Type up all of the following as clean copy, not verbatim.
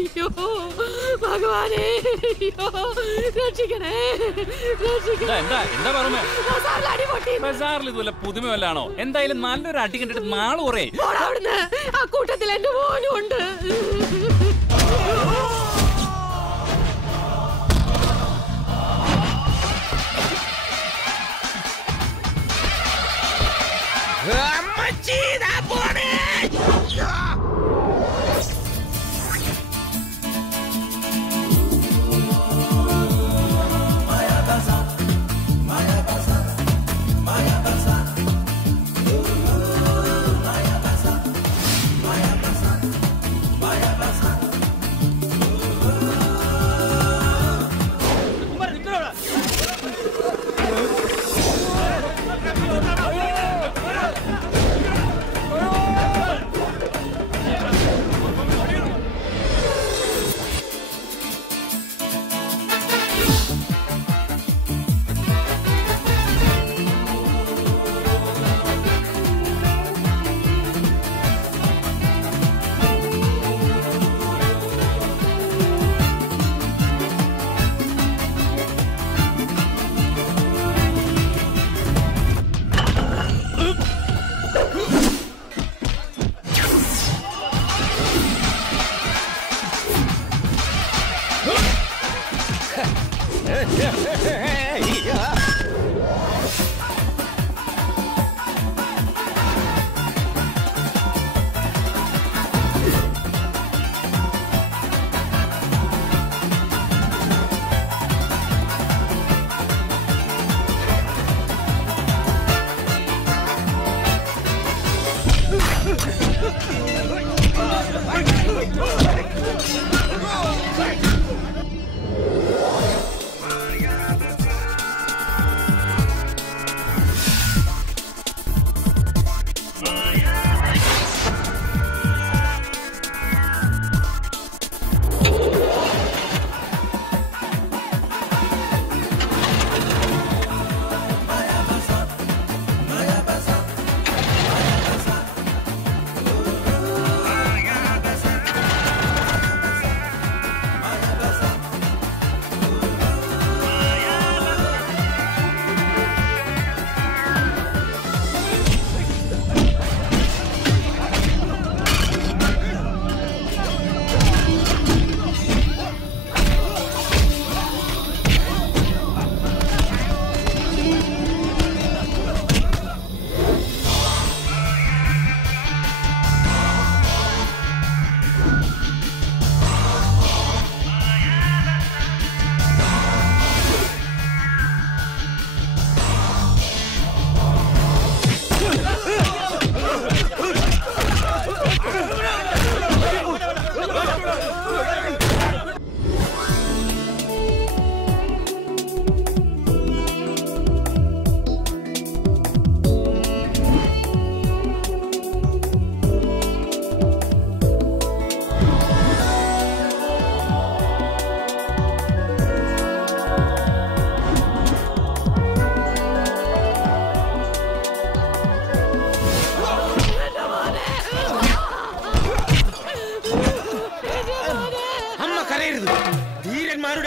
അയ്യോ ഭഗവാനേ, അയ്യോ രക്ഷിക്കണേ, എന്താ പറഞ്ഞേ? ബസാറിൽ ഇതുപോലെ പുതുമ വല്ലാണോ? എന്തായാലും നല്ലൊരു അടി കണ്ടിട്ട് നാളെ കുറേ. ആ കൂട്ടത്തിൽ എന്റെ മോനും ഉണ്ട്.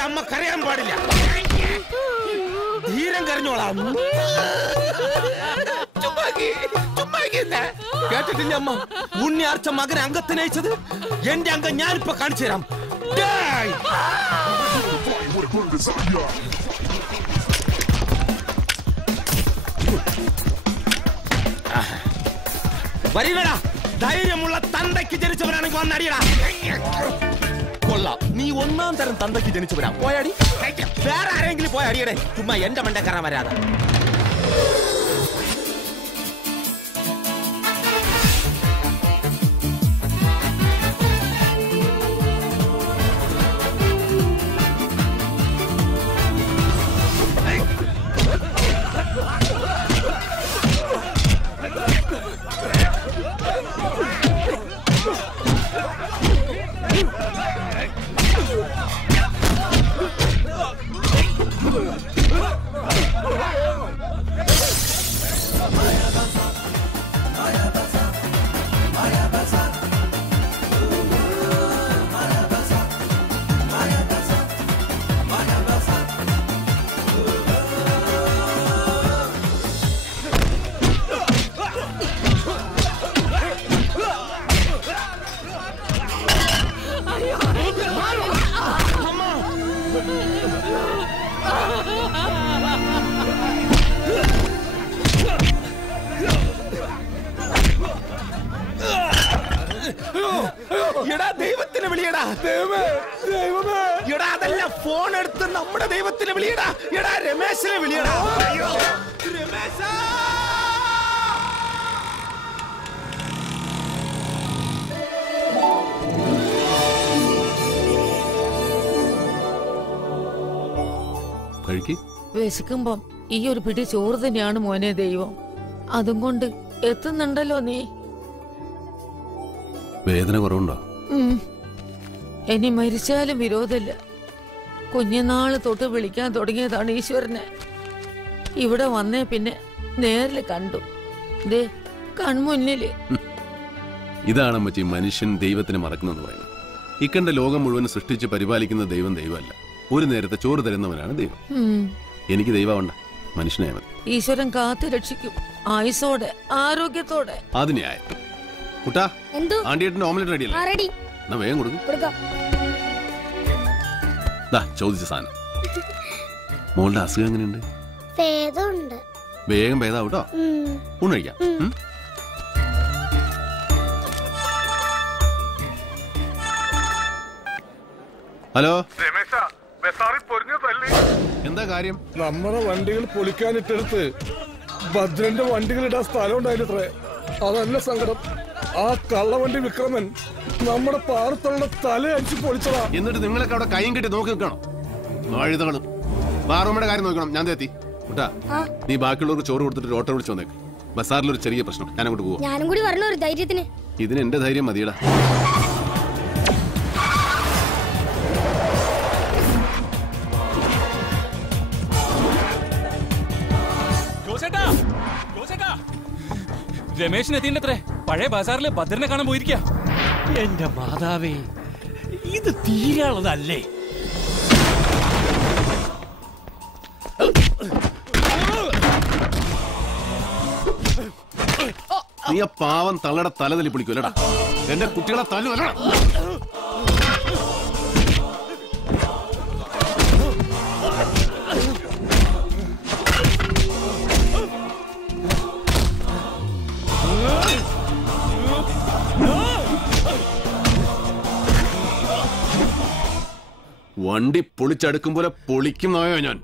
അമ്മ കരയാൻ പാടില്ല. ധീരം കരഞ്ഞോളാം. കേട്ടിട്ടില്ല അമ്മ? ഉണ്ണിയാർച്ച മകനെ അംഗത്തിനയച്ചത് എന്റെ അംഗം ഞാനിപ്പോ കാണിച്ചു തരാം. വരികടാ, ധൈര്യമുള്ള തന്തയ്ക്ക് ജനിച്ചവനാണെങ്കിൽ വന്നടിയടാ. കൊള്ളാം, നീ ഒന്നാം തരം തന്തയ്ക്ക് ജനിച്ചവനാ. പോയടി, വേറെ ആരെങ്കിലും പോയടിയടേ. ചുമ്മാ എന്റെ മണ്ട കയറാൻ വരാതെ. വിളിയടാ. എടാ അതല്ല, ഫോൺ എടുത്ത് നമ്മുടെ ദൈവത്തിനെ വിളിയടാ. എടാ രമേശിനെ വിളിയടാ. രമേശ വിശക്കുമ്പം ഈ ഒരു പിടി ചോറ് തന്നെയാണ് മോനെ ദൈവം. അതും കൊണ്ട് എത്തുന്നുണ്ടല്ലോ നീ. വേദന കുറവുണ്ടോ? ഇനി മരിച്ചാലും വിരോധമില്ല. കുഞ്ഞുനാള് തൊട്ട് വിളിക്കാൻ തുടങ്ങിയതാണ് ഈശ്വരനെ. ഇവിടെ വന്നേ പിന്നെ നേരിൽ കണ്ടു. ദേ കൺമുന്നില്. ഇതാണ് അമ്മച്ചി മനുഷ്യൻ ദൈവത്തിന് മറക്കുന്നെന്ന് പറയുന്നത്. ഇക്കണ്ട ലോകം മുഴുവൻ സൃഷ്ടിച്ച് പരിപാലിക്കുന്ന ദൈവം ദൈവമല്ല, ഒരു നേരത്തെ ചോറ് തരുന്നവനാണ് ദൈവം. എനിക്ക് ദൈവമുണ്ട, മനുഷ്യനായ മതി. ഈശ്വരൻ കാത്തു രക്ഷിക്കും, ആയുസോടെ ആരോഗ്യത്തോടെ. അത് ന്യായം. കുട്ടാ, ആന്റിയേട്ടന്റെ ഓംലെറ്റ് റെഡിയല്ലേ? എന്നാ വേഗം കൊടുക്കും. ചോദിച്ച സാധനം. മോളുടെ അസുഖം എങ്ങനെയുണ്ട്? വേഗം ഭേദാവൂട്ടോ. ഊണ് കഴിക്കാം. ഹലോ, എന്താ കാര്യം? നമ്മുടെ വണ്ടികൾ പൊളിക്കാനിട്ടെടുത്ത് ഭദ്രന്റെ വണ്ടികൾ ഇടാൻ സ്ഥലം ഉണ്ടായിരുന്നത്രേ. അതല്ല സങ്കടം, ആ കള്ളവണ്ടി വിക്രമൻ നമ്മുടെ പാറത്തുള്ള തല അടിച്ച് പൊളിച്ചതാ. എന്നിട്ട് നിങ്ങളൊക്കെ അവിടെ കൈയും കെട്ടി നോക്കി നിൽക്കണം. വഴുതകളും ബാറൂമയുടെ കാര്യം നോക്കണം. ഞാൻ എത്തി കുട്ടാ, നീ ബാക്കിയുള്ളവർക്ക് ചോറ് കൊടുത്തിട്ട് ഓട്ടോ വിളിച്ച് വന്നേക്ക്. ബസാറിലൊരു ചെറിയ പ്രശ്നം, ഞാൻ അങ്ങോട്ട് പോവാം. ഞാനും കൂടി വരണ ഒരു ധൈര്യത്തിന്. ഇതിന് എന്റെ ധൈര്യം മതിയടാ. രമേശിന് എത്തിയിട്ടത്രേ. പഴയ ബസാറിലെ ഭദ്രനെ കാണാൻ പോയിരിക്കാ. എന്റെ മാതാവേ, ഇത് തീരാളതല്ലേ? നീ ആ പാവം തള്ളയുടെ തല തല്ലി പൊളിക്കൂലടാ. എന്റെ കുട്ടികളെ തല്ലുവല്ലടാ. വണ്ടി പൊളിച്ചടുക്കും പോലെ പൊളിക്കും നോയോ ഞാൻ.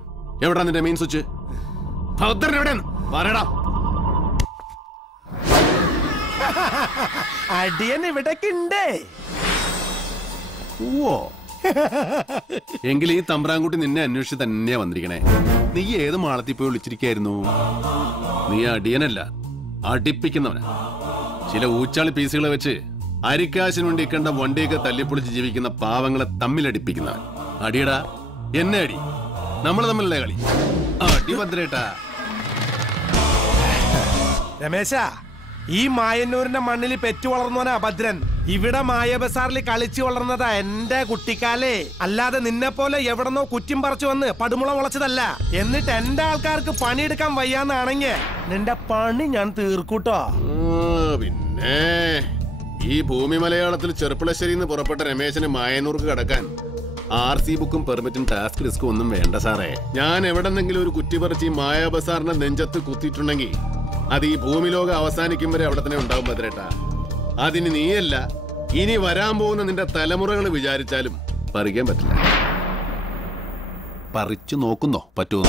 എവിടാ നിന്റെ മെയിൻ സ്വിച്ച്? ഭദ്രൻ എവിടെയാണ് പറയടാ. അടിയൻ ഇവിടേക്കുണ്ടേ. ഓ, എങ്കിൽ ഈ തമ്പ്രാൻകുട്ടി നിന്നെ അന്വേഷിച്ച് തന്നെയാ വന്നിരിക്കണേ. നീ ഏത് മാളത്തിൽ പോയി വിളിച്ചിരിക്കായിരുന്നു? നീ അടിയനല്ല, അടിപ്പിക്കുന്നവനാ. ചില ഊച്ചാളി പീസുകളെ വെച്ച് അരിക്കാശിന് വേണ്ടി കണ്ട വണ്ടിയൊക്കെ തല്ലിപ്പൊളിച്ച് ജീവിക്കുന്ന പാവങ്ങളെ തമ്മിലടിപ്പിക്കുന്നവൻ. അടിയടാ, എന്നെ അടി, നമ്മൾ തമ്മിലുള്ള കളി. അടി ഭദ്രേട്ടാ. രമേശ, ഈ മായന്നൂരിന്റെ മണ്ണിൽ പെറ്റു വളർന്നവനാ ഭദ്രൻ. ഇവിടെ മായ ബസാറിൽ കളിച്ചു വളർന്നതാ എന്റെ കുട്ടിക്കാലേ. അല്ലാതെ നിന്നെ പോലെ എവിടെന്നോ കുറ്റിം പറിച്ചു വന്ന് പടുമുള മുളച്ചതല്ല. എന്നിട്ട് എന്റെ ആൾക്കാർക്ക് പണിയെടുക്കാൻ വയ്യാന്നാണെങ്കിൽ നിന്റെ പണി ഞാൻ തീർക്കൂട്ടോ. പിന്നെ ഈ ഭൂമി മലയാളത്തിൽ ചെറുപ്പുളശ്ശേരിന്ന് പുറപ്പെട്ട രമേശന് മായന്നൂർക്ക് കടക്കാൻ RC ബുക്കും പെർമിറ്റും ടാസ്ക് റിസ്കും ഒന്നും വേണ്ട സാറേ. ഞാൻ എവിടെന്നെങ്കിലും ഒരു കുറ്റി പറിച്ച് ഈ മായാ ബസാറിന്റെ നെഞ്ചത്ത് കുത്തിയിട്ടുണ്ടെങ്കിൽ അത് ഈ ഭൂമി ലോകം അവസാനിക്കും വരെ അവിടെ തന്നെ ഉണ്ടാവും ഭദ്രേട്ടാ. അതിന് നീയല്ല, ഇനി വരാൻ പോകുന്ന നിന്റെ തലമുറകൾ വിചാരിച്ചാലും പറിക്കാൻ പറ്റില്ല. പറിച്ചു നോക്കുന്നോ പറ്റുമോ?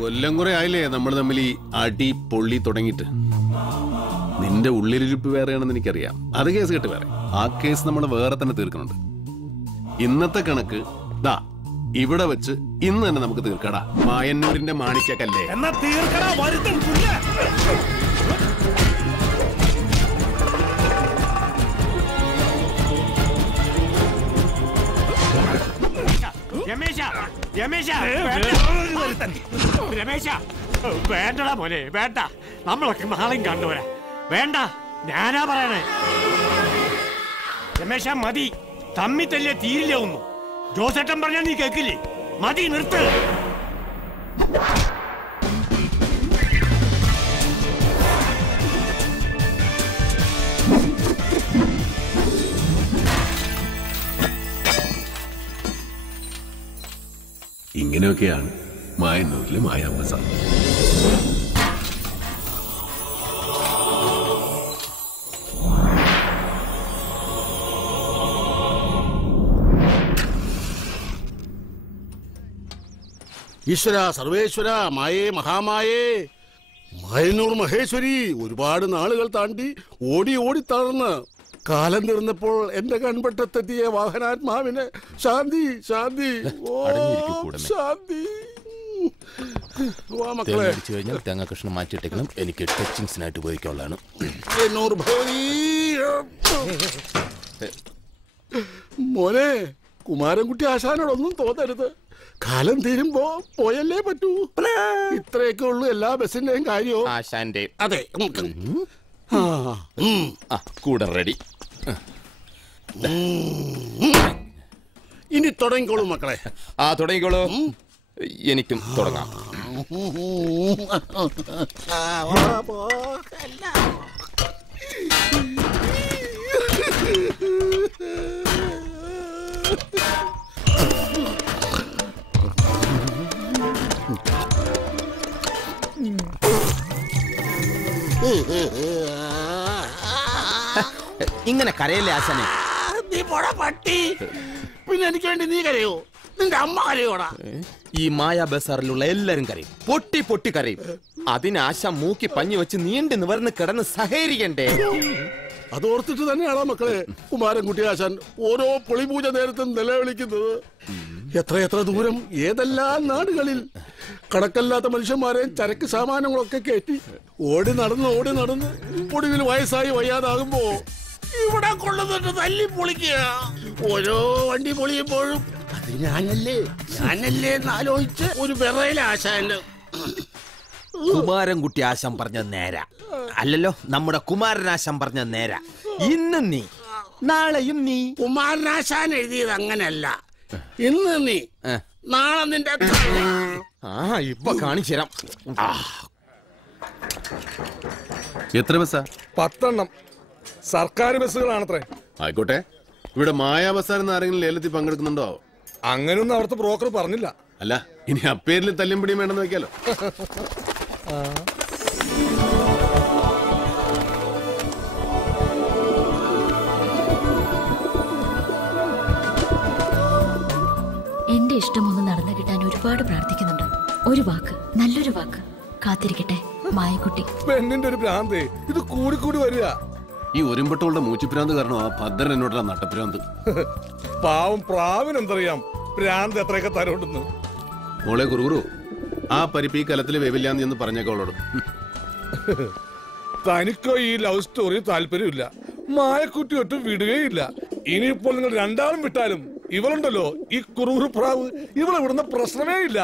കൊല്ലം കുറെ ആയില്ലേ നമ്മൾ തമ്മിൽ ഈ അടി പൊള്ളി തുടങ്ങിയിട്ട്. നിന്റെ ഉള്ളിലിരിപ്പ് വേറെയാണെന്ന് എനിക്കറിയാം. അത് കേസ് കേട്ട് വേറെ. ആ കേസ് നമ്മൾ വേറെ തന്നെ തീർക്കുന്നുണ്ട്. ഇന്നത്തെ കണക്ക് ദാ ഇവിടെ വെച്ച് ഇന്ന് തന്നെ നമുക്ക് തീർക്കടാ. മായന്നൂരിന്റെ മാണിക്കല്ലേ എന്നാ തീർക്കടാ. രമേശ, വേണ്ടടാ മോനെ, വേണ്ട. നമ്മളൊക്കെ നാളെയും കണ്ടുവരാ. വേണ്ട, ഞാനാ പറയണേ. രമേശ മതി, തമ്മി തല്ലേ തീരില്ല ഒന്നും. ജോസേട്ടൻ പറഞ്ഞാൽ നീ കേക്കില്ലേ? മതി, നിർത്ത്. ഇങ്ങനെയൊക്കെയാണ് മായന്നൂരിലെ മായാ ബസാർ. ഈശ്വര സർവേശ്വര മായേ മഹാമായേ മായന്നൂർ മഹേശ്വരി, ഒരുപാട് നാളുകൾ താണ്ടി ഓടി ഓടി തളർന്ന് കാലം തീർന്നപ്പോൾ എന്റെ കൺപെട്ടെത്തിയ വാഹനാത്മാവിന് ശാന്തി ശാന്തി ശാന്തി. മക്കളെ കഴിഞ്ഞാൽ തേങ്ങ കഷ്ണം മാറ്റിയിട്ടേക്കണം, എനിക്ക് ടച്ചിങ്സിനായിട്ട് ഉപയോഗിക്കാനുള്ളതാണ്. മോനെ, കുമാരൻകുട്ടി ആശാനോടൊന്നും തോന്നരുത്. കാലം തീരുമ്പോ പോയല്ലേ പറ്റൂ. ഇത്രയൊക്കെ ഉള്ളു എല്ലാ ബസിന്റെയും കാര്യവും. ആശാന്റെ അതെ, കൂടെ റെഡി. ഇനി തുടങ്ങിക്കോളൂ മക്കളെ. തുടങ്ങിക്കോളൂ. എനിക്കും തുടങ്ങാം. ഇങ്ങനെ കരയല്ലേ ആശാനെ? നീ പോടാ പട്ടി. പിന്നെ എനിക്ക് വേണ്ടി നീ കരയോ? നിന്റെ അമ്മ കരയോടാ? ഈ മായാ ബസാറിലുള്ള എല്ലാരും കരയും, പൊട്ടി പൊട്ടി കരയും. അതിനാശ മൂക്കി പഞ്ഞു വെച്ച് നീണ്ടു നിവർന്ന് കിടന്ന് സഹകരിക്കണ്ടേ? അതോർത്തിട്ട് തന്നെയാണോ മക്കളെ കുമാരൻകുട്ടി ആശാൻ ഓരോ പൊളിപൂജ നേരത്തും നിലവിളിക്കുന്നത്? എത്രയെത്ര ദൂരം, ഏതെല്ലാം നാടുകളിൽ കണക്കല്ലാത്ത മനുഷ്യന്മാരെയും ചരക്ക് സാമാനങ്ങളൊക്കെ കയറ്റി ഓടി നടന്ന് ഒടുവിൽ വയസ്സായി വയ്യാതാകുമ്പോ ഇവിടെ കൊള്ളുന്നിട്ട് തല്ലി പൊളിക്കുക. ഓരോ വണ്ടി പൊളിയുമ്പോഴും അത് ഞാനല്ലേ എന്നാലോചിച്ച് ഒരു വിറയില ആശാന്റെ. കുമാരൻകുട്ടി ആശാൻ പറഞ്ഞ നേരാ അല്ലല്ലോ, നമ്മുടെ കുമാരനാശാൻ പറഞ്ഞ നേരാ. ഇന്നും നീ, നാളെയും നീ. കുമാരനാശാൻ എഴുതിയത് അങ്ങനല്ല. ഇന്ന് നീ, നാളെ നിന്റെ. ഇപ്പൊ കാണിച്ചു തരാം. എത്ര ബസ്സാ? 10 സർക്കാർ ബസ്സുകളാണത്രേ. ആയിക്കോട്ടെ. ഇവിടെ മായാ ബസാറിന്ന് ആരെങ്കിലും ലേലത്തിൽ പങ്കെടുക്കുന്നുണ്ടോ? അങ്ങനെയൊന്നും അവിടുത്തെ ബ്രോക്കർ പറഞ്ഞില്ല. അല്ല, ഇനി അപ്പേരിൽ തല്ലും പിടിയും വേണമെന്ന് വെക്കാലോ. എന്റെ ഇഷ്ടമൊന്നും നടന്നു കിട്ടാൻ ഒരുപാട് പ്രാർത്ഥിക്കുന്നുണ്ട്. ഒരു വാക്ക്, നല്ലൊരു വാക്ക്. കാത്തിരിക്കട്ടെ മായക്കുട്ടി. പെണ്ണിന്റെ ഒരു ഭ്രാന്ത് ഇത് കൂടിക്കൂടി വരിക. ഈ ഒരുമ്പട്ടുകളുടെ മൂച്ചിപ്രാന്ത് കാരണം ആ ഭദ്രൻ എന്നോടുള്ള നട്ടപ്രാന്ത്. പാവം പ്രാവിന് എന്തറിയാം ഭ്രാന്ത് എത്രയൊക്കെ തരോണ്ടെന്ന്. മോളെ കുറുകുറു, ആ പരിപ്പ് ഈ കലത്തിൽ വേവില്ലാന്ന് എന്ന് പറഞ്ഞേക്കോളോട്. തനിക്കോ ഈ ലവ് സ്റ്റോറി താല്പര്യമില്ല. മായക്കുട്ടി ഒട്ടും വിടുകയില്ല. ഇനിയിപ്പോൾ നിങ്ങൾ രണ്ടാളും വിട്ടാലും ഇവളുണ്ടല്ലോ, ഈ കുറുകുറു പ്രാവ്, ഇവളെ വിടുന്ന പ്രശ്നമേ ഇല്ല.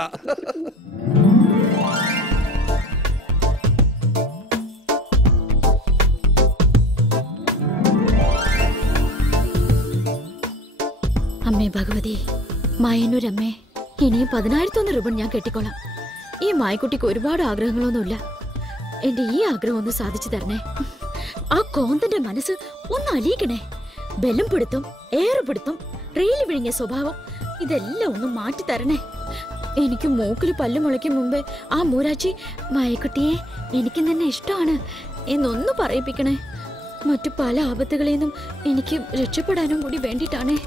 അമ്മേ ഭഗവതി, മായന്നൂരമ്മേ, ഇനിയും 10,001 റിബൺ ഞാൻ കെട്ടിക്കോളാം. ഈ മായക്കുട്ടിക്ക് ഒരുപാട് ആഗ്രഹങ്ങളൊന്നുമില്ല. എന്റെ ഈ ആഗ്രഹം ഒന്ന് സാധിച്ചു തരണേ. ആ കോന്തന്റെ മനസ്സ് ഒന്ന് അലിയിക്കണേ. ബലം പിടുത്തും, ഏറുപിടുത്തും, റെയിൽ വിഴിഞ്ഞ സ്വഭാവം, ഇതെല്ലാം ഒന്ന് മാറ്റി തരണേ. എനിക്ക് മൂക്കിൽ പല്ല് മുളയ്ക്കും മുമ്പേ ആ മൂരാച്ചി മായക്കുട്ടിയെ എനിക്ക് തന്നെ ഇഷ്ടമാണ് എന്നൊന്ന് പറയിപ്പിക്കണേ. മറ്റു പല ആപത്തുകളിൽ നിന്നും എനിക്ക് രക്ഷപ്പെടാനും കൂടി വേണ്ടിയിട്ടാണേ.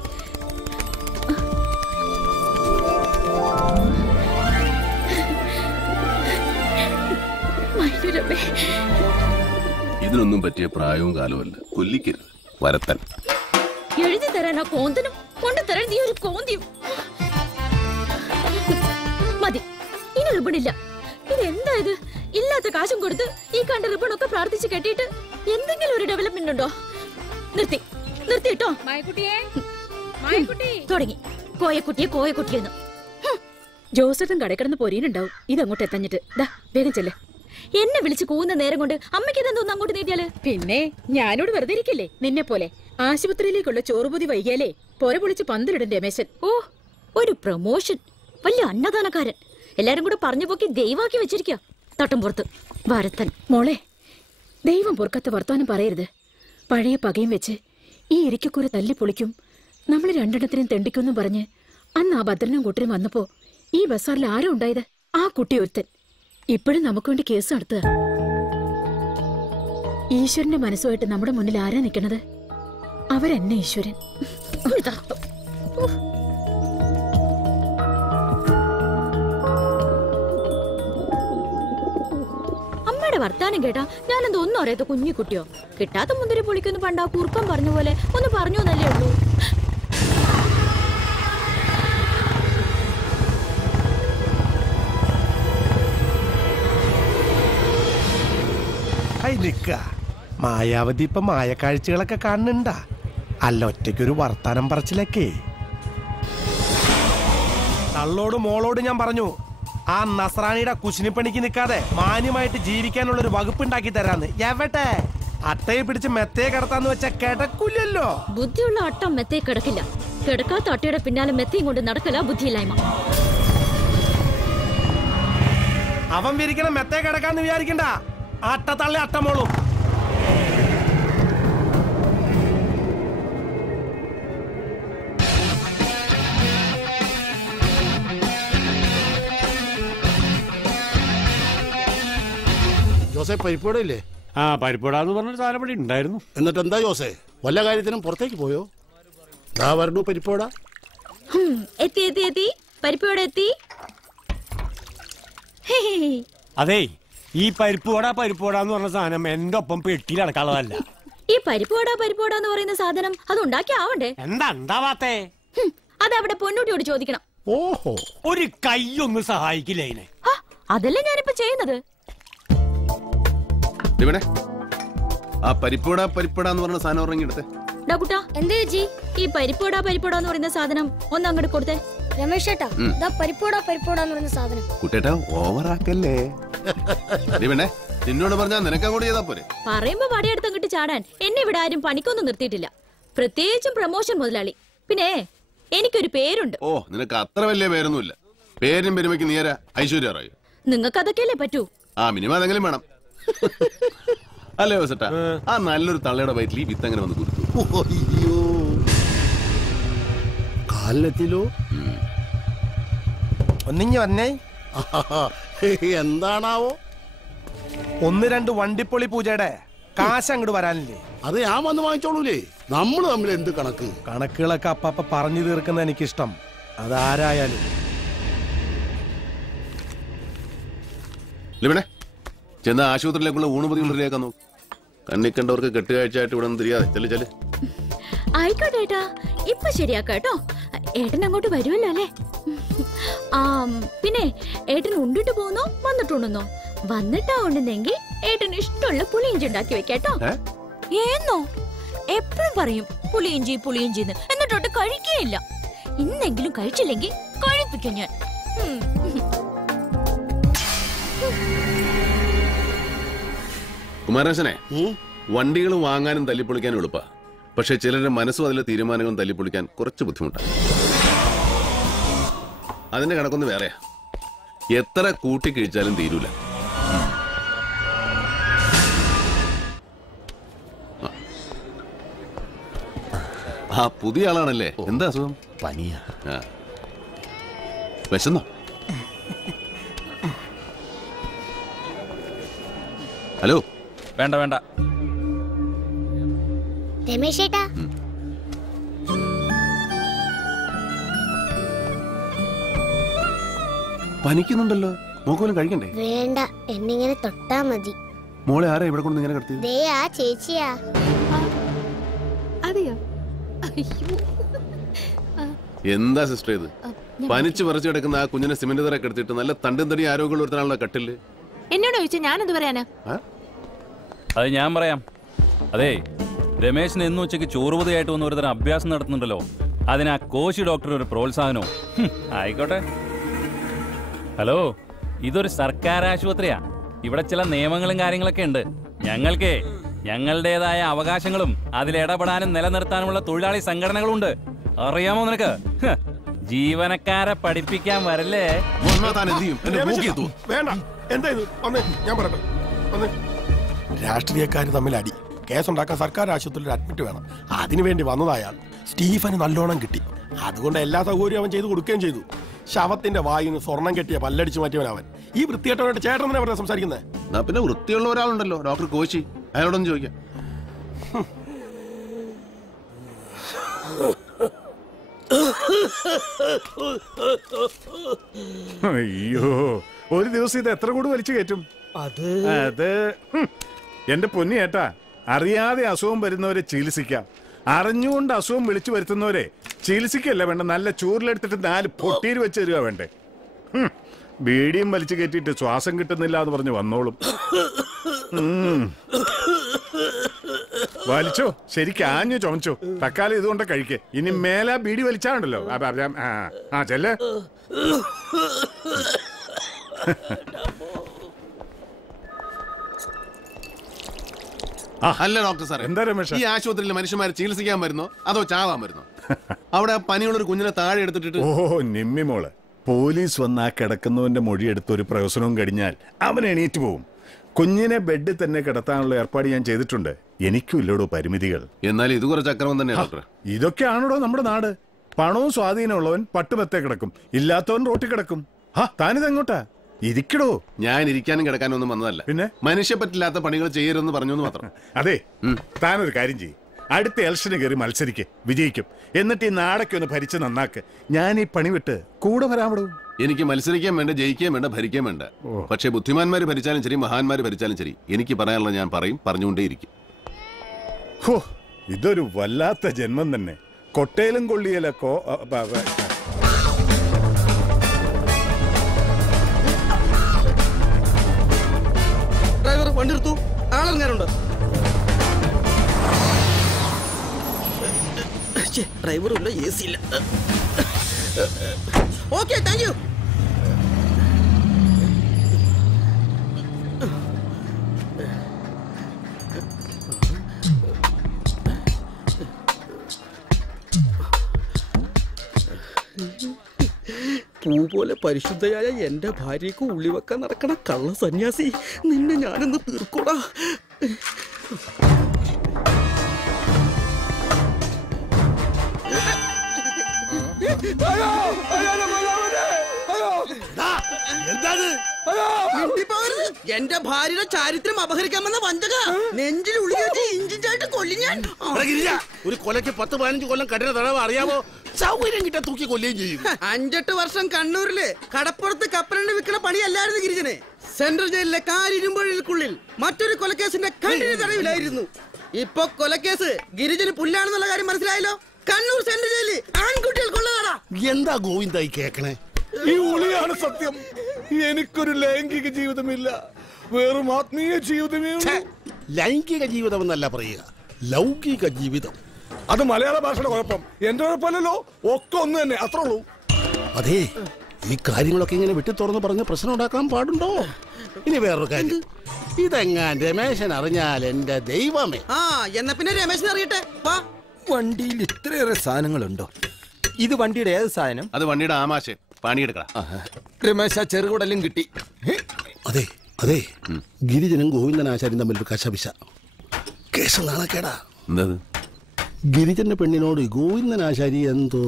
ഇതിനൊന്നും പറ്റിയ പ്രായവും കാലവുമല്ല. കൊല്ലിക്കരുത്. വരത്തൻ എഴുതി തരാൻ ആ കോന്തനും കൊണ്ടുതരാൻ നീ ഒരു കോന്തിയും. മതി, ഇനി റിബണില്ല. ഇതെന്താ ഇത്? ഇല്ലാത്ത കാശും കൊടുത്ത് ഈ കണ്ട റിബണൊക്കെ പ്രാർത്ഥിച്ച് കെട്ടിയിട്ട് എന്തെങ്കിലും ഒരു ഡെവലപ്മെന്റ് ഉണ്ടോ? നിർത്തിട്ടോ. തുടങ്ങി കോയക്കുട്ടിയെന്ന്. ജോസഫും കടക്കിടന്ന് പൊരിയുന്നുണ്ടാവും ഇതങ്ങോട്ട് എത്തഞ്ഞിട്ട്. വേഗം ചെല്ലേ. എന്നെ വിളിച്ച് കൂന്ന നേരം കൊണ്ട് അമ്മയ്ക്ക് ഇതെന്തോന്ന് അങ്ങോട്ട് നീട്ടിയാല്? പിന്നെ ഞാനോട് വെറുതെ ഇരിക്കില്ലേ? നിന്നെ പോലെ ആശുപത്രിയിലേക്കുള്ള ചോറുപൊതി വൈകിയാലേ പൊര പൊളിച്ച് പന്തലിടും രമേശൻ. ഓ, ഒരു പ്രൊമോഷൻ, വലിയ അന്നദാനക്കാരൻ. എല്ലാരും കൂടെ പറഞ്ഞു പോക്കി ദൈവാക്കി വെച്ചിരിക്കുക തട്ടം പുറത്ത്. വരത്തൻ. മോളെ, ദൈവം പൊറുക്കാത്ത വർത്താനം പറയരുത്. പഴയ പകയും വെച്ച് ഈ ഇരിക്കക്കൂര തല്ലി പൊളിക്കും, നമ്മൾ രണ്ടെണ്ണത്തിനും തെണ്ടിക്കൊന്നും പറഞ്ഞ് അന്ന് ആ ഭദ്രനും കൂട്ടരും വന്നപ്പോ ഈ ബസാറിൽ ആരാ ഉണ്ടായത്? ആ കുട്ടി ഒരുത്തൻ. ഇപ്പോഴും നമുക്ക് വേണ്ടി കേസ് നടത്തുക. ഈശ്വരന്റെ മനസ്സുമായിട്ട് നമ്മുടെ മുന്നിൽ ആരാ നിൽക്കണത്? അവരെന്നെ ഈശ്വരൻ. വർത്താനം കേട്ടാ ഞാനെന്തോ ഒന്നും അറിയാത്ത കുഞ്ഞു കുട്ടിയോ? കിട്ടാത്ത മുന്തിരി പൊളിക്കൊന്ന് പണ്ടാ കുറുക്കം പറഞ്ഞ പോലെ ഒന്ന് പറഞ്ഞു എന്നല്ലേ ഉള്ളൂ. മായാവതി ഇപ്പൊ മായക്കാഴ്ചകളൊക്കെ കാണുന്നുണ്ടാ? അല്ല ഒറ്റയ്ക്കൊരു വർത്താനം പറച്ചിലൊക്കെ. തള്ളോട് മോളോട് ഞാൻ പറഞ്ഞു, ആ നസ്രാണിയുടെ കുശിനിപ്പണിക്ക് നിൽക്കാതെ മാന്യമായിട്ട് ജീവിക്കാനുള്ള ഒരു വകുപ്പ് ഉണ്ടാക്കി തരാന്ന്. എവട്ടെ അട്ടയെ പിടിച്ച് മെത്തയെ കിടത്താന്ന് വെച്ചാ കിടക്കില്ലല്ലോ. ബുദ്ധിയുള്ള അട്ടം മെത്തയെ കിടക്കില്ല. കിടക്കാത്ത അട്ടയുടെ പിന്നാലെ മെത്തയും കൊണ്ട് നടക്കല ബുദ്ധിയില്ലായ്മ. അവൻ വിരിക്കണ മെത്തയെ കിടക്കാന്ന് വിചാരിക്കണ്ട. അട്ട തള്ളി അട്ടമോളും. ജോസേ പരിപ്പോടയില്ലേ? ആ പരിപ്പോടാന്ന് പറഞ്ഞ സാധനം പടി ഉണ്ടായിരുന്നു. എന്നിട്ട് എന്താ ജോസേ, വല്ല കാര്യത്തിനും പുറത്തേക്ക് പോയോ? ദാ വരണു പരിപ്പോട. എത്തി എത്തി എത്തി പരിപ്പോട എത്തി. അതെ, ഈ പരിപ്പോടാന്ന് പറഞ്ഞ സാധനം എന്റെ ഒപ്പം പെട്ടിയിൽ അടക്കാനുള്ളതല്ല. ഈ പരിപ്പോടാന്ന് പറയുന്ന സാധനം അത് ഉണ്ടാക്കി ആവണ്ടേ? എന്താ ഉണ്ടാവാത്തേ? അതവിടെ പൊന്നൂട്ടിയോട് ചോദിക്കണം. ഓഹോ, ഒരു കൈയൊന്ന് സഹായിക്കില്ല ഇതിനെ. അതല്ലേ ഞാനിപ്പോ ചെയ്യുന്നത്. ആ പരിപ്പോടാന്ന് പറഞ്ഞ സാധനം ഉറങ്ങിയെടുത്തേ. ഡാ എന്തേ ചേച്ചി, ഈ പരിപ്പോടാന്ന് പറയുന്ന സാധനം ഒന്ന് അങ്ങോട്ട് കൊടുത്തേ. രമേശ് ചേട്ടാ, പരിപ്പോടാന്ന് പറയുന്ന സാധനം കുട്ടേട്ടാ ഓവറാക്കല്ലേ. നിന്നോട് പറഞ്ഞാ നിനക്ക് അങ്ങോട്ട് ചെയ്താ പോരെ. പറയുമ്പോ വടിയെടുത്ത് അങ്ങോട്ട് ചാടാൻ എന്നെ ഇവിടെ ആരും പണിക്കൊന്നും നിർത്തിയിട്ടില്ല. പ്രത്യേകിച്ചും പ്രമോഷൻ മുതലാളി. പിന്നെ എനിക്കൊരു പേരുണ്ട്. ഓ, നിനക്ക് അത്ര വലിയ പേരൊന്നുമില്ല. പേരും പെരുമയ്ക്ക് നീരാ ഐശ്വര്യ റായ്. നിങ്ങൾക്ക് അതൊക്കെയല്ലേ പറ്റൂ. ആ മിനിമം അതെങ്കിലും വേണം. അല്ലേ ചേട്ടാ, ആ നല്ലൊരു തള്ളയുടെ വയറ്റിൽ ഈ വിത്ത് അങ്ങനെ വന്ന് കൊടുത്തു. കാലിലെത്തിലോ? ഒന്നിഞ്ഞ് വന്നേ. എന്താണാവോ? 1-2 വണ്ടിപ്പൊളി പൂജയുടെ കാശ് അങ്ങോട്ട് വരാനില്ലേ? അത് ഞാൻ വന്ന് വാങ്ങിച്ചോളൂലേ. നമ്മള് തമ്മിൽ എന്ത് കണക്ക്? കണക്കുകളൊക്കെ അപ്പ പറഞ്ഞു തീർക്കുന്ന എനിക്കിഷ്ടം. അതാരായാലും. ചെന്ന ആശുപത്രിയിലേക്കുള്ള ഊണുപതികൾ റെഡിയാക്കാൻ നോക്കും. കണ്ണിക്കണ്ടവർക്ക് കെട്ടുകാഴ്ചയായിട്ട് ഇവിടെ നിന്ന് തിരിയാതെ ചെല്ലു. ആയിക്കോട്ടെ ഏട്ടാ, ഇപ്പൊ ശരിയാക്കാട്ടോ. ഏട്ടൻ അങ്ങോട്ട് വരുമല്ലോ അല്ലേ? പിന്നെ ഏട്ടൻ ഉണ്ടിട്ട് പോകുന്നോ വന്നിട്ടുണ്ടെന്നോ? വന്നിട്ടാ ഉണ്ടെന്നെങ്കിൽ ഏട്ടന് ഇഷ്ടമുള്ള പുളിയിഞ്ചി ഉണ്ടാക്കി വെക്കാട്ടോ. ഏന്നോ എപ്പോഴും പറയും പുളിയിഞ്ചിന്ന്, എന്നിട്ടോട്ട് കഴിക്കുകയില്ല. ഇന്നെങ്കിലും കഴിച്ചില്ലെങ്കിൽ കഴിപ്പിക്കും ഞാൻ. കുമാരേശനെ, വണ്ടികൾ വാങ്ങാനും തല്ലിപ്പൊളിക്കാനും എളുപ്പ. പക്ഷെ ചിലരുടെ മനസ്സും അതിലെ തീരുമാനങ്ങളും തല്ലിപ്പൊളിക്കാൻ കുറച്ച് ബുദ്ധിമുട്ടാണ്. അതിന്റെ കണക്കൊന്ന് വേറെയാ. എത്ര കൂട്ടി കഴിച്ചാലും തീരൂല. ആ പുതിയ ആളാണല്ലേ? എന്താ അസുഖം? പനിയാ. വിശന്നോ? ഹലോ. വേണ്ട വേണ്ട. രമേശ് ചേട്ടാ, പനിക്കുന്നുണ്ടല്ലോ. മോക്കോലും കഴിക്കണ്ടേ? വേണ്ട, എന്നിങ്ങനെ തൊട്ടാ മതി. മോളെ ആരാ ഇവിടെ കൊണ്ട് ഇങ്ങനെ കിടത്തിയത്? ദേ ആ ചേച്ചിയാ. അതെയോ? എന്താ സിസ്റ്റർ ഇത്? പനിച്ച് പറിച്ചു കിടക്കുന്ന ആ കുഞ്ഞിനെ സിമന്റ് തറ കിടത്തിട്ട് നല്ല തണ്ടും തടി ആരോഗ്യമുള്ള ഒരുത്തനാണല്ലോ കട്ടില്. എന്നോട് ചോദിച്ചാ ഞാനെന്ത് പറയാനാ? അത് ഞാൻ പറയാം. അതെ, രമേശിന് എന്നും ഉച്ചയ്ക്ക് ചോറുപതിയായിട്ട് വന്ന് ഒരുതരം അഭ്യാസം നടത്തുന്നുണ്ടല്ലോ. അതിനാ കോശി ഡോക്ടർ ഒരു പ്രോത്സാഹനവും. ആയിക്കോട്ടെ. ഹലോ, ഇതൊരു സർക്കാർ ആശുപത്രിയാ. ഇവിടെ ചില നിയമങ്ങളും കാര്യങ്ങളൊക്കെ ഉണ്ട്. ഞങ്ങൾക്ക് ഞങ്ങളുടേതായ അവകാശങ്ങളും അതിലിടപെടാനും നിലനിർത്താനുമുള്ള തൊഴിലാളി സംഘടനകളുണ്ട്. അറിയാമോ നിനക്ക്? ജീവനക്കാരെ പഠിപ്പിക്കാൻ വരല്ലേ? വേണ്ട, എന്താ ഇത്? ഞാൻ പറയട്ടെ. രാഷ്ട്രീയക്കാര് തമ്മിൽ അടി കേസുണ്ടാക്കാൻ സർക്കാർ ആശുപത്രിയിൽ അഡ്മിറ്റ് വേണം. അതിനുവേണ്ടി വന്നതായാൾ സ്റ്റീഫന് നല്ലോണം കിട്ടി. അതുകൊണ്ട് എല്ലാ സൗകര്യവും അവൻ ചെയ്തു കൊടുക്കുകയും ചെയ്തു. ശവത്തിന്റെ വായുന്ന് സ്വർണം കെട്ടിയ പല്ലടിച്ചു മാറ്റിയവൻ അവൻ. ഈ വൃത്തിയായിട്ടവനായിട്ട് ചേട്ടൻ തന്നെ പറഞ്ഞ സംസാരിക്കുന്നത്. പിന്നെ വൃത്തിയുള്ള ഒരാളുണ്ടല്ലോ, ഡോക്ടർ കോശി. അയാളോടൊന്ന് ചോദിക്കാം. അയ്യോ, ഒരു ദിവസം ഇത് എത്ര കൂടി വലിച്ചു കയറ്റും? അത് എന്റെ പൊന്നി ഏട്ടാ, അറിയാതെ അസുഖം വരുന്നവരെ ചികിത്സിക്കാം. അറിഞ്ഞുകൊണ്ട് അസുഖം വിളിച്ചു വരുത്തുന്നവരെ ചികിത്സിക്കല്ല വേണ്ട, നല്ല ചൂരിലെടുത്തിട്ട് 4 പൊട്ടീര് വെച്ച് തരിക വേണ്ടേ. ബീഡിയും വലിച്ചു കയറ്റിയിട്ട് ശ്വാസം കിട്ടുന്നില്ല എന്ന് പറഞ്ഞ് വന്നോളും. വലിച്ചോ, ശരിക്കും ആഞ്ഞു ചുമച്ചോ. തക്കാലം ഇതുകൊണ്ട് കഴിക്കേ. ഇനി മേലെ ബീഡി വലിച്ചാണ്ടല്ലോ. ചെല്ലേ. അല്ല ഡോക്ടർ സാർ, എന്താ രമേശ്, ഈ ആശുപത്രിയിൽ മനുഷ്യന്മാരെ ചികിത്സിക്കാൻ വരുന്നോ അതോ ചാവാൻ വരുന്നോ? അവിടെ പനിയുള്ളൊരു കുഞ്ഞിനെ താഴെ എടുത്തിട്ട് നിമ്മി മോള്, പോലീസ് വന്ന് ആ കിടക്കുന്നവന്റെ മൊഴിയെടുത്ത് ഒരു പ്രവസനവും കഴിഞ്ഞാൽ അവൻ എണീറ്റ് പോവും. കുഞ്ഞിനെ ബെഡിൽ തന്നെ കിടത്താനുള്ള ഏർപ്പാട് ഞാൻ ചെയ്തിട്ടുണ്ട്. എനിക്കും ഇല്ലടോ പരിമിതികൾ. എന്നാൽ ഇത് കുറച്ച് അക്രമം തന്നെ ഡോക്ടർ. ഇതൊക്കെയാണോ നമ്മുടെ നാട്? പണവും സ്വാധീനമുള്ളവൻ പട്ടുമെത്തെ കിടക്കും, ഇല്ലാത്തവൻ റോട്ടിൽ കിടക്കും. താനിതെങ്ങോട്ടാ? ഇരിക്കടോ. ഞാൻ ഇരിക്കാനും കിടക്കാനും ഒന്നും വന്നതല്ല. പിന്നെ മനുഷ്യ പറ്റില്ലാത്ത പണികൾ ചെയ്യരുതെന്ന് പറഞ്ഞു മാത്രം. അതെ, താനൊരു കാര്യം ചെയ്യും. അടുത്ത ഇലക്ഷന് കയറി മത്സരിക്ക്, വിജയിക്കും. എന്നിട്ട് ഈ നാടൊക്കെ ഒന്ന് ഭരിച്ച് നന്നാക്ക്. ഞാൻ ഈ പണി വിട്ട് കൂടെ വരാമടോ. എനിക്ക് മത്സരിക്കാൻ വേണ്ട, ജയിക്കാൻ വേണ്ട, ഭരിക്കാൻ വേണ്ട. പക്ഷെ ബുദ്ധിമാന്മാര് ഭരിച്ചാലും ശരി, മഹാന്മാര് ഭരിച്ചാലും ശരി, എനിക്ക് പറയാനുള്ള ഞാൻ പറയും, പറഞ്ഞുകൊണ്ടേയിരിക്കും. ഇതൊരു വല്ലാത്ത ജന്മം തന്നെ. കൊട്ടയിലും കൊള്ളിയലൊക്കെ. ഡ്രൈവർ വണ്ടി എടുത്തു, ആളിറങ്ങാനുണ്ട്. ഡ്രൈവറും ഇല്ല, AC ഇല്ല. Okay, thank you. പൂ പോലെ പരിശുദ്ധയായ എന്റെ ഭാര്യക്ക് ഉള്ളി വെക്കാൻ നടക്കണ കള്ള സന്യാസി, നിന്നെ ഞാനൊന്ന് തീർക്കൂടാ. എന്റെ ഭാര്യയുടെ ചാരിത്രം അപഹരിക്കാമെന്ന വഞ്ചക നെഞ്ചിൽ ഉള്ളി വെച്ച് ഇഞ്ചിഞ്ചായിട്ട് കൊല്ലി ഞാൻ. ഒരു കൊലയ്ക്ക് 10-15 കൊല്ലം കഠിന തടവ് അറിയാമോ? സൗകര്യം കിട്ടാൻ തൂക്കി കൊല്ലുകയും ചെയ്യും. 5-8 വർഷം കണ്ണൂരില് കടപ്പുറത്ത് കപ്പലണ്ടി വിൽക്കണ പണിയല്ലായിരുന്നു ഗിരിജനെ. സെൻട്രൽ ജയിലിലെ കാരിരുമ്പൊഴികൾക്കുള്ളിൽ മറ്റൊരു കൊലക്കേസിന്റെ കണ്ണിന് തടവിലായിരുന്നു. ഇപ്പൊ കൊലക്കേസ് ഗിരിജന് പുല്ലാണെന്നുള്ള കാര്യം മനസ്സിലായല്ലോ. കണ്ണൂർ സെൻട്രൽ ജയിലിൽ ആൺകുട്ടികൾക്കുള്ളതാടാ. എന്താ ഗോവിന്ദായി കേക്കണേ? ഈ ഉളിയാണ് സത്യം. എനിക്കൊരു ലൈംഗിക ജീവിതമില്ല, വെറും ആത്മീയ ജീവിതമേ. ലൈംഗിക ജീവിതം എന്നല്ല പറയുക, ലൗകിക ജീവിതം. അത് മലയാള ഭാഷയുടെ കുഴപ്പം, എന്റെ കുഴപ്പമല്ലല്ലോ. ഒക്കെ ഒന്ന് തന്നെ, അത്രേ ഉള്ളൂ. അതെ, ഈ കാര്യങ്ങളൊക്കെ ഇങ്ങനെ വെട്ടി തുറന്ന് പറഞ്ഞ് പ്രശ്നം ഉണ്ടാക്കാൻ പാടുണ്ടോ? ഇനി വേറൊരു കാര്യം, ഇതെങ്ങാൻ രമേശൻ അറിഞ്ഞാൽ എന്റെ ദൈവമേ. എന്നാ പിന്നെ രമേശൻ അറിയട്ടെ. വണ്ടിയിൽ ഇത്രയേറെ സാധനങ്ങളുണ്ടോ? ഇത് വണ്ടിയുടെ ഏത് സാധനം? അത് വണ്ടിയുടെ ആമാശയം. പണിയെടുക്കണം. രമേശ, ചെറുകുടലും കിട്ടി. അതെ അതെ, ഗിരിജനും ഗോവിന്ദനാശാരിയും തമ്മിലൊരു കശപിശ. കേസ് നാണക്കേടാ. എന്താ? ഗിരിജന്റെ പെണ്ണിനോട് ഗോവിന്ദനാശാരി എന്തോ.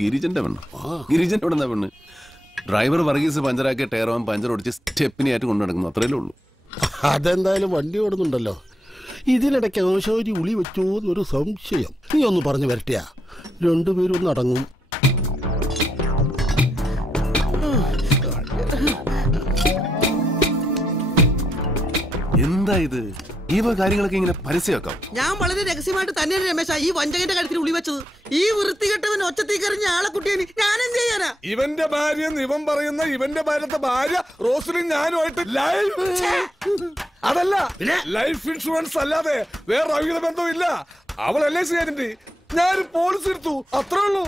ഗിരിജന്റെ പെണ്ണ്? ഗിരിജന്റെ പെണ്ണെന്താ പെണ്ണ്? ഡ്രൈവർ വർഗീസ് പഞ്ചറാക്കിയ ടയറവൻ പഞ്ചർ ഒടിച്ച് സ്റ്റെപ്പിനായിട്ട് കൊണ്ടു നടക്കുന്നു, അത്രയല്ലേ ഉള്ളൂ. അതെന്തായാലും വണ്ടി ഓടുന്നുണ്ടല്ലോ. ഇതിനിടയ്ക്ക് ആശാരി ഉളി വെച്ചോ എന്നൊരു സംശയം. നീ ഒന്ന് പറഞ്ഞു വരട്ടിയാ രണ്ടുപേരും ഒന്ന് അടങ്ങും. എന്താ ഇത്? ഈ കാര്യങ്ങളൊക്കെ ഇങ്ങനെ പരസ്യമാക്കാം? ഞാൻ വളരെ രഹസ്യമായിട്ട് തന്നെയാണ് രമേശ ഈ വഞ്ചകന്റെ കാര്യത്തിൽ ഉളി വെച്ചത്. ഈ വൃത്തികെട്ടവൻ ഒച്ചത്തീ കറിഞ്ഞ ആളെ കുട്ടിയെ ഞാൻ എന്ത് ചെയ്യാനാ? ഇവന്റെ ഭാര്യ ഇവൻ പറയുന്ന ഇവന്റെ ഭാര്യ റോസ്ലിൻ ഞാനുമായിട്ട് ലൈഫ്, അതല്ല ലൈഫ് ഇൻഷുറൻസ് അല്ലാതെ വേറെ അവിഹിത ബന്ധമില്ല. അവൾ LIC ഏജന്റ്, ഞാൻ പോളിസി എടുത്തു, അത്രേ ഉള്ളൂ.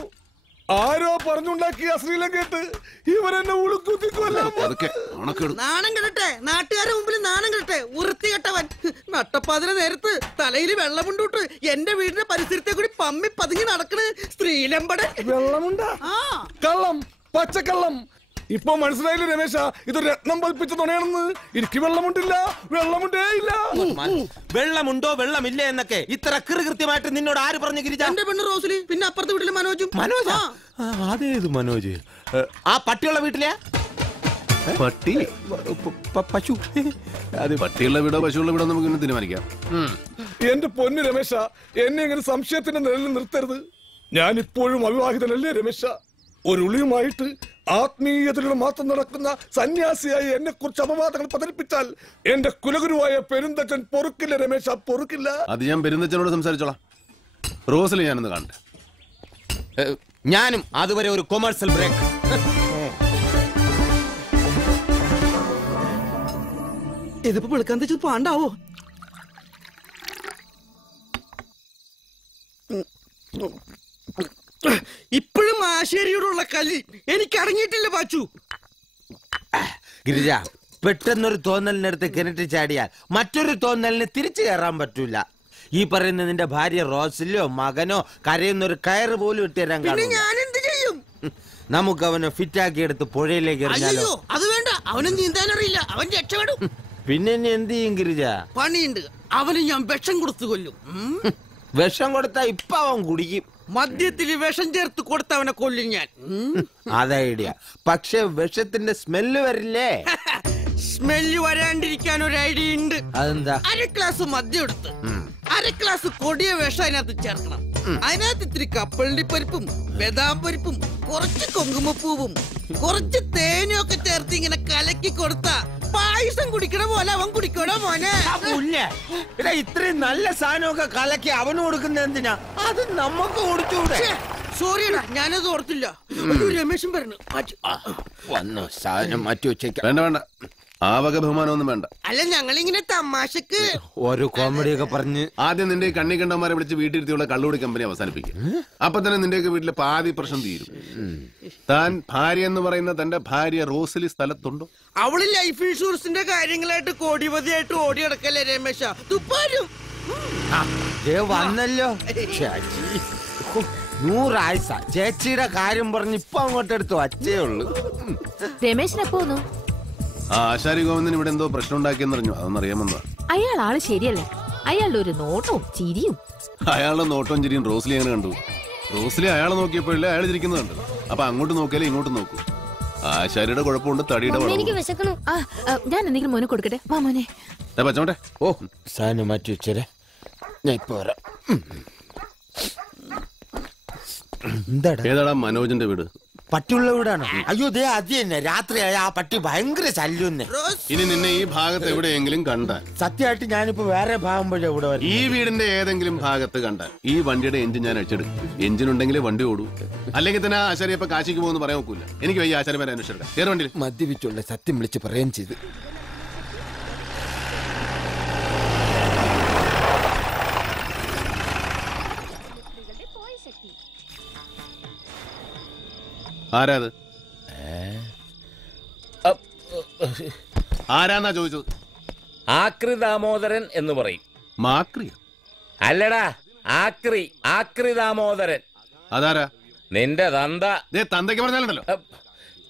ആരോ പറഞ്ഞുണ്ടാക്കിയ അശ്ലീലം കേട്ട് ഇവരെന്നെ നാണം കെടട്ടെ, നാട്ടുകാരുടെ മുമ്പിൽ നാണം കെട്ടെ. വൃത്തികെട്ടവൻ നട്ടപ്പാതിര നേരത്ത് തലയിൽ വെള്ളമുണ്ടോട്ട് എന്റെ വീടിന്റെ പരിസരത്തെ കൂടി പമ്മി പതുങ്ങി നടക്കണ് സ്ത്രീലമ്പടൻ. വെള്ളമുണ്ടാ? കള്ളം, പച്ചക്കള്ളം. ഇപ്പൊ മനസ്സിലായില്ലേ രമേശ, ഇത് രത്നം പതിപ്പിച്ച തുണയാണെന്ന്. എനിക്ക് വെള്ളമുണ്ടില്ല, വെള്ളമുണ്ടേ ഇല്ല. വെള്ളമുണ്ടോ വെള്ളമില്ല എന്നൊക്കെ ഇത്ര കൃത്യമായിട്ട് നിന്നോട് ആര് പറഞ്ഞു ഗിരിജ? എന്റെ പെണ്ണ് റോസ്ലി, പിന്നെ അപ്പുറത്തെ വീട്ടിലെ മനോജും. മനോജ്? അതേത് മനോജ്? ആ പട്ടിയുള്ള വീട്ടിലെ പട്ടി? പശു? പട്ടിയുള്ള വീടോ പശുള്ള വീടോ നമുക്ക് തീരുമാനിക്കാം. എന്റെ പൊന്നു രമേശ, എന്നെ ഇങ്ങനെ സംശയത്തിന്റെ നിഴലിൽ നിർത്തരുത്. ഞാൻ ഇപ്പോഴും അവിവാഹിതനല്ലേ രമേശ? ഒരു ഉളിയുമായിട്ട് ആത്മീയതയിലൂടെ മാത്രം നടക്കുന്ന സന്യാസിയായി എന്നെ കുറിച്ച് അപവാദങ്ങൾ പ്രചരിപ്പിച്ചാൽ എന്റെ കുലഗുരുവായ പെരുന്തച്ചൻ പൊറുക്കില്ല രമേശ, പൊറുക്കില്ല. അത് ഞാൻ പെരുന്തച്ചനോട് സംസാരിച്ചോളാം. റോസിൽ ഞാനൊന്ന് കാണട്ടെ. ഞാനും അതുവരെ ഒരു കൊമേഴ്സ്യൽ ബ്രേക്ക്. ഇതിപ്പോ വെളുക്കാൻ തെച്ചു പാണ്ടാവോ? ഇപ്പോഴും ആശേരിയോടുള്ള കലി എനിക്ക് അടങ്ങിയിട്ടില്ല പാച്ചു. ഗിരിജ, പെട്ടെന്നൊരു തോന്നലിനടുത്ത് കിണറ്റ് ചാടിയാൽ മറ്റൊരു തോന്നലിന് തിരിച്ചു കയറാൻ പറ്റൂല. ഈ പറയുന്ന നിന്റെ ഭാര്യ റോസിലോ മകനോ കരയുന്നൊരു കയറ് പോലും ഇട്ടുതരാൻ കാണും. നമുക്ക് അവനെ ഫിറ്റാക്കി എടുത്ത് പുഴയിലേക്ക് എറിഞ്ഞാലോ? അത് വേണ്ട, അവനും നീന്താൻ അറിയില്ല, അവൻ രക്ഷപ്പെടും. പിന്നെ ഇനി എന്ത് ചെയ്യും ഗിരിജ? പണിയുണ്ട്, അവന് ഞാൻ വിഷം കൊടുത്തു കൊല്ലും. വിഷം കൊടുത്താ ഇപ്പൊ അവൻ കുടിക്കും. മദ്യത്തിൽ വിഷം ചേർത്ത് കൊടുത്തവനെ കൊല്ലും ഞാൻ. അത് ഐഡിയ. പക്ഷെ വിഷത്തിന്റെ സ്മെല്ല് വരില്ലേ? സ്മെല്ല് വരാണ്ടിരിക്കാൻ ഒരു ഐഡിയ ഉണ്ട്. അതെന്താ? 1 ഗ്ലാസ് മദ്യം എടുത്ത് 1 ഗ്ലാസ് കൊടിയ വിഷം അതിനകത്ത് ചേർക്കണം. അതിനകത്ത് ഇത്തിരി കപ്പലണ്ടി പരിപ്പും ബദാം പരിപ്പും കുറച്ച് കുങ്കുമപ്പൂവും കുറച്ച് തേനും ഒക്കെ ചേർത്ത് ഇങ്ങനെ കലക്കി കൊടുത്ത പായസം കുടിക്കണ പോലെ അവൻ കുടിക്കണോ മോനെ? ഇത്രയും നല്ല സാധനമൊക്കെ കലക്കി അവന് കൊടുക്കുന്ന എന്തിനാ? അത് നമുക്ക് കൊടുത്തൂടെ? സോറിയടാ, ഞാനത് ഓർത്തില്ല. രമേശൻ പറഞ്ഞു വന്നോ സാധനം മാറ്റി വെച്ചേക്കാം. വേണ്ട വേണ്ട, ആ വക ബഹുമാനമൊന്നും വേണ്ട. അല്ല, ഞങ്ങളിങ്ങനെ തമാശക്ക് ഒരു കോമഡി ഒക്കെ പറഞ്ഞ് ആദ്യം നിന്റെ കണ്ണി കണ്ടന്മാരെ വിളിച്ച് വീട്ടിലിരുത്തിയുള്ള കള്ളുകൂടി കമ്പനി അവസാനിപ്പിക്കും. അപ്പൊ തന്നെ നിന്റെയൊക്കെ വീട്ടിലെ പാതി പ്രശ്നം തീരും. താൻ ഭാര്യ എന്ന് പറയുന്ന തന്റെ ഭാര്യ റോസിലി സ്ഥലത്തുണ്ടോ? അവള് ലൈഫ് ഇൻഷുറൻസിന്റെ കാര്യങ്ങളായിട്ട് കോടിപതിയായിട്ട് ഓടി നടക്കല്ലേ രമേശ? തുപ്പാരും വന്നല്ലോ. 100 ആഴ്ച ചേച്ചിയുടെ കാര്യം പറഞ്ഞ് ഇപ്പൊ അങ്ങോട്ടെടുത്തു അച്ചേ ഉള്ളു. രമേശിനെപ്പോന്നു? ആ ആശാരി ഗോവിന്ദൻ ഇവിടെ എന്തോ പ്രശ്നം ഉണ്ടാക്കിയെന്ന് അറിഞ്ഞു. അതൊന്നും അറിയാമെന്നാ. അയാൾ ആള് ശരിയല്ലേ? അയാളുടെ ഒരു നോട്ടവും ചിരിയും. അയാളുടെ നോട്ടവും ചിരിയും റോസ്ലി എങ്ങനെ കണ്ടു? റോസ്ലി അയാളെ നോക്കിയപ്പോഴല്ലേ അയാൾ ചിരിക്കുന്നത് കണ്ടു. അപ്പൊ അങ്ങോട്ട് നോക്കിയാലേ ഇങ്ങോട്ട് നോക്കൂ. ആശാരിയുടെ കുഴപ്പമുണ്ട്, തടിയുടെ ഞാൻ എന്തെങ്കിലും മോനെ കൊടുക്കട്ടെ? വാ മോനെ. പച്ചോട്ടെ. ഓ സാധനം മാറ്റി വെച്ചേ, ഞാൻ ഇപ്പൊ വരാം. ഏതാടാ മനോജിന്റെ വീട്? പട്ടിയുള്ള വീടാണ്. അയ്യോ ദേ അത് തന്നെ, രാത്രിയായ ആ പട്ടി ഭയങ്കര ശല്യം. ഇനി നിന്നെ ഈ ഭാഗത്ത് എവിടെയെങ്കിലും കണ്ടാൽ, സത്യമായിട്ട് ഞാനിപ്പോ വേറെ ഭാഗം പോലെ ഇവിടെ വരും. ഈ വീടിന്റെ ഏതെങ്കിലും ഭാഗത്ത് കണ്ടാൽ ഈ വണ്ടിയുടെ എഞ്ചിൻ ഞാൻ അടിച്ചെടുക്കും. എഞ്ചിൻ ഉണ്ടെങ്കിലേ വണ്ടി ഓടൂ. അല്ലെങ്കിൽ തന്നെ ആശാരി ഇപ്പൊ കാശിക്ക് പോകുന്നു പറയാൻ നോക്കൂല. എനിക്ക് വയ്യ ആശാരിമാരെ അന്വേഷിച്ചെടുക്കാം. വേറെ വണ്ടി മദ്യപിച്ചുള്ള സത്യം വിളിച്ച് പറയുകയും ചെയ്ത്. ആരാത്? ആരാന്നാ ചോദിച്ചത്? ആക്രി ദാമോദരൻ എന്ന് പറയും. മാക്രി അല്ലടാ, ആക്രി ദാമോദരൻ. അതാരാ? നിന്റെ തന്ത. തന്തയ്ക്ക് പറഞ്ഞാലുണ്ടല്ലോ.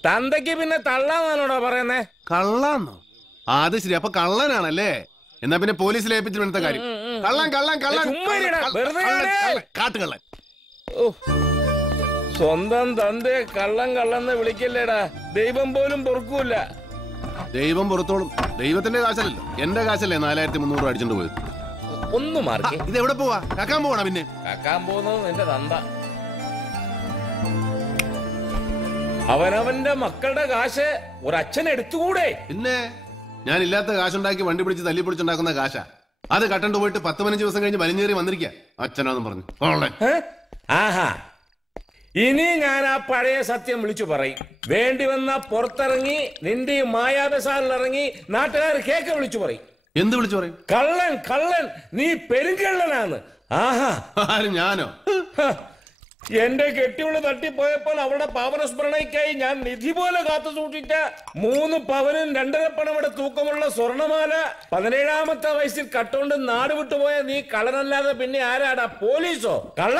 തന്തയ്ക്ക് പിന്നെ തള്ളാന്നാണോടാ പറയുന്നേ? കള്ളാന്നോ? അത് ശരി, അപ്പൊ കള്ളനാണല്ലേ? എന്നാ പിന്നെ പോലീസിൽ ഏൽപ്പിച്ചു വേണ്ട കാര്യം. കള്ളൻ കള്ളൻ കള്ളൻ കാട്ടുകള്ളൻ. സ്വന്തം തന്തയെ കള്ളം കള്ളന്ന് വിളിക്കല്ലേടാ. ദൈവം പോലും പൊറുക്കൂല. ദൈവം പുറത്തോളും. ദൈവത്തിന്റെ കാശല്ലല്ലോ, എന്റെ കാശല്ലേ 4300 അടിച്ചോണ്ട് പോയത്. ഒന്ന് മാറി. ഇത് എവിടെ പോവാ? കക്കാൻ പോവാ? പിന്നെ കക്കാൻ പോകുന്നത് നിന്റെ തന്ത. അവനവന്റെ മക്കളുടെ കാശ് ഒരച്ഛൻ എടുത്തുകൂടെ? പിന്നെ ഞാൻ ഇല്ലാത്ത കാശുണ്ടാക്കി വണ്ടി പിടിച്ച് തല്ലി പിടിച്ചുണ്ടാക്കുന്ന കാശാ. അത് കട്ടണ്ട് പോയിട്ട് 10-15 ദിവസം കഴിഞ്ഞ് വലിഞ്ഞേറി വന്നിരിക്കുക അച്ഛനാന്ന് പറഞ്ഞു. ആഹാ, ഇനി ഞാൻ ആ പഴയ സത്യം വിളിച്ചു പറയും. വേണ്ടി വന്ന പുറത്തിറങ്ങി നിന്റെ മായാബസാറിൽ ഇറങ്ങി നാട്ടുകാർ കേക്ക് വിളിച്ചു പറയും. എന്ത് വിളിച്ചു പറയും? കള്ളൻ കള്ളൻ, നീ പെരുങ്കള്ളനാണ്. ആഹാ, ഞാനോ? എന്റെ കെട്ടിയുള്ള തട്ടിപ്പോയപ്പോൾ അവളുടെ പാവനസ്മരണയ്ക്കായി ഞാൻ നിധി പോലെ കാത്തു സൂക്ഷിച്ച 3 പവനും 2.5 പണയുടെ തൂക്കമുള്ള സ്വർണമാല 17ാമത്തെ വയസ്സിൽ കട്ടോണ്ട് നാട് വിട്ടുപോയ നീ കള്ളനല്ലാതെ പിന്നെ ആരാടാ? പോലീസോ? കള്ള?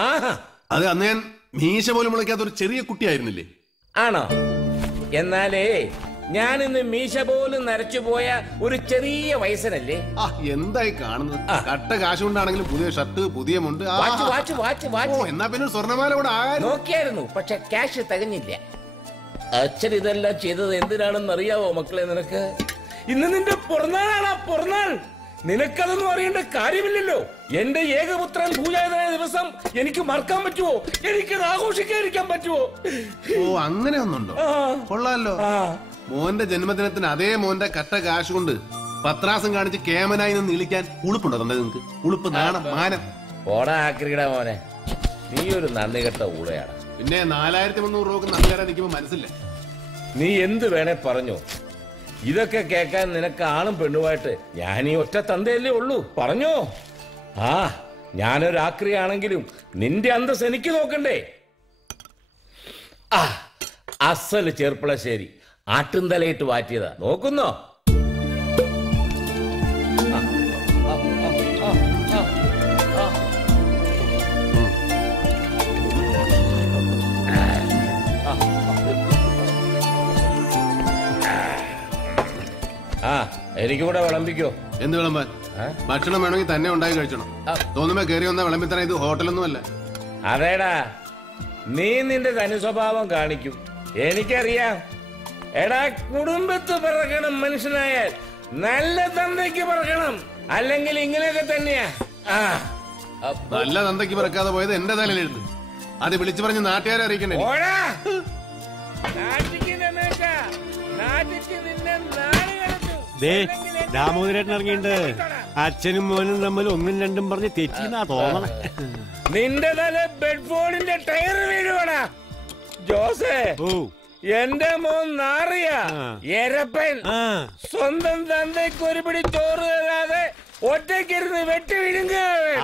ആഹാ, അത് അന്ന് ഞാൻ മീശ പോലും മുളയ്ക്കാത്ത ഒരു ചെറിയ കുട്ടിയായിരുന്നില്ലേ? ആണോ? എന്നാലേ ഞാൻ ഇന്ന് മീശ പോലും നരച്ചു പോയ ഒരു ചെറിയ വയസ്സനല്ലേ? എന്തായി കാണുന്നത്? കട്ട കാശ് കൊണ്ടാണെങ്കിലും പുതിയ ഷർട്ട്, പുതിയ മുണ്ട്. എന്നാ പിന്നെ സ്വർണ്ണമാല കൂടെ നോക്കിയായിരുന്നു, പക്ഷെ ക്യാഷ് തികഞ്ഞില്ല. അച്ഛൻ ഇതെല്ലാം ചെയ്തത് എന്തിനാണെന്ന് അറിയാവോ മക്കളെ നിനക്ക്? ഇന്ന് നിന്റെ പിറന്നാളാണ്. പിറന്നാൾ നിനക്കതൊന്നും അറിയേണ്ട കാര്യമില്ലല്ലോ. എന്റെ ഏകപുത്രൻ പൂജാതനായ ദിവസം എനിക്ക് മറക്കാൻ പറ്റുമോ? എനിക്കത് ആഘോഷിക്കാതിരിക്കാൻ പറ്റുമോ? ഓ അങ്ങനെ ഒന്നുണ്ടോ? കൊള്ളാലോ. മോന്റെ ജന്മദിനത്തിന് അതേ മോന്റെ കട്ട കാശ് കൊണ്ട് പത്രാസം കാണിച്ച് കേമനായി നിന്ന് വിളിക്കാൻ ഉളുപ്പുണ്ടോ തന്നെ നിങ്ങക്ക്? ഉളുപ്പ്, നാണം, മാനം. ഓടാ ആക്രിയുടെ മോനെ, നീ ഒരു നന്ദി കെട്ട ഊളയാണ്. പിന്നെ 4300 രൂപക്ക് നന്ദിയാരാ നിൽക്കുമ്പോ മനസ്സില്ല. നീ എന്ത് വേണേ പറഞ്ഞോ. ഇതൊക്കെ കേൾക്കാൻ നിനക്ക് ആണും പെണ്ണുമായിട്ട് ഞാൻ ഈ ഒറ്റ തന്തയല്ലേ ഉള്ളൂ. പറഞ്ഞോ. ആ ഞാനൊരു ആക്രിയാണെങ്കിലും നിന്റെ അന്തസ് എനിക്ക് നോക്കണ്ടേ? ആ അസല് ചെർപ്പളശ്ശേരി ആട്ടുംതലയിട്ട് വാറ്റിയതാ. നോക്കുന്നോ? ആ എനിക്ക് കൂടെ വിളമ്പിക്കോ. എന്ത് വിളമ്പാൻ? ഭക്ഷണം വേണമെങ്കിൽ തന്നെ ഉണ്ടാക്കി കഴിച്ചണം. തോന്നുമ്പോ കയറി വന്ന വിളമ്പിത്തറ ഇത് ഹോട്ടലൊന്നും അല്ല. അതേടാ, നീ നിന്റെ തനി സ്വഭാവം കാണിക്കും, എനിക്കറിയാം. എടാ, കുടുംബത്ത് പിറക്കണം മനുഷ്യനായാൽ, നല്ല തന്തയ്ക്ക് പിറക്കണം, അല്ലെങ്കിൽ ഇങ്ങനെയൊക്കെ തന്നെയാ. നല്ല തന്തയ്ക്ക് പിറക്കാതെ പോയത് എന്റെ തലയിലെഴുത്ത്. അത് വിളിച്ചു പറഞ്ഞ് നാട്ടുകാരെ അറിയിക്കണേ. ദാമോദരേട്ടൻ ഇറങ്ങിയിട്ട് അച്ഛനും മോനും തമ്മിൽ ഒന്നും രണ്ടും പറഞ്ഞ് തെറ്റിന്നാ തോന്നണേ. നിന്റെ തല ബെഡ്ഫോണിന്റെ ടയർ വീഴുവാടാ ജോസേ. എന്റെ മോൻ നാറിയ എരപ്പൻ സ്വന്തം തന്തയ്ക്ക് ഒരു പിടി ചോറ് തരാതെ ഒറ്റയ്ക്കിരുന്ന് വെട്ടി വിഴുങ്ങ.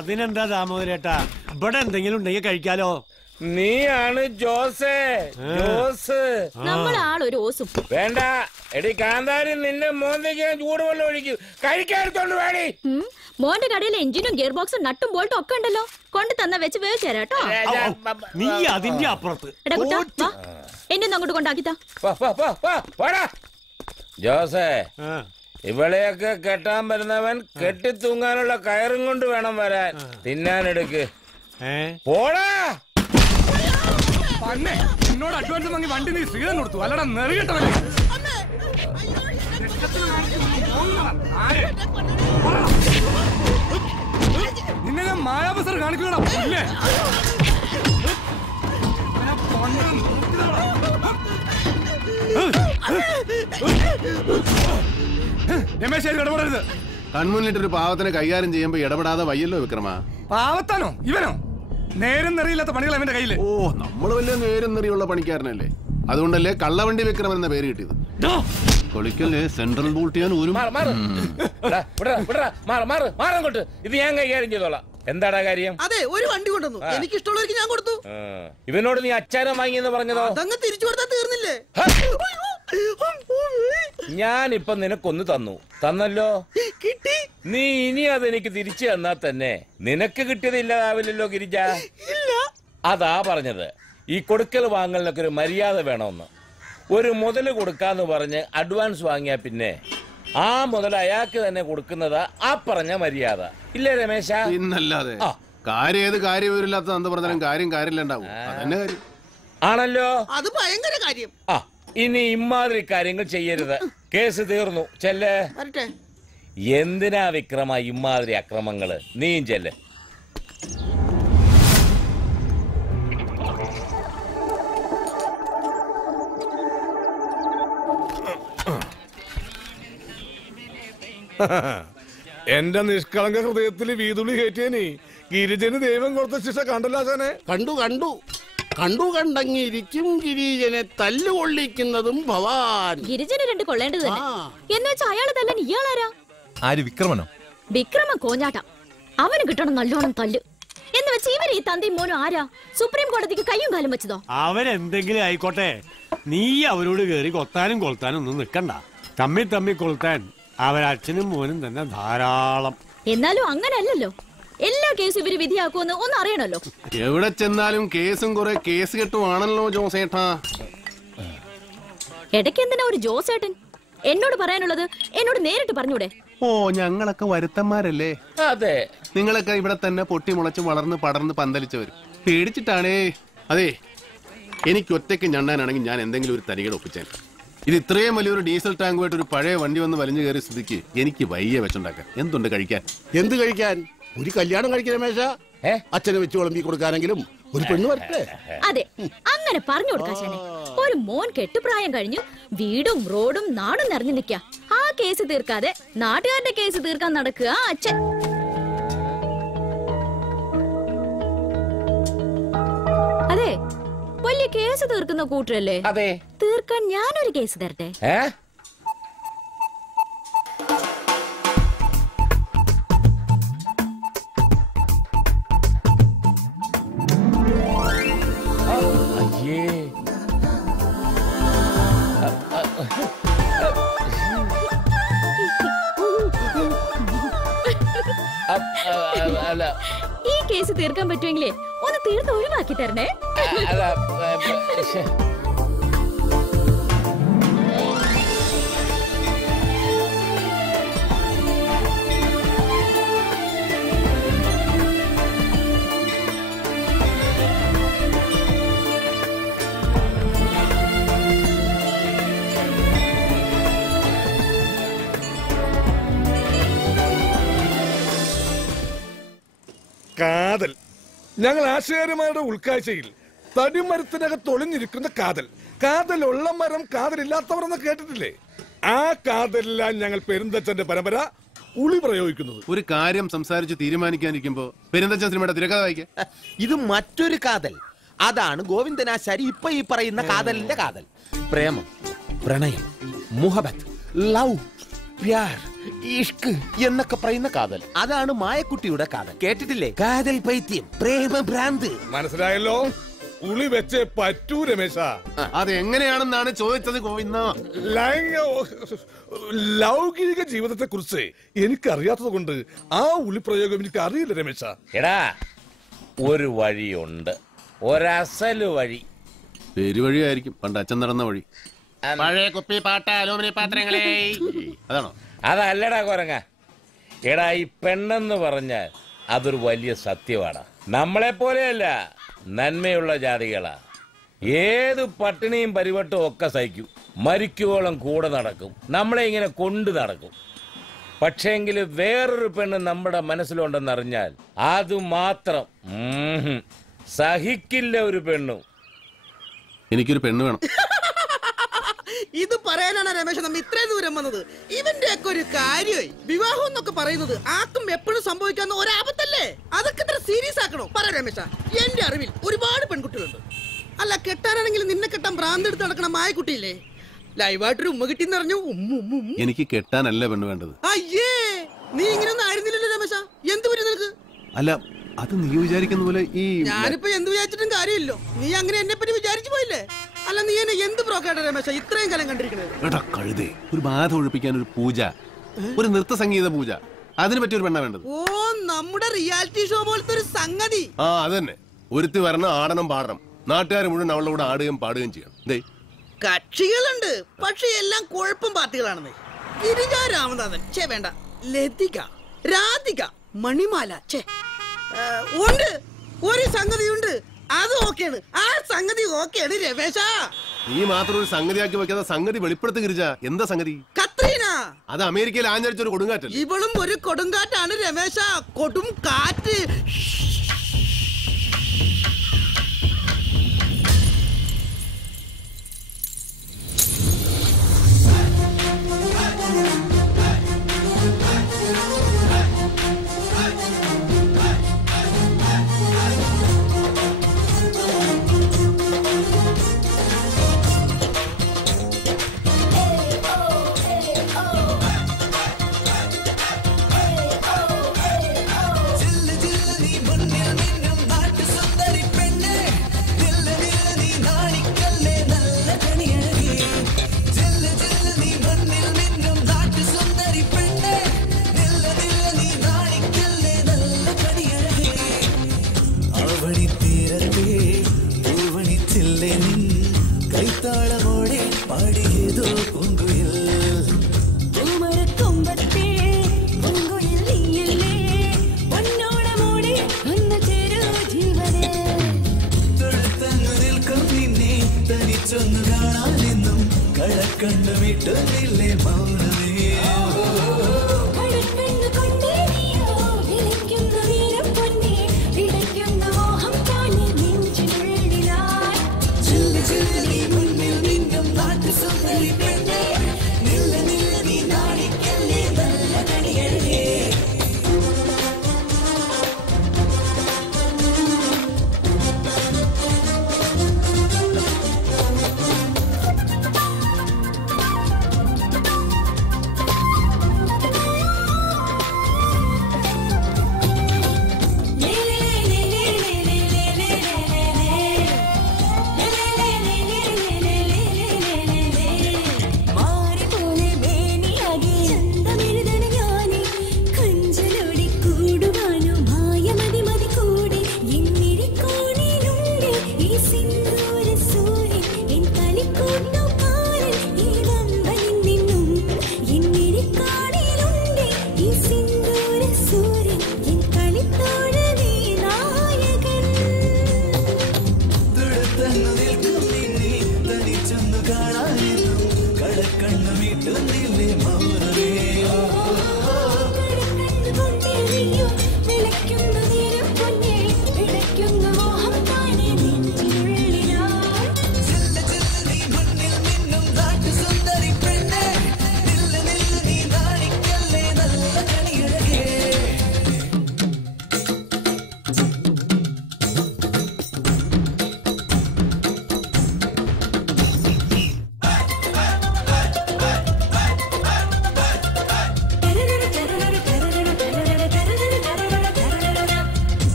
അതിനെന്താ ദാമോദരേട്ടാ, ഇവിടെ എന്തെങ്കിലും ഉണ്ടെങ്കിൽ കഴിക്കാലോ. നീയാണ് ജോസേ. ജോസ് നമ്മളാളൊരു ഓസും വേണ്ട. എടി കാന്താരി, നിന്റെ മോന്തയ്ക്ക് ചൂടുവെള്ളം ഒഴിക്കും. കഴിക്കാടുത്തോണ്ട് വേണി. മോന്റെ കടയിൽ എഞ്ചിനും ഗിയർ ബോക്സും നട്ടും ബോൾട്ടും ഒക്കെ ഉണ്ടല്ലോ. കൊണ്ട് തന്ന വെച്ച് വേവിച്ചേരാട്ടോ. നീ അതിന്റെ അപ്പുറത്ത് എന്നെ ഒന്ന് അങ്ങോട്ട് കൊണ്ടാക്കിത്താ. ജോസേ, ഇവളെയൊക്കെ കെട്ടാൻ വരുന്നവൻ കെട്ടിത്തൂങ്ങാനുള്ള കയറും കൊണ്ട് വേണം വരാൻ. തിന്നാനെടുക്ക്. പോടാ. എന്നോട് അഡ്വാൻസ് വാങ്ങി വണ്ടി നീ ശ്രീധൻ കൊടുത്തു അല്ലടാ നെറിയിട്ടവല്ലേ. നിന്നെ ഞാൻ മായാബസർ കാണിക്കണ പുല്ലേ. രമേശ് ഇടപെടരുത്. കൺമുന്നിട്ടൊരു പാവത്തിനെ കൈകാര്യം ചെയ്യുമ്പോ ഇടപെടാതെ വയ്യല്ലോ വിക്രമ. പാവത്താനോ ഇവനോ? നേരം നെറിയില്ലാത്ത പണികൾ അവന്റെ കയ്യില്. ഓ, നമ്മള് വലിയ നേരം നെറിയുള്ള പണിക്കാരനല്ലേ, അതുകൊണ്ടല്ലേ കള്ളവണ്ടി വിക്രമൻ എന്ന പേര് കിട്ടിയത്. കൊളിക്കല്ലേ സെൻട്രൽ ബോൾട്ട് ചെയ്യാൻ ഒരു മാറങ്ങോട്ട്. ഇത് ഞാൻ കൈകാര്യം ചെയ്തോളാം. എന്താടാ കാര്യം? അതെ, ഒരു വണ്ടി കൊണ്ടുവന്നു, എനിക്ക് ഇഷ്ടമുള്ളവർക്ക് ഞാൻ കൊടുത്തു. ഇവനോട് നീ അച്ചാരം വാങ്ങിയെന്ന് പറഞ്ഞതോ? അതങ്ങ് തിരിച്ചു കൊടുത്താൽ തീർന്നില്ലേ? ഞാനിപ്പൊ നിനക്കൊന്ന് തന്നല്ലോ. കിട്ടി. നീ ഇനി അതെനിക്ക് തിരിച്ചു തന്നാ തന്നെ നിനക്ക് കിട്ടിയത് ഇല്ലാതാവില്ലല്ലോ ഗിരിജ. അതാ പറഞ്ഞത്, ഈ കൊടുക്കൽ വാങ്ങലിനൊക്കെ ഒരു മര്യാദ വേണമെന്ന്. ഒരു മുതല് കൊടുക്കാന്ന് പറഞ്ഞ് അഡ്വാൻസ് വാങ്ങിയാ പിന്നെ ആ മുതൽ അയാൾക്ക് തന്നെ കൊടുക്കുന്നതാ ആ പറഞ്ഞ മര്യാദ. ഇല്ലേ രമേശ? ഇന്നല്ലാതെ കാര്യം ഏത് കാര്യം വരില്ലാത്ത എന്താ പറഞ്ഞാലും കാര്യമില്ലാണ്ടാവും. അതന്നെ കാര്യം ആണല്ലോ. അത് ഭയങ്കര കാര്യം. ഇനി ഇമാതിരി കാര്യങ്ങൾ ചെയ്യരുത്. കേസ് തീർന്നു. ചെല്ലേ. എന്തിനാ വിക്രമ ഇമാതിരി അക്രമങ്ങള്? നീയും ചെല്ലേ. എന്റെ നിഷ്കളങ്ക ഹൃദയത്തിൽ വീതുളി കയറ്റിയനി ഗിരിജന് ദൈവം കൊടുത്ത ശിക്ഷ കണ്ടല്ലാശാനെ. കണ്ടങ്ങിരിക്കും ഗിരിജനെ തല്ലുകൊള്ളിക്കുന്നതും ഭവാൻ. ഗിരിജന് രണ്ട് കൊള്ളേണ്ടത് തന്നെ. എന്നുവെച്ചാ അയാള് തല്ലാൻ ഇയാളാരാ? ആര്? വിക്രമനോ? വിക്രമ കോഞ്ഞാട്ടം. അവന് കിട്ടണം നല്ലോണം തല്ല്. എന്ന് വെച്ച് ഇവര് ഈ തന്തയും മോനും ആരാ? സുപ്രീം കോടതിക്ക് കയ്യും കാലും വെച്ചതോ? അവരെന്തെങ്കിലും ആയിക്കോട്ടെ, നീ അവരോട് കേറി കൊത്താനും കൊളുത്താനും ഒന്നും നിക്കണ്ട. തമ്മി കൊളുത്താൻ അവരച്ഛനും മോനും തന്നെ ധാരാളം. എന്നാലും അങ്ങനല്ലല്ലോ. എല്ലാ കേസും ഇവര് വിധിയാക്കുമെന്ന് ഒന്ന് അറിയണല്ലോ. എവിടെ ചെന്നാലും കേസും കുറെ കേസ് കെട്ടുവാണല്ലോ ജോസേട്ടാ. ഇടയ്ക്ക് എന്തിനാ ഒരു ജോസേട്ടൻ? എന്നോട് പറയാനുള്ളത് എന്നോട് നേരിട്ട് പറഞ്ഞൂടെ? ഓ, ഞങ്ങളൊക്കെ വരുത്തന്മാരല്ലേ? അതെ. നിങ്ങളൊക്കെ ഇവിടെ തന്നെ പൊട്ടി മുളച്ച് വളർന്ന് പടർന്ന് പന്തലിച്ചവര് പേടിച്ചിട്ടാണേ. അതെ, എനിക്ക് ഒറ്റയ്ക്ക് ഞണ്ണാനാണെങ്കിൽ ഞാൻ എന്തെങ്കിലും ഒരു തരികട ഒപ്പിച്ചേൻ. ഇത് ഇത്രയും വലിയൊരു ഡീസൽ ടാങ്കുമായിട്ട് ഒരു പഴയ വണ്ടി വന്ന് വലിഞ്ഞു കയറിയ സ്ഥിതിക്ക് എനിക്ക് വയ്യ വെച്ചുണ്ടാക്കാൻ. എന്തുണ്ട് കഴിക്കാൻ? എന്ത് കഴിക്കാൻ? ഒരു കല്യാണം കഴിക്കുന്ന രമേശ. അച്ഛനെ വെച്ച് വിളമ്പി കൊടുക്കാനെങ്കിലും ഒരു പെണ്ണ് വരട്ടെ. അതെ, അങ്ങനെ പറഞ്ഞു കൊടുക്കാശാനെ. ഒരു മോൻ കെട്ടുപ്രായം കഴിഞ്ഞു വീടും റോഡും നാടും നിറഞ്ഞു നിൽക്ക. ആ കേസ് തീർക്കാതെ നാട്ടുകാരുടെ കേസ് തീർക്കാൻ നടക്കുക അച്ഛൻ. അതെ, വലിയ കേസ് തീർക്കുന്ന കൂട്ടരല്ലേ? അതെ. തീർക്കാൻ ഞാനൊരു കേസ് തരട്ടെ? ഈ കേസ് തീർക്കാൻ പറ്റുമെങ്കിലേ ഒന്ന് തീർത്ത് ഒഴിവാക്കി തരണേ. കാതൽ. ഞങ്ങൾ ആശയമാരുടെ ഉൾക്കാഴ്ചയിൽ തടിമരത്തിനകത്ത് ഒളിഞ്ഞിരിക്കുന്ന കാതൽ. കാതലുള്ള മരം കാതലില്ലാത്തവർ എന്ന് കേട്ടിട്ടില്ലേ? ആ കാതലെല്ലാം ഞങ്ങൾ പെരുന്തച്ഛന്റെ പരമ്പര ഉളി പ്രയോഗിക്കുന്നത്. ഒരു കാര്യം സംസാരിച്ച് തീരുമാനിക്കാനിരിക്കുമ്പോ പെരുന്തച്ഛൻ സിനിമയുടെ തിരക്കഥ വായിക്കാം. ഇത് മറ്റൊരു കാതൽ. അതാണ് ഗോവിന്ദനാശാരി ഇപ്പൊ ഈ പറയുന്ന കാതലിന്റെ കാതൽ. പ്രേമം, പ്രണയം, മുഹബത്ത്, ലവ്, പ്യാർ, ഇഷ്ക് എന്നൊക്കെ പറയുന്ന കാതൽ. അതാണ് മായക്കുട്ടിയുടെ കാതൽ. കേട്ടിട്ടില്ലേ? കാതൽ പൈത്യം, പ്രേമ ഭ്രാന്ത്. മനസ്സിലായല്ലോ? ഉളി വെച്ചേ പറ്റൂ രമേശ. അത് എങ്ങനെയാണെന്നാണ് ചോദിച്ചത് ഗോവിന്ദ. ലൗകിക ജീവിതത്തെ കുറിച്ച് എനിക്കറിയാത്തത് കൊണ്ട് ആ ഉളി പ്രയോഗം എനിക്ക് അറിയില്ല രമേശ. എടാ, ഒരു വഴിയുണ്ട്, ഒരസല് വഴി. പെരുവഴിയായിരിക്കും, പണ്ട് അച്ഛൻ നടന്ന വഴി. പഴയ കുപ്പി പാട്ട അലൂമിനിയം പാത്രങ്ങളെ. അതാണോ? അതല്ലടാ കുരങ്ങ. എടാ, ഈ പെണ്ണെന്ന് പറഞ്ഞാൽ അതൊരു വലിയ സത്യമാണ്. നമ്മളെ പോലെയല്ല, നന്മയുള്ള ജാതികളാ. ഏത് പട്ടിണിയും പരിവട്ടവും ഒക്കെ സഹിക്കും, മരിക്കുവോളം കൂടെ നടക്കും, നമ്മളെ ഇങ്ങനെ കൊണ്ടു നടക്കും. പക്ഷേങ്കിൽ വേറൊരു പെണ്ണ് നമ്മുടെ മനസ്സിലുണ്ടെന്നറിഞ്ഞാൽ അത് മാത്രം സഹിക്കില്ല ഒരു പെണ്ണും. എനിക്കൊരു പെണ്ണ് വേണം. ഇത് പറയാനാണ് രമേശ് നമ്മ ഇത്രയും ദൂരം വന്നത്. ഇവന്റെ ഒക്കെ ഒരു കാര്യമായി വിവാഹം എന്നൊക്കെ പറയുന്നത് ആർക്കും എപ്പോഴും സംഭവിക്കാവുന്ന ഒരാപത്തല്ലേ? അതൊക്കെ ഇത്ര സീരിയസ് ആക്കണോ? പറ രമേശ. എന്റെ അറിവിൽ ഒരുപാട് പെൺകുട്ടികളുണ്ട്. അല്ല, കെട്ടാനാണെങ്കിൽ നിന്നെ കെട്ടാൻ ഭ്രാന്തെടുത്ത് നടക്കണ മായക്കുട്ടിയില്ലേ? ലൈവായിട്ടൊരു ഉമ്മ കിട്ടിന്ന് പറഞ്ഞു. എനിക്ക് കെട്ടാനല്ല പെണ്ണ് വേണ്ടത്. അയ്യേ, നീ ഇങ്ങനെയൊന്നും ആയിരുന്നില്ലല്ലോ രമേശ. എന്ത് പറ്റി നിനക്ക്? അല്ല, അത് നീ വിചാരിക്കുന്ന പോലെ ഈ ഞാനിപ്പോ എന്ത് വിചാരിച്ചിട്ടും കാര്യമില്ലോ. നീ അങ്ങനെ എന്നെ പറ്റി വിചാരിച്ചു പോയില്ലേ? അല്ല, നീ എന്നെ എന്ത് ബ്രോക്കാണ് രമേശ ഇത്രയും കാലം കണ്ടിരിക്കണത്? കഴുതേ, ഒരു ബാധ ഒഴിപ്പിക്കാൻ ഒരു പൂജ, ഒരു നൃത്ത സംഗീത പൂജ, അതിന് പറ്റിയൊരു പെണ്ണ വേണ്ടത്. ഓ, നമ്മുടെ റിയാലിറ്റി ഷോ പോലത്തെ ഒരു സംഗതി. ആ, അത് തന്നെ. ഒരുത്തി വരണം, ആടണം, പാടണം, നാട്ടുകാർ മുഴുവൻ അവളുടെ കൂടെ ആടുകയും പാടുകയും ചെയ്യണം. കക്ഷികളുണ്ട്, പക്ഷെ എല്ലാം കുഴപ്പം പാർട്ടികളാണെന്ന്. ഗിരിജ രാമനാഥൻ, ചേ വേണ്ട, ലതിക, രാധിക, മണിമാല, ചേ ഉണ്ട്. ഒരു സംഗതിയുണ്ട്, അത് ഓക്കെയാണ്. ആ സംഗതി ഓക്കെയാണ് രമേശ. നീ മാത്രം ഒരു സംഗതിയാക്കി വെക്കാതെ സംഗതി വെളിപ്പെടുത്തി ഗിരിജ. എന്താ സംഗതി? കത്രീന. അത് അമേരിക്കയിൽ ആഞ്ഞടിച്ച ഒരു കൊടുങ്കാറ്റ്. ഇവളും ഒരു കൊടുങ്കാറ്റാണ് രമേശ. കൊടും കാറ്റ്. जिल जिल नी बन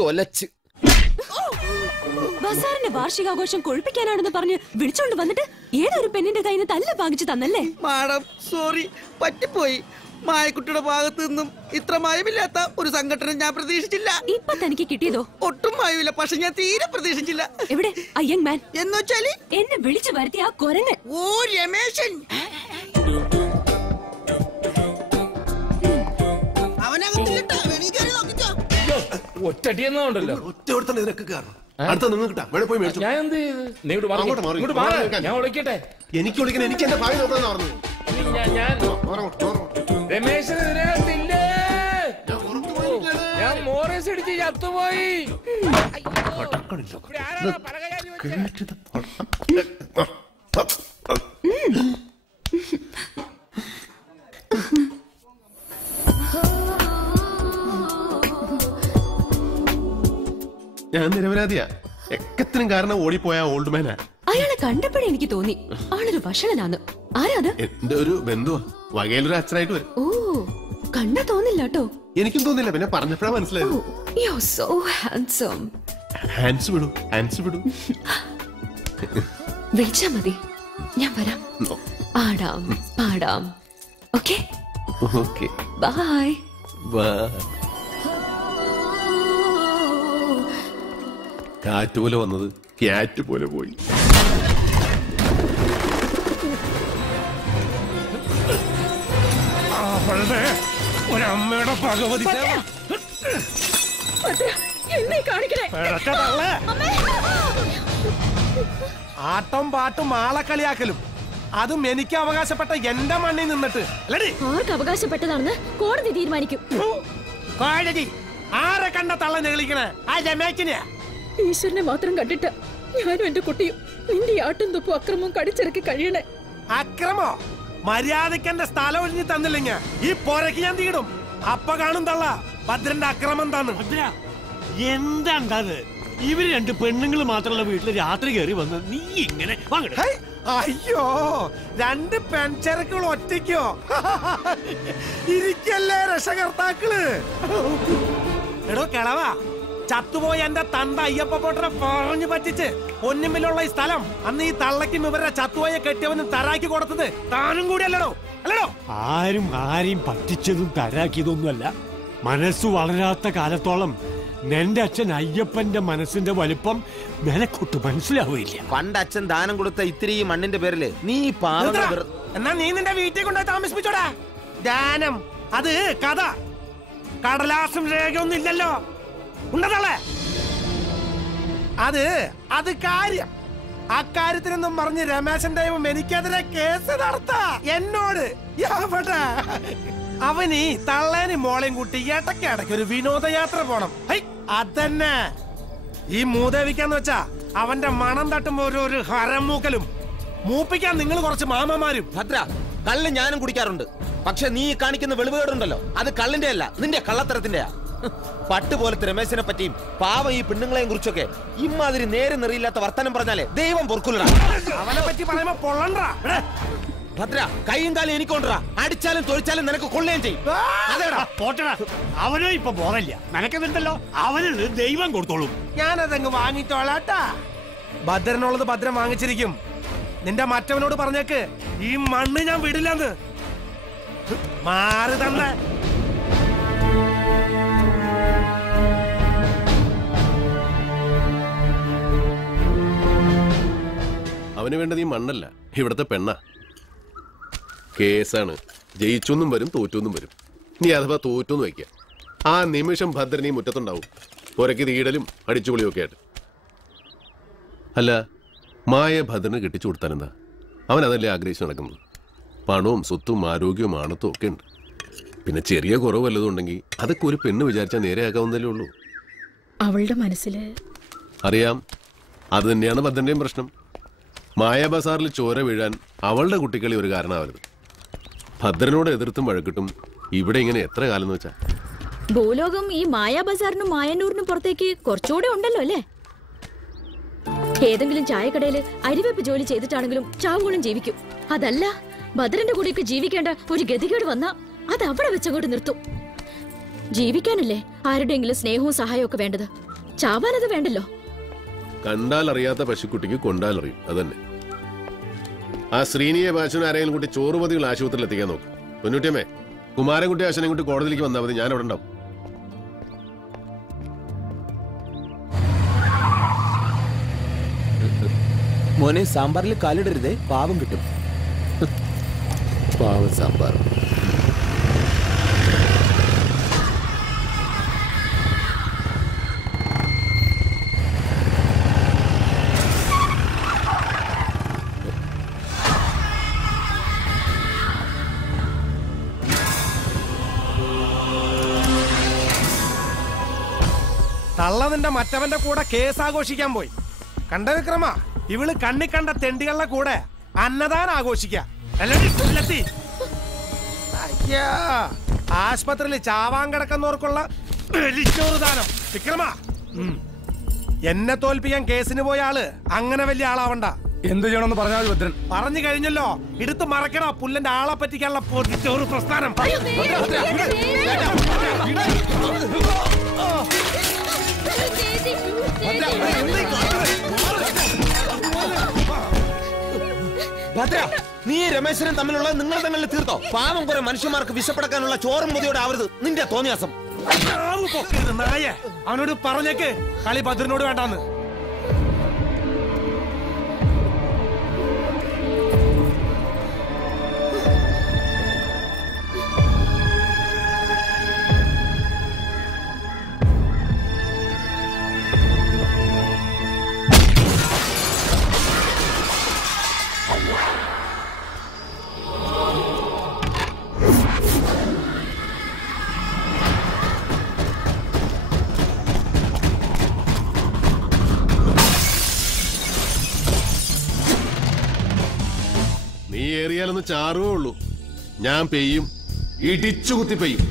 തൊലച്ച്. ബസാറിന്റെ വാർഷികാഘോഷം കൊഴുപ്പിക്കാനാണെന്ന് പറഞ്ഞ് വിളിച്ചോണ്ട് വന്നിട്ട് ഏതൊരു പെണ്ണിന്റെ കയ്യിൽ നിന്ന് തല്ല പാകിച്ചു തന്നല്ലേ? മാഡം സോറി, പറ്റിപ്പോയി. മായക്കുട്ടിയുടെ ഭാഗത്തു നിന്നും ഇത്ര മായമില്ലാത്ത ഒരു സംഘടന ഞാൻ പ്രതീക്ഷിച്ചില്ല. ഇപ്പൊ തനിക്ക് കിട്ടിയതോ? ഒട്ടും മായമില്ല, പക്ഷെ ഞാൻ തീരെ പ്രതീക്ഷിച്ചില്ല. എവിടെ ആ യങ് മാൻ? എന്ന് വെച്ചാല് എന്നെ വിളിച്ചു വരുത്തിയ ആ കൊരങ്ങൻ. ഓ രമേശൻ, ഒറ്റടിയെന്നുണ്ടല്ലോ. ഞാൻ എന്ത് ചെയ്ത്? നീ ഇങ്ങോട്ട് മാറ്. ഇങ്ങോട്ട് മാറ്. ഞാൻ വിളിക്കട്ടെ. എനിക്ക് വിളിക്കണം, എനിക്ക് എന്റെ ഭാവി നോക്കാന്ന് പറഞ്ഞു. ഞാൻ രമേശന് ഇതിനകത്തില്ലേ? ഞാൻ മോറേസ് ഇടിച്ച് ചത്തുപോയി. ഞാൻ നിരപരാധിയാ. എക്കത്തിനും കാരണം ഓടിപ്പോയ ഓൾഡ് മാനാ. അയാളെ കണ്ടപ്പോഴേ എനിക്ക് തോന്നി ആളൊരു വഷളനാന്ന്. ആരാത്? എന്റെ ഒരു ബന്ധുവാ, വകയിലൊരു അച്ഛനായിട്ട് വരും. ഓ, കണ്ടാ തോന്നില്ല കേട്ടോ. എനിക്കും തോന്നില്ല, പിന്നെ പറഞ്ഞപ്പോഴാ മനസ്സിലായത്. ഹാൻഡ്സ് വിടൂ, ഹാൻഡ്സ് വിടൂ. വിളിച്ചാ മതി, ഞാൻ വരാം. ആടാം പാടാം. Okay okay, bye bye. കാറ്റ് പോലെ വന്നത് ക്യാറ്റ് പോലെ പോയി. ഒരമ്മയുടെ ഭഗവതി ആട്ടം പാട്ടും ആളക്കളിയാക്കലും, അതും എനിക്ക് അവകാശപ്പെട്ട എന്റെ മണ്ണിൽ നിന്നിട്ട്. ആർക്ക് അവകാശപ്പെട്ടതാണെന്ന് കോടതി തീരുമാനിക്കും. കോടതി ആരെ കണ്ട തള്ള നെളിക്കണേ? ആ രമേശിനെയാ. ഈശ്വരനെ മാത്രം കണ്ടിട്ട് ഞാനും എന്റെ കുട്ടിയും നിന്റെ ആട്ടും തുപ്പും അക്രമവും കടിച്ചിറക്കി കഴിയണേ. അക്രമോ? മര്യാദക്ക് എന്റെ സ്ഥലം ഒഴിഞ്ഞു തന്നില്ലെങ്കിൽ ഈ പോരക്ക് ഞാൻ തീടും. അപ്പ കാണും തള്ള ഭദ്രന്റെ അക്രമം എന്താണ്. എന്താണ്ടത്? ഇവര് രണ്ട് പെണ്ണുങ്ങൾ മാത്രമുള്ള വീട്ടില് രാത്രി കയറി വന്ന് നീ ഇങ്ങനെ അയ്യോ, രണ്ട് പെൺചരക്കുകൾ ഒറ്റയ്ക്കോ? ഇരിക്കല്ലേ രക്ഷകർത്താക്കള്. എടോ കിളവാ, ചത്തുപോയി എന്റെ തന്ത അയ്യപ്പ പോട്ടനെ പറഞ്ഞു പറ്റിച്ച് പൊന്നുമ്പിലുള്ള ഈ സ്ഥലം അന്ന് ഈ തള്ളക്കും ഇവരുടെ ചത്തുപോയ കെട്ടിയവനും തരാക്കി കൊടുത്തത് താനും കൂടി അല്ലടോ. അല്ലടോ, ആരും ആരെയും പറ്റിച്ചതും തരാക്കിയതൊന്നുമല്ല. മനസ്സു വളരാത്ത കാലത്തോളം നിന്റെ അച്ഛൻ അയ്യപ്പന്റെ മനസ്സിന്റെ വലിപ്പം നിനക്കൊട്ട് മനസ്സിലാവില്ല. പണ്ട് അച്ഛൻ ദാനം കൊടുത്ത ഇത്തിരി മണ്ണിന്റെ പേരില് നീ എന്നാ നീ നിന്റെ വീട്ടിൽ കൊണ്ടുപോയി താമസിപ്പിച്ചോടാ. ദാനം അത് കഥ, കടലാസും രേഖയൊന്നും ഇല്ലല്ലോ. ഉണ്ടതല്ലേ? അത് കാര്യം. അക്കാര്യത്തിനൊന്നും പറഞ്ഞ് രമേശൻ ദൈവം എനിക്കെതിരെ കേസ് നടത്ത എന്നോട്. അവനീ തള്ളേനി മോളെയും കൂട്ടി ഇടയ്ക്ക് ഒരു വിനോദയാത്ര പോണം. അതന്നെ ഈ മൂദേവിക്കാന്ന് വെച്ചാ അവന്റെ മണം തട്ടുമ്പോ ഒരു ഹരമൂക്കലും മൂപ്പിക്കാൻ നിങ്ങൾ കുറച്ച് മാമമാരും. ഭദ്ര, കള്ള് ഞാനും കുടിക്കാറുണ്ട്. പക്ഷെ നീ കാണിക്കുന്ന വെളിവുകേടുണ്ടല്ലോ, അത് കള്ളിന്റെ അല്ല, നിന്റെ കള്ളത്തരത്തിന്റെയാ. പട്ടുപോലത്തെ രമേശിനെ പറ്റിയും പാവം ഈ പെണ്ണുങ്ങളെയും കുറിച്ചൊക്കെ ഇമാതിരി നേരെ നിറിയില്ലാത്ത വർത്തനം പറഞ്ഞാലേ ദൈവം പൊറുക്കുള്ളടാ. അവനെ പറ്റി പറയുമ്പോ പൊള്ളണ്ട. ഭദ്ര, കൈയും കാലും എനിക്കൊണ്ടാ. അടിച്ചാലും തൊഴിച്ചാലും നിനക്ക് കൊള്ളുകയും ചെയ്യും. അതേടാ പോട്ടടാ, അവനും ഇപ്പൊ ബോധമില്ല. നിനക്കെന്നുണ്ടല്ലോ, അവന് ദൈവം കൊടുത്തോളും. ഞാനതങ്ങ് വാങ്ങിച്ചോളാട്ടാ. ഭദ്രനുള്ളത് ഭദ്രൻ വാങ്ങിച്ചിരിക്കും. നിന്റെ മറ്റവനോട് പറഞ്ഞേക്ക് ഈ മണ്ണ് ഞാൻ വിടില്ലെന്ന്. മാറി തന്നെ. അവന് വേണ്ടത് ഈ മണ്ണല്ല, ഇവിടത്തെ പെണ്ണ. കേസാണ്. ജയിച്ചൊന്നും വരും, തോറ്റൊന്നും വരും. നീ അഥവാ തോറ്റൊന്നും വയ്ക്കുക, ആ നിമിഷം ഭദ്രനീ മുറ്റത്തുണ്ടാവും, പുരക്ക് തീടലും അടിച്ചുപൊളിയും ഒക്കെ ആയിട്ട്. അല്ല, മായ ഭദ്രന് കെട്ടിച്ചു കൊടുത്താനെന്താ? അവൻ അതല്ലേ ആഗ്രഹിച്ച് നടക്കുന്നത്. പണവും സ്വത്തും ആരോഗ്യവും ആണത്തും ഒക്കെ ഉണ്ട്. പിന്നെ ചെറിയ കുറവ് വല്ലതും ഉണ്ടെങ്കിൽ അതൊക്കെ ഒരു പെണ്ണ് വിചാരിച്ചാൽ നേരെയാക്കാവുന്നതല്ലേ ഉള്ളൂ. അവളുടെ മനസ്സില് അറിയാം, അത് തന്നെയാണ് ഭദ്രന്റെയും പ്രശ്നം. മായ ബസാറിൽ ചോര വീഴാൻ അവളുടെ കുട്ടിക്കളി ഒരു കാരണമാവരുത്. ഭദ്രനോട് എതിർത്തും വഴക്കിട്ടും ഇവിടെ ഇങ്ങനെ എത്ര കാലം എന്ന് വെച്ചാ. ഭൂലോകം ഈ മായാ ബസാറിനും മായന്നൂരിനും പുറത്തേക്ക് കുറച്ചുകൂടെ ഉണ്ടല്ലോ അല്ലേ? ഏതെങ്കിലും ചായക്കടയില് അരിവെപ്പ് ജോലി ചെയ്തിട്ടാണെങ്കിലും ചാവുകളും ജീവിക്കും. അതല്ല, ഭദ്രന്റെ കൂടെയൊക്കെ ജീവിക്കേണ്ട ഒരു ഗതികേട് വന്നാ അത് അവിടെ വെച്ചങ്ങോട്ട് നിർത്തും. ജീവിക്കാനല്ലേ ആരുടെയെങ്കിലും സ്നേഹവും സഹായവും ഒക്കെ വേണ്ടത്. ചാവാനത് വേണ്ടല്ലോ. കണ്ടാൽ അറിയാത്ത പശുക്കുട്ടിക്ക് കൊണ്ടാലറിയും. അതന്നെ. ആ ശ്രീനിയെ ബാശുവിനെ ആരെങ്കിലും കൂട്ടി ചോറുമതികൾ ആശുപത്രിയിൽ എത്തിക്കാൻ നോക്ക്. പൊന്നൂട്ടിയമ്മേ, കുമാരൻകുട്ടി ആശനെ കൂട്ടി കോടതിയിലേക്ക് വന്നാൽ മതി. ഞാൻ അവിടെ ഉണ്ടാവും. മോനെ, സാമ്പാറിൽ കാലിടരുതേ, പാവം കിട്ടും. പാവം സാമ്പാർ. തള്ള നിന്റെ മറ്റവന്റെ കൂടെ കേസ് ആഘോഷിക്കാൻ പോയി. കണ്ട വിക്രമ, ഇവള് കണ്ണി കണ്ട തെണ്ടികളുടെ കൂടെ അന്നദാനം ആഘോഷിക്ക. ആശുപത്രിയിൽ ചാവാൻ കിടക്കുന്നവർക്കുള്ള ദാനം. വിക്രമ, എന്നെ തോൽപ്പിക്കാൻ കേസിന് പോയ ആള് അങ്ങനെ വലിയ ആളാവണ്ട. എന്ത് ചെയ്യണമെന്ന് പറഞ്ഞാൽ ഭദ്രൻ പറഞ്ഞു കഴിഞ്ഞല്ലോ. എടുത്ത് മറക്കണോ പുല്ലന്റെ ആളെ പറ്റിക്കാനുള്ള പൊതിച്ചോറ് പ്രസ്ഥാനം. നീ രമേശനും തമ്മിലുള്ള നിങ്ങൾ തങ്ങളിൽ തീർത്തോ? പാവം കുറെ മനുഷ്യന്മാർക്ക് വിശപ്പടക്കാനുള്ള ചോറും മുതിയോടെ ആവരുത് നിന്റെ തോന്നിയാസം. നായ, അവനോട് പറഞ്ഞേക്ക് കളി ഭദ്രനോട് വേണ്ടാന്ന്. ഏറിയാലൊന്ന് ചാറുവേ ഉള്ളൂ. ഞാൻ പെയ്യും, ഇടിച്ചു കുത്തി പെയ്യും.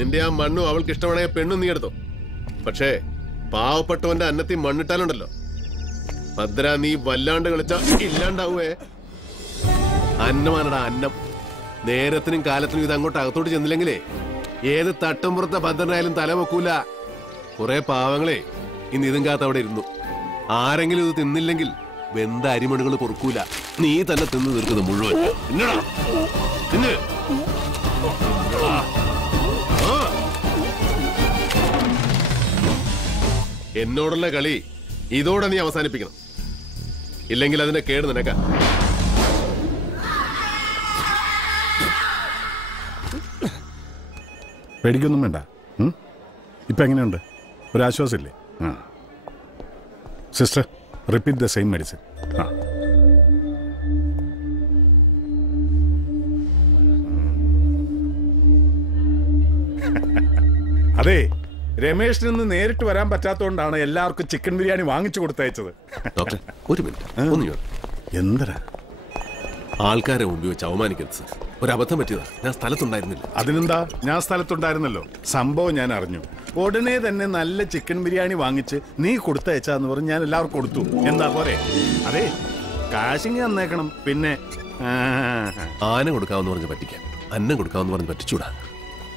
നിന്റെ ആ മണ്ണും അവൾക്ക് ഇഷ്ടമായ പെണ്ണും നീ എടുത്തോ. പക്ഷേ പാവപ്പെട്ടവന്റെ അന്നത്തിൽ മണ്ണിട്ടാലുണ്ടല്ലോ ഭദ്ര, നീ വല്ലാണ്ട് കളിച്ച ഇല്ലാണ്ടാവേ. അന്നമാനടാ അന്നം. നേരത്തിനും കാലത്തിനും ഇത് അങ്ങോട്ട് അകത്തോട്ട് ചെന്നില്ലെങ്കിലേ ഏത് തട്ടുംപുറത്തെ ഭദ്രനായാലും തല വെക്കൂല. കുറെ പാവങ്ങളെ ഇന്ന് ഇതും കാത്ത് അവിടെ ഇരുന്നു. ആരെങ്കിലും ഇത് തിന്നില്ലെങ്കിൽ വെന്ത അരിമണികൾ പൊറുക്കൂല. നീ തന്നെ തിന്ന് തീർക്കുന്നത് മുഴുവൻ. എന്നോടുള്ള കളി ഇതോടെ നീ അവസാനിപ്പിക്കണം. ഇല്ലെങ്കിൽ അതിന്റെ കേട് നിനക്ക. പേടിക്കൊന്നും വേണ്ട. ഇപ്പൊ എങ്ങനെയുണ്ട്? ഒരാശ്വാസമില്ലേ? Sister, repeat the same medicine. അതെ, രമേശിന് നേരിട്ട് വരാൻ പറ്റാത്തതുകൊണ്ടാണ് എല്ലാവർക്കും ചിക്കൻ ബിരിയാണി വാങ്ങിച്ചു കൊടുത്തയച്ചത്. ഡോക്ടർ, ഒരു മിനിറ്റ്. എന്തരാ ആൾക്കാരെ മുമ്പിൽ വെച്ച് അവമാനിക്കരുത് സാർ. ഒരു അബദ്ധം പറ്റിയതാ. ഞാൻ സ്ഥലത്തുണ്ടായിരുന്നില്ല. അതിനെന്താ, ഞാൻ സ്ഥലത്തുണ്ടായിരുന്നല്ലോ. സംഭവം ഞാൻ അറിഞ്ഞു. ഉടനെ തന്നെ നല്ല ചിക്കൻ ബിരിയാണി വാങ്ങിച്ച് നീ കൊടുത്തയച്ചാന്ന് പറഞ്ഞ് ഞാൻ എല്ലാവർക്കും കൊടുത്തു. എന്താ പോരെ? അതെ, കാശിങ് തന്നേക്കണം. പിന്നെ ആന കൊടുക്കാമെന്ന് പറഞ്ഞ് പറ്റിക്കാൻ, അന്നം കൊടുക്കാമെന്ന് പറഞ്ഞ് പറ്റിച്ചൂടാ.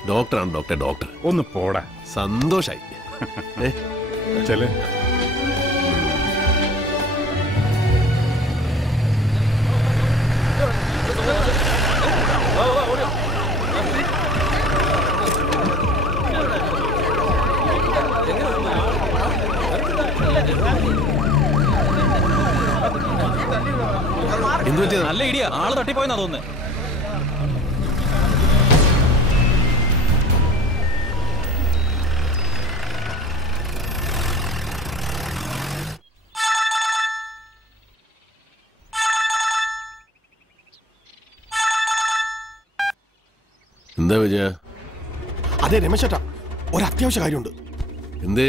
ഡോക്ടറാണ് ഡോക്ടർ. ഒന്ന് പോടാ. സന്തോഷായി. ചെല്. നോക്കിയാ ആള് തട്ടിപ്പോയെന്നാ തോന്നുന്നത്. എന്താ വിജയ? അതെ രമേശേട്ടാ, ഒരു അത്യാവശ്യ കാര്യമുണ്ട്. എന്തേ?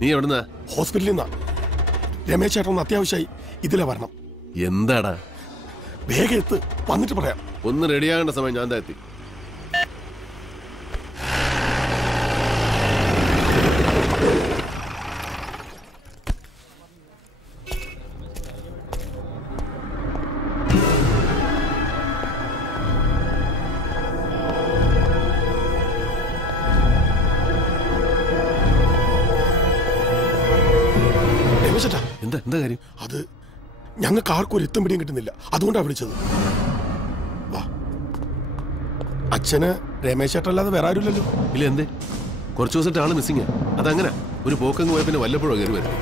നീ എവിടുന്നാ? ഹോസ്പിറ്റലിൽ നിന്നാ. രമേശേട്ടൻ ഒന്ന് അത്യാവശ്യമായി ഇതിലെ വരണം. എന്താടാ? വേഗം എത്ത്, വന്നിട്ട് പറയാം. ഒന്ന് റെഡിയാകേണ്ട സമയം ഞാൻ എത്തി. എന്താ എന്താ കാര്യം? അത് ഞങ്ങൾക്ക് ആർക്കും ഒരു എത്തും പിടിയും കിട്ടുന്നില്ല, അതുകൊണ്ടാണ് വിളിച്ചത്. വാ. അച്ഛന് രമേശേട്ടല്ലാതെ വേറെ ആരുമില്ലല്ലോ. ഇല്ല, എന്തേ? കുറച്ചു ദിവസത്തെ ആള് മിസ്സിങ്. അതങ്ങനെ ഒരു പോക്കങ്ങ് പോയ പിന്നെ വല്ലപ്പോഴും കയറി വരും.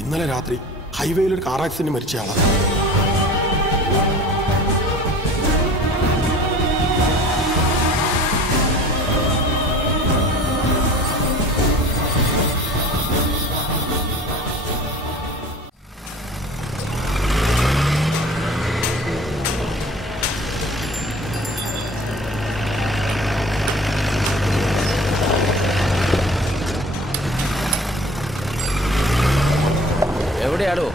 ഇന്നലെ രാത്രി ഹൈവേയിൽ ഒരു കാർ ആക്സിഡന്റ് മരിച്ചയാളാണ്. എവിടെയാടോ?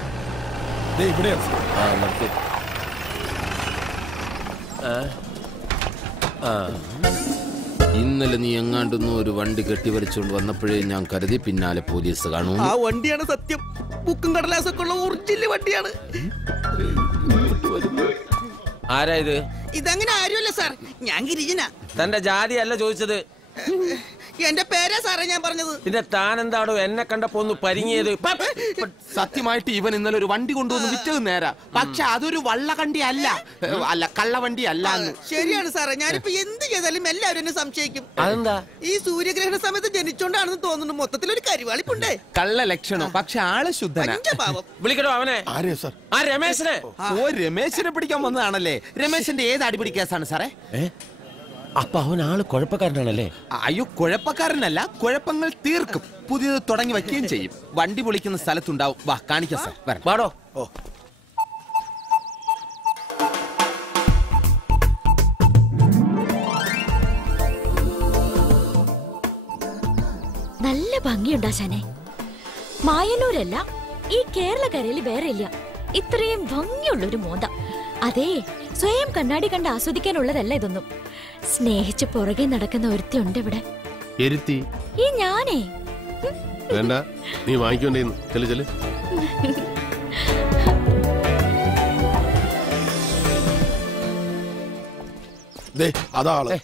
ഇവിടെയാണ്. ഇന്നലെ നീ എങ്ങാണ്ടൊന്നും ഒരു വണ്ടി കെട്ടിവലിച്ചുകൊണ്ട് വന്നപ്പോഴേ ഞാൻ കരുതി പിന്നാലെ പോലീസ് കാണും. ആ വണ്ടിയാണ് സത്യം. ബുക്കും കടലാസൊക്കെ ഉള്ള ഒറിജിനൽ വണ്ടിയാണ്. ആരാ ഇത്? ഇതങ്ങനെ ആരുമല്ല സാർ, ഞാൻ ഗിരിജന. തന്റെ ജാതി അല്ല ചോദിച്ചത്, എന്റെ പേരാ സാറേ ഞാൻ പറഞ്ഞത്. പിന്നെ താൻ എന്താടോ എന്നെ കണ്ടപ്പോ ഒന്ന് പരിങ്ങിയത്? സത്യമായിട്ട് ഇവൻ ഇന്നലെ ഒരു വണ്ടി കൊണ്ടുവന്ന് വിറ്റത് നേരാ, പക്ഷെ അതൊരു വള്ളവണ്ടി അല്ല, കള്ളവണ്ടി അല്ല. ശരിയാണ് സാറേ, ഞാനിപ്പോ എന്ത് ചെയ്താലും എല്ലാവരും എന്നെ സംശയിക്കും. അതെന്താ? ഈ സൂര്യഗ്രഹണ സമയത്ത് ജനിച്ചോണ്ടാണെന്ന് തോന്നുന്നു. മൊത്തത്തിൽ ഒരു കരിവാളിപ്പുണ്ടേ. കള്ള ലക്ഷണം, പക്ഷെ ആള് ശുദ്ധനാ. വിളിക്കട്ടോ അവനെ. ആ രമേശനെ. ഓ, രമേശനെ പിടിക്കാൻ വന്നതാണല്ലേ? രമേശന്റെ ഏത് അടിപിടി കേസാണ് സാറേ? അപ്പൊ അവൻ ആള് കുഴപ്പക്കാരനാണല്ലേ? അയ്യോ, കുഴപ്പക്കാരനല്ല, കുഴപ്പങ്ങൾ തീർക്കും, പുതിയത് തുടങ്ങി വയ്ക്കുകയും ചെയ്യും. വണ്ടി പൊളിക്കുന്ന സ്ഥലത്തുണ്ടാവും. വാ കാണിക്കാം സാർ, വാടോ. നല്ല ഭംഗിയുണ്ടാശാനെ. മായന്നൂരല്ല, ഈ കേരളക്കരയിൽ വേറെ ഇല്ല ഇത്രയും ഭംഗിയുള്ളൊരു മോന്ത. അതെ, സ്വയം കണ്ണാടി കണ്ട് ആസ്വദിക്കാനുള്ളതല്ല ഇതൊന്നും. സ്നേഹിച്ച് പുറകെ നടക്കുന്ന ഒരുത്തി ഉണ്ട് ഇവിടെ. ഈ ഞാനേ. വേണ്ട, നീ വാങ്ങിക്കൊണ്ടേന്ന്. ചെല് ചെല്. അതാള്.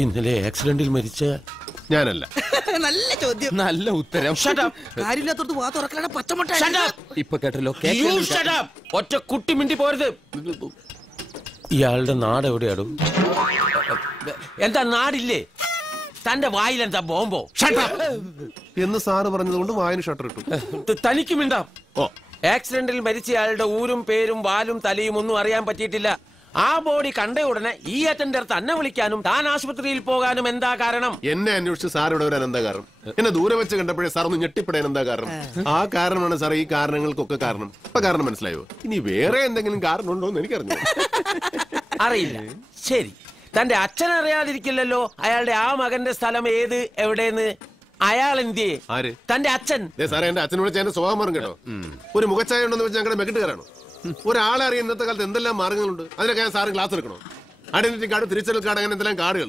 ഇന്നലെ ആക്സിഡന്റിൽ മരിച്ച ഞാനല്ല. നല്ല ചോദ്യം. നല്ല ഉത്തരം. കാര്യമില്ലാത്തോടത്ത് വാ തുറക്കലാണ് പച്ചമുട്ട. ഇപ്പൊ കേട്ടല്ലോ. ഒറ്റ കുട്ടി മിണ്ടി പോരുത്. ഇയാളുടെ നാട് എവിടെയാടോ? എന്താ നാടില്ലേ? തന്റെ വായിലെന്താ ബോംബോ? എന്ന് സാറ് പറഞ്ഞതുകൊണ്ട് വായന ഷട്ടർ ഇട്ടു. തനിക്ക് മിണ്ടാം. ആക്സിഡന്റിൽ മരിച്ചയാളുടെ ഊരും പേരും വാലും തലയും ഒന്നും അറിയാൻ പറ്റിയിട്ടില്ല. ആ ബോഡി കണ്ട ഉടനെ ഈ അറ്റൻഡർ തന്നെ വിളിക്കാനും താൻ ആശുപത്രിയിൽ പോകാനും എന്താ കാരണം? എന്നെ അന്വേഷിച്ച് സാർ ഇവിടെ വരാൻ എന്താ കാരണം? എന്നെ ദൂരെ വെച്ച് കണ്ടപ്പോഴേ സാർ ഒന്ന് ഞെട്ടിപ്പെടാൻ എന്താ കാരണം? ആ കാരണമാണ് സാർ ഈ കാരണങ്ങൾക്കൊക്കെ കാരണം. ഇപ്പൊ കാരണം മനസ്സിലായോ? ഇനി വേറെ എന്തെങ്കിലും കാരണം ഉണ്ടോ എന്ന് എനിക്കറിഞ്ഞു. അറിയില്ല. ശരി, തന്റെ അച്ഛൻ അറിയാതിരിക്കില്ലല്ലോ അയാളുടെ ആ മകന്റെ സ്ഥലം ഏത് എവിടെയെന്ന്? അയാൾ എന്തിയെ? ആര്? തന്റെ അച്ഛൻ. സാറേ, എന്റെ അച്ഛനെ വിളിച്ച എന്റെ സ്വഭാവം മാറും കേട്ടോ. ഒരു മുഖച്ചായ ഉണ്ടെന്ന് വെച്ച് ഞങ്ങളുടെ മെക്കിട്ടുകാരാണോ? ഒരാളെ അറിയാൻ ഇന്നത്തെ കാലത്ത് എന്തെല്ലാം മാർഗങ്ങളുണ്ട്. അതിനൊക്കെ ഞാൻ സാറ് ക്ലാസ് എടുക്കണോ? ഐഡന്റിറ്റി കാർഡ്, തിരിച്ചറിയൽ കാർഡ്, അങ്ങനെ എന്തെല്ലാം കാർഡുകൾ,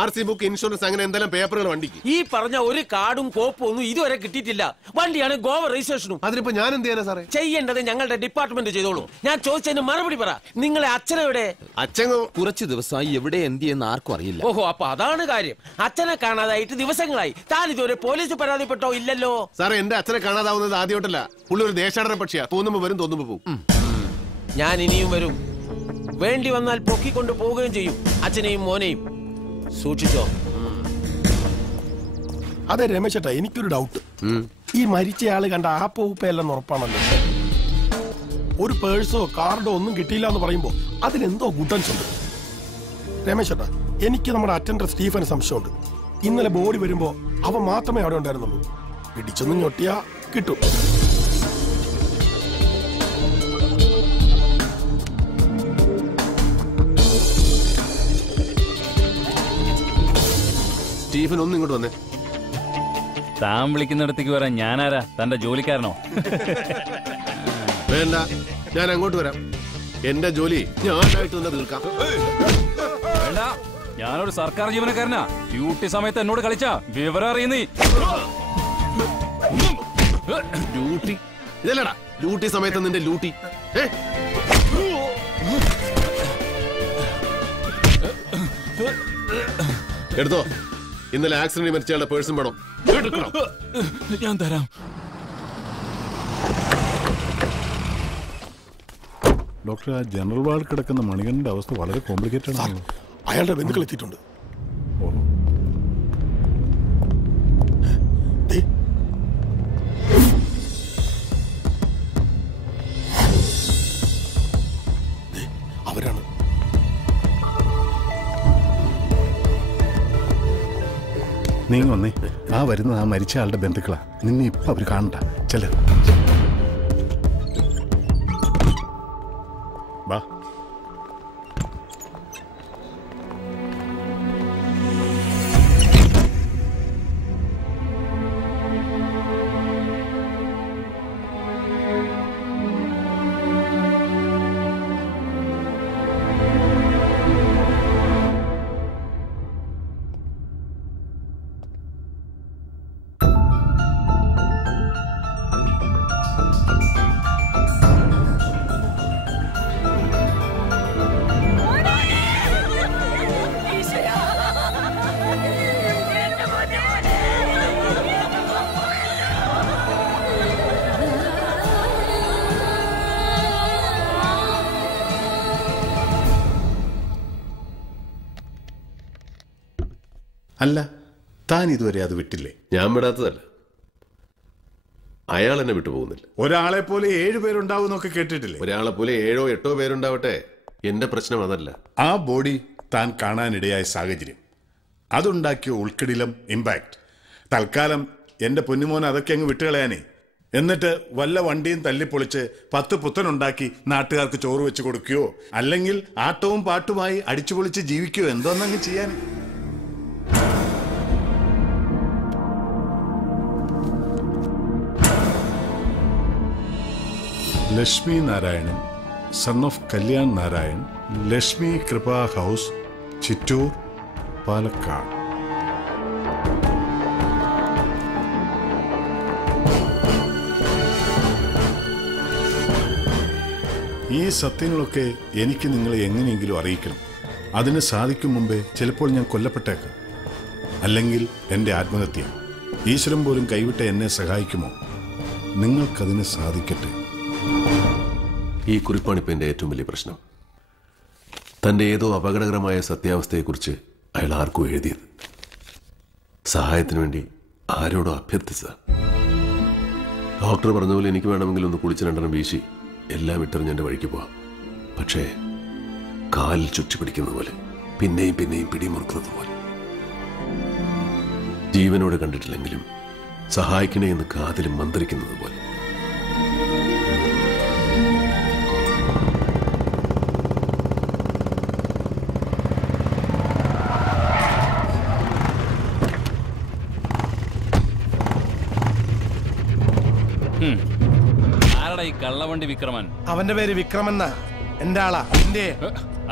RC ബുക്ക്, ഇൻഷുറൻസ്, അങ്ങനെ എന്തെല്ലാം പേപ്പറുകൾ വണ്ടിക്ക്. ഈ പറഞ്ഞ ഒരു കാർഡും കോപ്പും ഒന്നും ഇതുവരെ കിട്ടിയിട്ടില്ല. വണ്ടിയാണ് ഗോവ രജിസ്ട്രേഷനും. അതിനിപ്പോ ഞാൻ എന്ത് ചെയ്യാനാ സാറേ? ചെയ്യേണ്ടത് ഞങ്ങളുടെ ഡിപ്പാർട്ട്മെന്റ് ചെയ്തോളൂ. ഞാൻ ചോദിച്ചതിന് മറുപടി പറ. നിങ്ങളെ അച്ഛനെവിടെ? അച്ഛൻ കുറച്ച് ദിവസമായി എവിടെ എന്ത് എന്ന് ആർക്കും അറിയില്ല. ഓഹോ, അപ്പൊ അതാണ് കാര്യം. അച്ഛനെ കാണാതായിട്ട് ദിവസങ്ങളായി. താൻ ഇതുവരെ പോലീസ് പരാതിപ്പെട്ടോ? ഇല്ലല്ലോ. സാറേ, എന്റെ അച്ഛനെ കാണാതാവുന്നത് ആദ്യമായിട്ടല്ല. പുള്ളി ഒരു ദേശാടന പക്ഷിയാ. തോന്നുമ്പോ വരും, തോന്നുമ്പോ പോകും. ഞാൻ ഇനിയും വരും. വേണ്ടി വന്നാൽ പൊക്കിക്കൊണ്ട് പോവുകയും ചെയ്യും, അച്ഛനെയും മോനെയും. സൂക്ഷിച്ചോ. അതെ രമേശ് ചേട്ടാ, എനിക്കൊരു ഡൗട്ട്. ഈ മരിച്ചയാള് കണ്ട ആ പൂപ്പയല്ലെന്ന് ഉറപ്പാണല്ലോ. ഒരു പേഴ്സോ കാർഡോ ഒന്നും കിട്ടിയില്ല എന്ന് പറയുമ്പോ അതിനെന്തോ ഗുഡൻസ് ഉണ്ട്. രമേശ് ചേട്ടാ, എനിക്ക് നമ്മുടെ അറ്റൻഡർ സ്റ്റീഫന് സംശയമുണ്ട്. ഇന്നലെ ബോഡി വരുമ്പോ അവൻ മാത്രമേ അവിടെ ഉണ്ടായിരുന്നുള്ളൂ. പിടിച്ചൊന്നും ഞൊട്ടിയാ കിട്ടും. സ്റ്റീഫൻ ഒന്ന് ഇങ്ങോട്ട് വന്നേ. താൻ വിളിക്കുന്നിടത്തേക്ക് വരാൻ ഞാനാരാ? തന്റെ ജോലിക്കാരനോ? വേണ്ട, ഞാൻ അങ്ങോട്ട് വരാം. എന്റെ ജോലി ഞാനായിട്ട് തന്നെ തീർക്കാം. വേണ്ട, ഞാനൊരു സർക്കാർ ജീവനക്കാരനാ. ഡ്യൂട്ടി സമയത്ത് എന്നോട് കളിച്ചാ വിവരം അറിയുന്നേ. ഡ്യൂട്ടി ഇതല്ലടാ. ഡ്യൂട്ടി സമയത്ത് നിന്റെ ലൂട്ടി. എടുത്തോ. ഇന്നലെ ആക്സിഡന്റ് മരിച്ചയാളുടെ പേഴ്സും വേണം. ഞാൻ തരാം. ഡോക്ടർ, ആ ജനറൽ വാർഡ് കിടക്കുന്ന മണികണ്ഠന്റെ അവസ്ഥ വളരെ കോംപ്ലിക്കേറ്റഡ് ആണ്. അയാളുടെ ബന്ധുക്കൾ എത്തിയിട്ടുണ്ട്. അവരാണ്. നീ വന്നേ. ആ വരുന്നത് ആ മരിച്ച ആളുടെ ബന്ധുക്കളാ. നിന്നെ ഇപ്പൊ അവര് കാണണ്ട. ചെല വാ. അല്ല, താൻ ഇതുവരെ അത് വിട്ടില്ലേ? ഞാൻ വിടാത്തതല്ല, അയാൾ എന്നെ വിട്ടുപോകുന്നില്ല. ഒരാളെ പോലെ 7 പേരുണ്ടാവും എന്നൊക്കെ കേട്ടിട്ടില്ലേ? ഒരാളെ പോലെ 7 or 8 പേരുണ്ടാവട്ടെ, എന്റെ പ്രശ്നം അതല്ല. ആ ബോഡി താൻ കാണാനിടയായ സാഹചര്യം, അതുണ്ടാക്കിയ ഉൾക്കിടിലം, ഇമ്പാക്ട്. തൽക്കാലം എന്റെ പൊന്നുമോൻ അതൊക്കെ അങ്ങ് വിട്ടുകളയാനേ. എന്നിട്ട് വല്ല വണ്ടിയും തല്ലിപ്പൊളിച്ച് 10 പുത്തനുണ്ടാക്കി നാട്ടുകാർക്ക് ചോറ് വെച്ച് കൊടുക്കുകയോ അല്ലെങ്കിൽ ആട്ടവും പാട്ടുമായി അടിച്ചുപൊളിച്ച് ജീവിക്കുകയോ എന്തോന്നങ്ങ് ചെയ്യാൻ. Lakshmi Narayanan, son of Kalyan Narayan, Lakshmi Kripa house, Chittur, Palakkad. ഈ സത്യങ്ങളൊക്കെ എനിക്ക് നിങ്ങളെ എങ്ങനെയെങ്കിലും അറിയിക്കണം. അതിന് സാധിക്കും മുമ്പേ ചിലപ്പോൾ ഞാൻ കൊല്ലപ്പെട്ടേക്കാം. അല്ലെങ്കിൽ എൻ്റെ ആത്മഹത്യ. ഈശ്വരൻ പോലും കൈവിട്ട എന്നെ സഹായിക്കുമോ? നിങ്ങൾക്കതിന് സാധിക്കട്ടെ. ഈ കുറിപ്പാണിപ്പോൾ എൻ്റെ ഏറ്റവും വലിയ പ്രശ്നം. തൻ്റെ ഏതോ അപകടകരമായ സത്യാവസ്ഥയെക്കുറിച്ച് അയാൾ ആർക്കും എഴുതിയത്. സഹായത്തിനു വേണ്ടി ആരോടോ അഭ്യർത്ഥിച്ചതാണ്. ഡോക്ടർ പറഞ്ഞ പോലെ എനിക്ക് വേണമെങ്കിൽ ഒന്ന് കുളിച്ച് 2 എണ്ണം വീശി എല്ലാം ഇട്ടെറിഞ്ഞ് എൻ്റെ വഴിക്ക് പോവാം. പക്ഷേ കാലിൽ ചുറ്റി പിടിക്കുന്ന പോലെ, പിന്നെയും പിന്നെയും പിടിമുറുക്കുന്നത് പോലെ. ജീവനോട് കണ്ടിട്ടില്ലെങ്കിലും സഹായിക്കണേ എന്ന് കാതിലും മന്ത്രിക്കുന്നത് പോലെ. ആരടാ ഈ കള്ളവണ്ടി വിക്രമൻ? അവന്റെ പേര് വിക്രമൻ. എന്റെ ആളാ.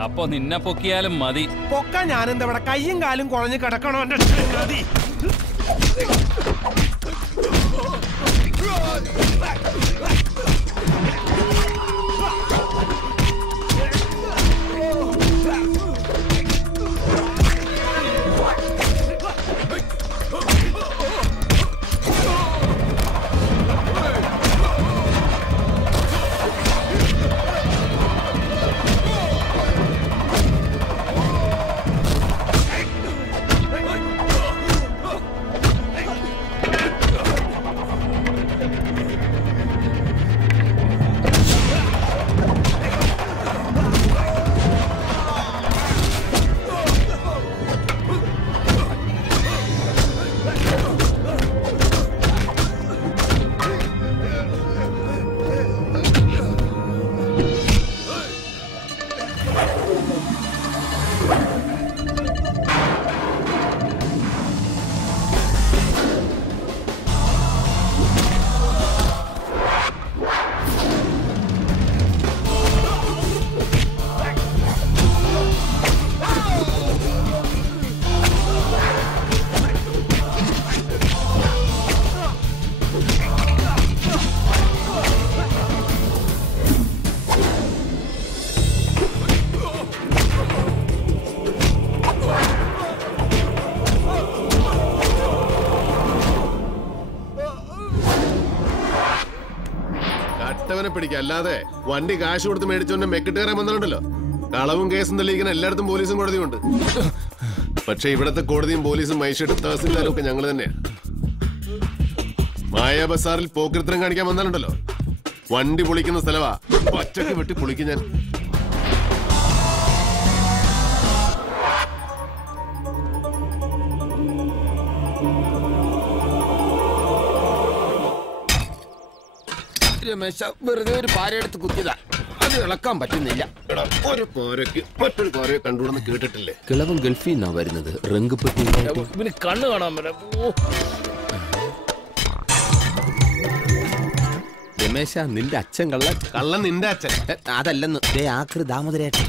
അപ്പൊ നിന്നെ പൊക്കിയാലും മതി. പൊക്ക ഞാനെന്താ ഇവിടെ കയ്യും കാലും കുഴഞ്ഞ് കിടക്കണോ? എന്റെ മതി. പിടിക്കുക, അല്ലാതെ വണ്ടി കാശ് കൊടുത്ത് മേടിച്ചോണ്ട് മെക്കിട്ട് കയറാൻ വന്നിട്ടുണ്ടല്ലോ. കളവും കേസും തെളിയിക്കുന്ന എല്ലായിടത്തും പോലീസും കോടതിയും ഉണ്ട്. പക്ഷെ ഇവിടത്തെ കോടതിയും പോലീസും മജിസ്ട്രേറ്റും തഹസിൽദാരും ഒക്കെ ഞങ്ങൾ തന്നെയാണ്. മായ ബസാറിൽ പോക്കൃത്രം കാണിക്കാൻ വന്നാലുണ്ടല്ലോ, വണ്ടി പൊളിക്കുന്ന സ്ഥലവാ. പച്ചക്ക് വെട്ടി പൊളിക്കും ഞാൻ. രമേശ വെറുതെ ഒരു പാരയെടുത്ത് കുത്തിയതാ, അത് ഇളക്കാൻ പറ്റുന്നില്ല. ഒരു പാരയ്ക്ക് മറ്റൊരു പാരയെ കണ്ടുകൊണ്ടെന്ന് കേട്ടിട്ടില്ലേ? കിളവൻ ഗൾഫിൽ നിന്നാ വരുന്നത്. റംഗപ്പറ്റി കണ്ണു കാണാൻ രമേശ, നിന്റെ അച്ഛൻ കള്ളൻ നിന്റെ അച്ഛൻ അതല്ലെന്ന്. ആക്രി ദാമോദരേട്ടൻ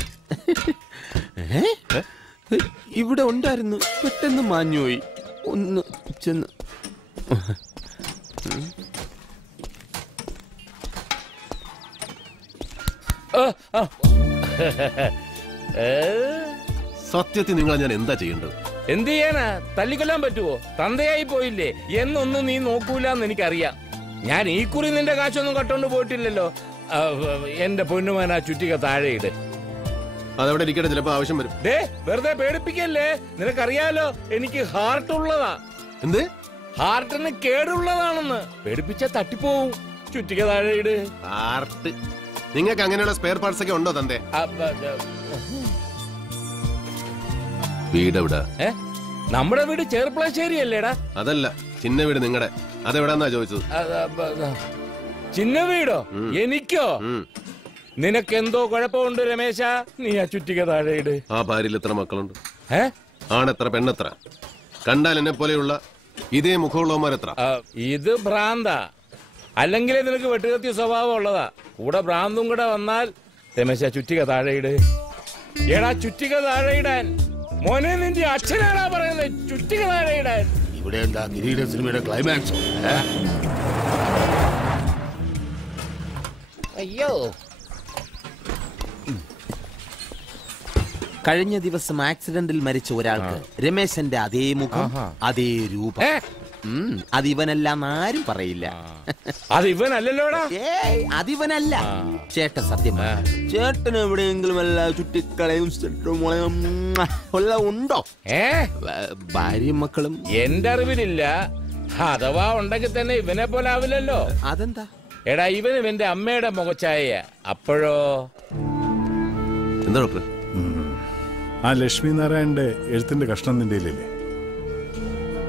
ഇവിടെ ഉണ്ടായിരുന്നു, പെട്ടെന്ന് മാഞ്ഞുപോയി. ഒന്ന് ചെന്ന് സത്യത്തിൽ നിങ്ങളെ ഞാൻ എന്താ ചെയ്യേണ്ടത്? എന്ത് ചെയ്യാനാ? തല്ലിക്കൊല്ലാൻ പറ്റുമോ? തന്തയായി പോയില്ലേ എന്നൊന്നും നീ നോക്കൂലെന്ന് എനിക്കറിയാം. ഞാൻ ഈ കുറി നിന്റെ കാശൊന്നും കട്ടോണ്ട് പോയിട്ടില്ലല്ലോ. എന്റെ പൊന്നുമാനാ ചുറ്റിക താഴെയിട്. അതവിടെ ഇരിക്കട്ടെ, ചിലപ്പോ ആവശ്യം വരും. വെറുതെ പേടിപ്പിക്കല്ലേ. നിനക്കറിയാലോ എനിക്ക് ഹാർട്ട് ഉള്ളതാ. എന്ത്? ഹാർട്ടിന് കേടുള്ളതാണെന്ന്. പേടിപ്പിച്ച തട്ടിപ്പോവും. ചുറ്റിക താഴെയിട്. ഹാർട്ട്? നിങ്ങൾക്ക് അങ്ങനെയുള്ള സ്പെയർ പാർട്സ് ഒക്കെ ഉണ്ടോ തന്റെ? വീട് എവിടാ? നമ്മുടെ വീട് ചെറുപ്പളശ്ശേരി അല്ലേടാ? അതല്ല, ചിന്ന വീട് നിങ്ങളുടെ. അതെവിടാന്നാ ചോദിച്ചത്. ചിന്ന വീടോ? എനിക്കോ? നിനക്കെന്തോ കുഴപ്പമുണ്ട് രമേശ. നീ ആ ചുറ്റിക താഴെയിട്. ആ ഭാര്യയിൽ എത്ര മക്കളുണ്ട്? ആണെത്ര പെണ്ണെത്ര? കണ്ടാൽ എന്നെ പോലെയുള്ള ഇതേ മുഖമുള്ളവന്മാരെത്ര? ഇത് ഭ്രാന്ത. അല്ലെങ്കിലേ നിനക്ക് വെട്ടുകത്തിയ സ്വഭാവം ഉള്ളതാ. കൂടെ ഭ്രാന്തും കൂടെ വന്നാൽ രമേശ ചുറ്റിക താഴെയിട്. എടാ ചുറ്റിക താഴെയിടാൻ. മോനെ, നിന്റെ അച്ഛനാടാ പറയുന്നത് ചുറ്റിക താഴെയിടാൻ. ഇവിടെ എന്താ കിരീട സിനിമയുടെ ക്ലൈമാക്സ്? അയ്യോ, കഴിഞ്ഞ ദിവസം ആക്സിഡന്റിൽ മരിച്ച ഒരാൾക്ക് രമേശന്റെ അതേ മുഖം, അതേ രൂപം. അതിവനല്ല ആരും പറയില്ല. അതിവനല്ലല്ലോടാ. ഏയ് അതിവനല്ല. ചേട്ടൻ സത്യം ചേട്ടൻ എവിടെയെങ്കിലും വല്ല ചുറ്റിക്കളയും ഉണ്ടോ? ഭാര്യയും മക്കളും എന്റെ അറിവിലില്ല. അഥവാ ഉണ്ടെങ്കിൽ തന്നെ ഇവനെ പോലെ ആവില്ലല്ലോ. അതെന്താ? എടാ ഇവന് ഇവന്റെ അമ്മയുടെ മുഖച്ചായ. അപ്പോഴോ എന്താ ഡോക്ടർ? ആ ലക്ഷ്മി നാരായണന്റെ എഴുത്തിന്റെ കഷ്ണം നിന്റെ ഇല്ലേ?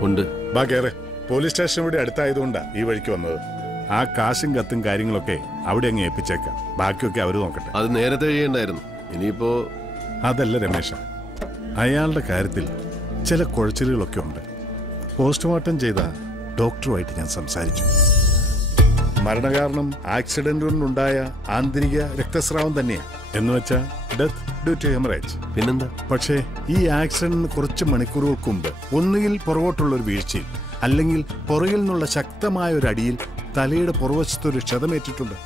ഉണ്ട്. ബാ കേറ്. പോലീസ് സ്റ്റേഷൻ ഇവിടെ അടുത്തായതുകൊണ്ടാ ഈ വഴിക്ക് വന്നത്. ആ കാശും കത്തും കാര്യങ്ങളൊക്കെ അവിടെ അങ്ങ് ഏൽപ്പിച്ചേക്കാം. ബാക്കിയൊക്കെ അവര് നോക്കട്ടെ. അത് നേരത്തെ ചെയ്യണ്ടായിരുന്നു. ഇനിയിപ്പോ അതല്ല രമേശ, അയാളുടെ കാര്യത്തിൽ ചില കുഴച്ചിലുകളൊക്കെ ഉണ്ട്. പോസ്റ്റ്മോർട്ടം ചെയ്ത ഡോക്ടറുമായിട്ട് ഞാൻ സംസാരിച്ചു. മരണകാരണം ആക്സിഡന്റ് കൊണ്ടുണ്ടായ ആന്തരിക രക്തസ്രാവം തന്നെയാണ്. എന്ന് വെച്ചാൽ ഡെത്ത് ഡ്യൂ ടു ഹെമറേജ്. പിന്നെന്താ? പക്ഷേ ഈ ആക്സിഡന്റിന് കുറച്ച് മണിക്കൂറുകൾക്ക് മുമ്പ് ഒന്നുകിൽ പുറകോട്ടുള്ള ഒരു വീഴ്ചയിൽ അല്ലെങ്കിൽ പുറകിൽ നിന്നുള്ള ശക്തമായ ഒരു അടിയിൽ തലയുടെ പുറവശത്തൊരു ക്ഷതമേറ്റിട്ടുണ്ട്.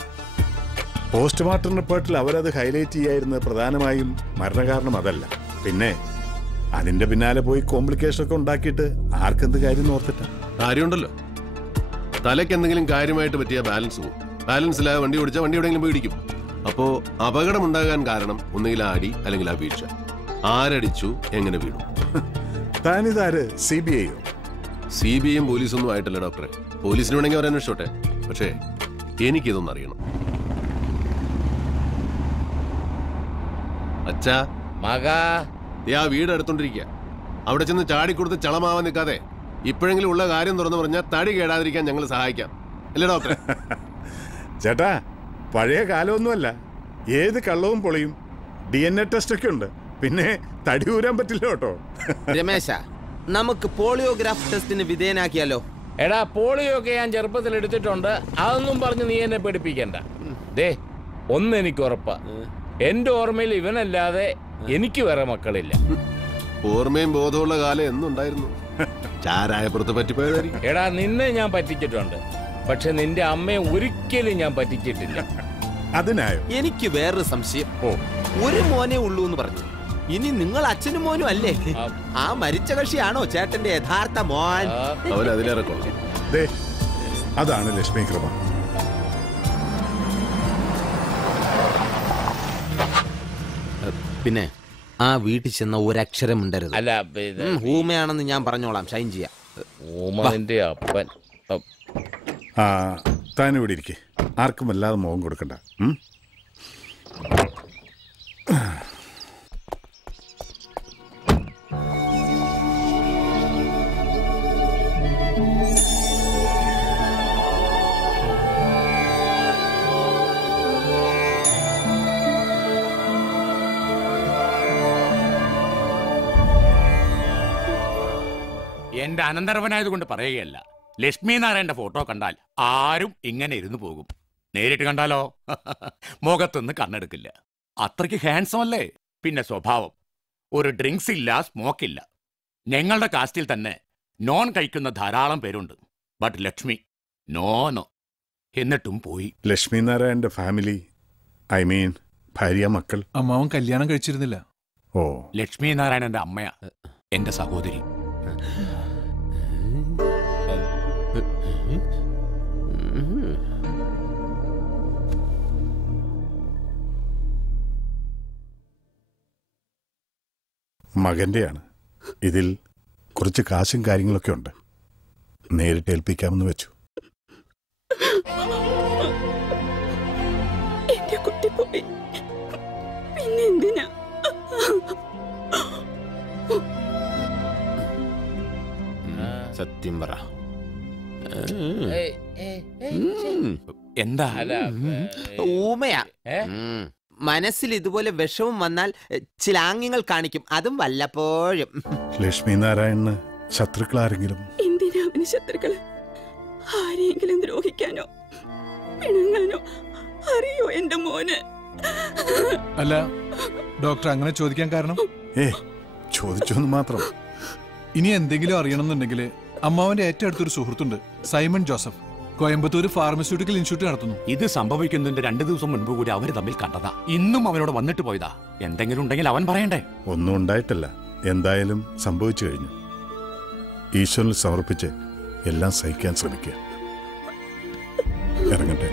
പോസ്റ്റ്മോർട്ടം റിപ്പോർട്ടിൽ അവരത് ഹൈലൈറ്റ് ചെയ്യായിരുന്നത് പ്രധാനമായും മരണകാരണം അതല്ല. പിന്നെ അതിന്റെ പിന്നാലെ പോയി കോംപ്ലിക്കേഷൻ ഒക്കെ ഉണ്ടാക്കിയിട്ട് ആർക്കെന്ത് കാര്യം ഓർത്തിട്ട കാര്യമുണ്ടല്ലോ. തലയ്ക്ക് എന്തെങ്കിലും കാര്യമായിട്ട് പറ്റിയ ബാലൻസ് പോകും. ബാലൻസ് ഇല്ലാതെ വണ്ടി ഓടിച്ചാൽ വണ്ടി എവിടെയെങ്കിലും പോയി ഇടിക്കും. അപ്പോ അപകടമുണ്ടാകാൻ കാരണം ഒന്നുകിൽ ആ അടി അല്ലെങ്കിൽ ആ വീഴ്ച. ആരടിച്ചു, എങ്ങനെ വീണു? താനിതാര്? CBI-യോ? CBI-യും പോലീസൊന്നും ആയിട്ടല്ല ഡോക്ടറെ. പോലീസിന് വേണമെങ്കിൽ അവർ അന്വേഷിച്ചോട്ടെ. പക്ഷേ എനിക്കിതൊന്നും അറിയണം. അച്ഛാ, മകാ, ആ വീട് എടുത്തോണ്ടിരിക്കുക. അവിടെ ചെന്ന് ചാടിക്കൊടുത്ത് ചളമാവാൻ നിൽക്കാതെ ഇപ്പോഴെങ്കിലും ഉള്ള കാര്യം തുറന്നു പറഞ്ഞാൽ തടി കേടാതിരിക്കാൻ ഞങ്ങൾ സഹായിക്കാം. അല്ലേ ഡോക്ടറെ? ചേട്ടാ, പഴയ കാലമൊന്നുമല്ല. ഏത് കള്ളവും പൊളിയും. DNA ടെസ്റ്റ് ഒക്കെ ഉണ്ട്. പിന്നെ തടി ഊരാൻ പറ്റില്ല കേട്ടോ. രമേശ, നമുക്ക് പോളിയോഗ്രാഫ് ടെസ്റ്റിന് വിധേയനാക്കിയാലോ? എടാ, പോളിയോ ഒക്കെ ഞാൻ ചെറുപ്പത്തിൽ എടുത്തിട്ടുണ്ട്. അതൊന്നും പറഞ്ഞ് നീ എന്നെ പഠിപ്പിക്കണ്ട. ദേ, ഒന്നെനിക്ക് ഉറപ്പാ, എന്റെ ഓർമ്മയിൽ ഇവനല്ലാതെ എനിക്ക് വേറെ മക്കളില്ല. ഓർമ്മയും ബോധമുള്ള കാലം എന്നുണ്ടായിരുന്നു. ചാരായപ്പുറത്ത് പറ്റിപ്പോയതായിരിക്കും. എടാ, നിന്നെ ഞാൻ പറ്റിച്ചിട്ടുണ്ട്. പക്ഷെ നിന്റെ അമ്മയെ ഒരിക്കലും ഞാൻ പറ്റിച്ചിട്ടില്ല. അതിനായോ? എനിക്ക് വേറൊരു സംശയം. ഒരു മോനെ ഉള്ളൂ എന്ന് പറഞ്ഞു. ഇനി നിങ്ങൾ അച്ഛനും മോനും അല്ലേ? ആ മരിച്ച കക്ഷിയാണോ ചേട്ടന്റെ യഥാർത്ഥ മോൻ? അവരതിലേറെ കൊള്ളാം. അതാണ് ലക്ഷ്മി കൃപ. പിന്നെ ആ വീട്ടിൽ ചെന്ന ഒരക്ഷരം ഉണ്ടരുത്. അല്ല, ഊമയാണെന്ന് ഞാൻ പറഞ്ഞോളാം. ഷൈൻ ചെയ്യാം. ഊമന്റെ അപ്പൻ. താൻ ഇവിടെ ഇരിക്കെ. ആർക്കും വല്ലാതെ മുഖം കൊടുക്കണ്ട. എന്റെ അനന്തരവനായതുകൊണ്ട് പറയുകയല്ല. ലക്ഷ്മി നാരായണന്റെ ഫോട്ടോ കണ്ടാൽ ആരും ഇങ്ങനെ ഇരുന്നു പോകും. നേരിട്ട് കണ്ടാലോ മുഖത്തൊന്ന് കണ്ണെടുക്കില്ല. അത്രയ്ക്ക് ഹാൻസം അല്ലേ? പിന്നെ സ്വഭാവം, ഒരു ഡ്രിങ്ക്സ് ഇല്ല, സ്മോക്ക് ഇല്ല. ഞങ്ങളുടെ കാസ്റ്റിൽ തന്നെ നോൺ കഴിക്കുന്ന ധാരാളം പേരുണ്ട്. But Lakshmi no. എന്നിട്ടും പോയി. ലക്ഷ്മി നാരായണന്റെ ഫാമിലി, ഐ മീൻ ഭാര്യ, മക്കൾ? അമ്മാവൻ കല്യാണം കഴിച്ചിരുന്നില്ല. ഓ. ലക്ഷ്മി നാരായണന്റെ അമ്മയാ എന്റെ സഹോദരി. മകന്റെയാണ്. ഇതിൽ കുറച്ച് കാശും കാര്യങ്ങളൊക്കെ ഉണ്ട്. നേരിട്ട് ഏൽപ്പിക്കാമെന്ന് വെച്ചു. എന്റെ കുട്ടി പോയി, പിന്നെ എന്തിനാ? സത്യം പറ. എന്താ? ഊമയാ. മനസ്സിൽ ഇതുപോലെ വിഷമം വന്നാൽ ചില ആംഗ്യങ്ങൾ കാണിക്കും. അതും വല്ലപ്പോഴും. ലക്ഷ്മി നാരായണന് ശത്രുക്കൾ ആരെങ്കിലും? എന്തിനാ അവന് ശത്രുക്കള്? ആരെയെങ്കിലും ദ്രോഹിക്കാനോ പിണങ്ങാനോ അറിയോ എന്റെ മോന്? അല്ല ഡോക്ടർ, അങ്ങനെ ചോദിക്കാൻ കാരണം? ചോദിച്ചു മാത്രം. ഇനി എന്തെങ്കിലും അറിയണമെന്നുണ്ടെങ്കിൽ അമ്മാവന്റെ ഏറ്റവും അടുത്തൊരു സുഹൃത്തുണ്ട്, Simon Joseph. Coimbatore pharmaceutical institute നടത്തുന്നു. ഇത് സംഭവിക്കുന്നതിന്റെ 2 ദിവസം മുൻപ് കൂടി അവര് തമ്മിൽ കണ്ടതാ. ഇന്നും അവനോട് വന്നിട്ട് പോയതാ. എന്തെങ്കിലും ഉണ്ടെങ്കിൽ അവൻ പറയണ്ടേ? ഒന്നും ഉണ്ടായിട്ടില്ല. എന്തായാലും സംഭവിച്ചു കഴിഞ്ഞു. ഈശ്വരനിൽ സമർപ്പിച്ച് എല്ലാം സഹിക്കാൻ ശ്രമിക്കുക. ഇറങ്ങട്ടെ.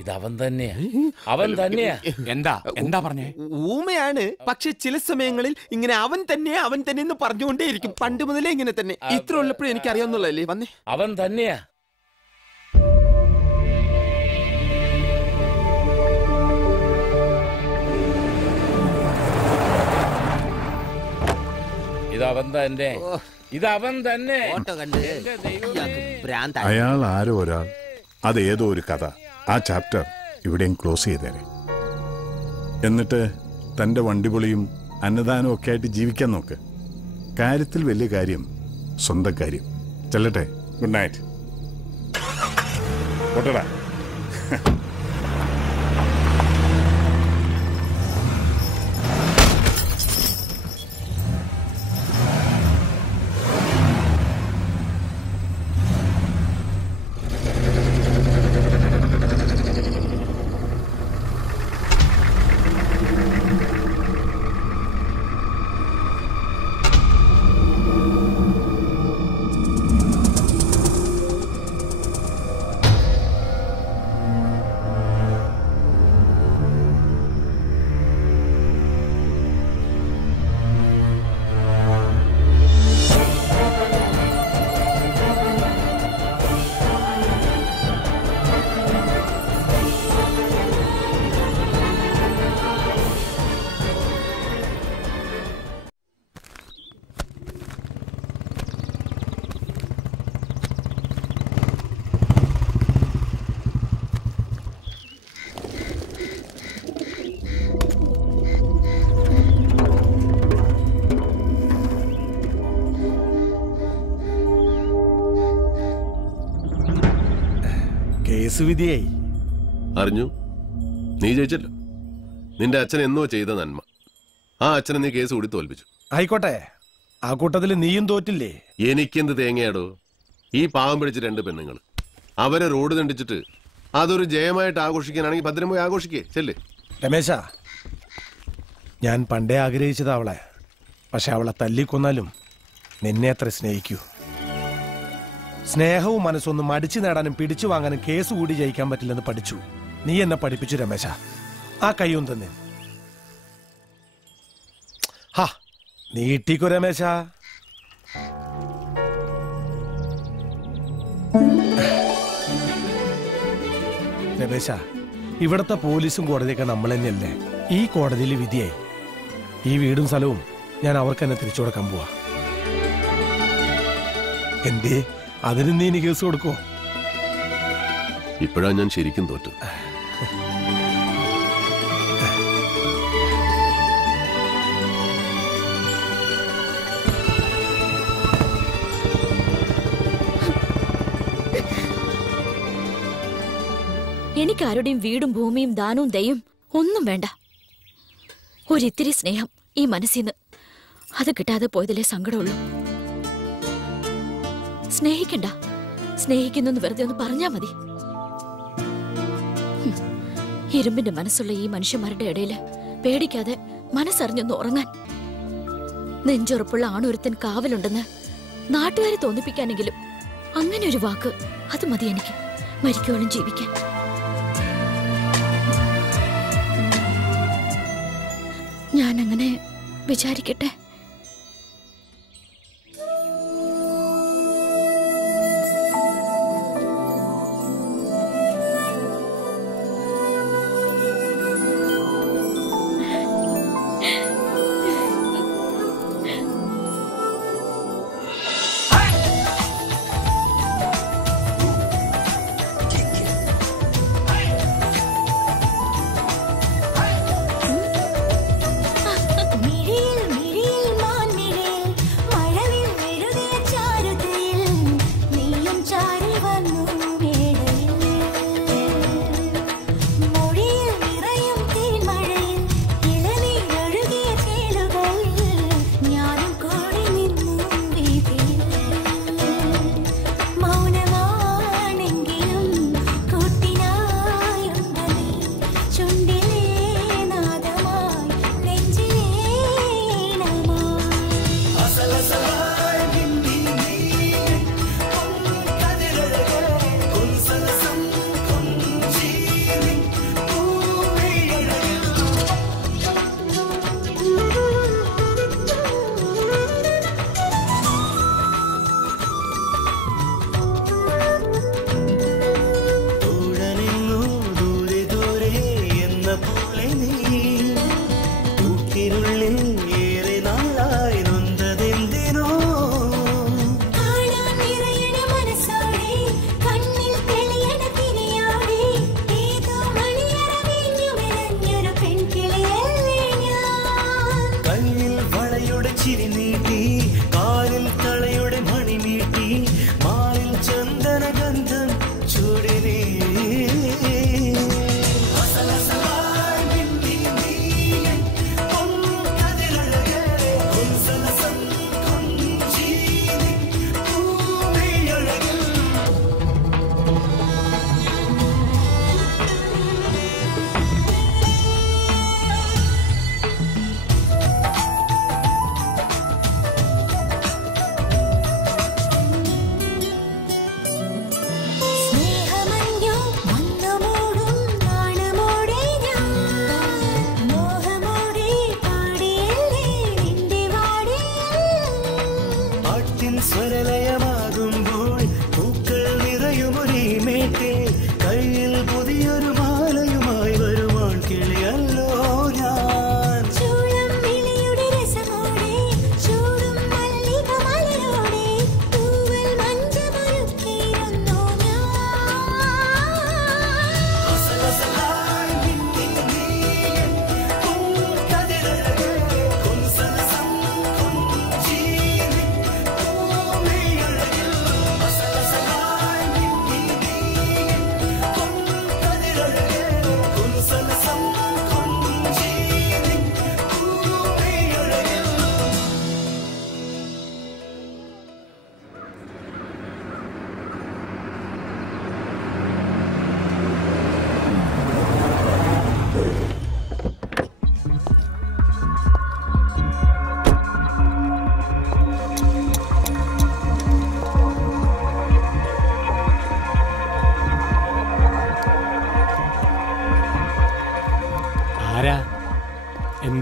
ഇത് അവൻ തന്നെയാ, അവൻ തന്നെയാ. എന്താ പറഞ്ഞേ? ഊമയാണ്, പക്ഷെ ചില സമയങ്ങളിൽ ഇങ്ങനെ അവൻ തന്നെ എന്ന് പറഞ്ഞുകൊണ്ടേയിരിക്കും. പണ്ട് മുതലേ ഇങ്ങനെ തന്നെ. ഇത്ര ഉള്ളപ്പോഴും എനിക്ക് അറിയാവുന്നല്ലേ. വന്നേ, അവൻ തന്നെയാ. ഇതവൻ തന്നെ, ഇതവൻ തന്നെ. അയാൾ ആരോ ഒരാൾ, അത് ഏതോ ഒരു കഥ. ആ ചാപ്റ്റർ ഇവിടെയും ക്ലോസ് ചെയ്തേരെ. എന്നിട്ട് തന്റെ വണ്ടിപൊളിയും അന്നദാനവും ഒക്കെ ആയിട്ട് ജീവിക്കാൻ നോക്ക്. കാര്യത്തിൽ വലിയ കാര്യം സ്വന്തം കാര്യം. ചെല്ലട്ടെ. Good night. ഓട്ടടാ. വിധിയായി. അറിഞ്ഞു, നീ ജയിച്ചല്ലോ. നിന്റെ അച്ഛൻ എന്നോ ചെയ്ത നന്മ. ആ അച്ഛനെ നീ കേസ് കൂടി തോൽപ്പിച്ചു. ആയിക്കോട്ടെ, ആ കൂട്ടത്തിൽ നീയും തോറ്റില്ലേ? എനിക്കെന്ത് തേങ്ങയാടോ? ഈ പാവം പിടിച്ച 2 പെണ്ണുങ്ങൾ അവരെ റോഡ് തണ്ടിച്ചിട്ട് അതൊരു ജയമായിട്ട് ആഘോഷിക്കാനാണെങ്കിൽ ഭദ്രം പോയി ആഘോഷിക്കേ. ചെല്ലേ രമേശ, ഞാൻ പണ്ടേ ആഗ്രഹിച്ചത് അവളെ. പക്ഷെ അവളെ തല്ലിക്കൊന്നാലും നിന്നെ അത്ര സ്നേഹിക്കൂ. സ്നേഹവും മനസ്സൊന്നും അടിച്ചു നേടാനും പിടിച്ചു വാങ്ങാനും കേസ് കൂടി ജയിക്കാൻ പറ്റില്ലെന്ന് പഠിച്ചു. നീ എന്നെ പഠിപ്പിച്ചു രമേശ. ആ കൈയും തന്നെ ഹാ നീട്ടിക്കോ രമേശ. രമേശ, ഇവിടത്തെ പോലീസും കോടതിയൊക്കെ നമ്മൾ തന്നെയല്ലേ. ഈ കോടതിയിൽ വിധിയായി. ഈ വീടും സ്ഥലവും ഞാൻ അവർക്ക് തന്നെ തിരിച്ചു കൊടുക്കാൻ പോവാ. എന്തേ, അതിന് നീ ഇനി കേസ് കൊടുക്കോ? ഇപ്പോഴാ ഞാൻ ശരിക്കും തോറ്റു. എനിക്കാരുടെയും വീടും ഭൂമിയും ദാനവും ദയും ഒന്നും വേണ്ട. ഒരിത്തിരി സ്നേഹം ഈ മനസ്സിന്ന്. അത് കിട്ടാതെ പോയതിലേ സങ്കടമുള്ളൂ. സ്നേഹിക്കണ്ട, സ്നേഹിക്കുന്നു വെറുതെ ഒന്ന് പറഞ്ഞാ മതി. ഇരുമ്പിന്റെ മനസ്സുള്ള ഈ മനുഷ്യന്മാരുടെ ഇടയില് പേടിക്കാതെ മനസ്സറിഞ്ഞൊന്ന് ഉറങ്ങാൻ നെഞ്ചുറപ്പുള്ള ആണൊരുത്തൻ കാവലുണ്ടെന്ന് നാട്ടുകാരെ തോന്നിപ്പിക്കാനെങ്കിലും അങ്ങനെ ഒരു വാക്ക് അത് മതി എനിക്ക് മരിക്കോളം ജീവിക്കാൻ. ഞാൻ അങ്ങനെ വിചാരിക്കട്ടെ. മിഴിയിൽ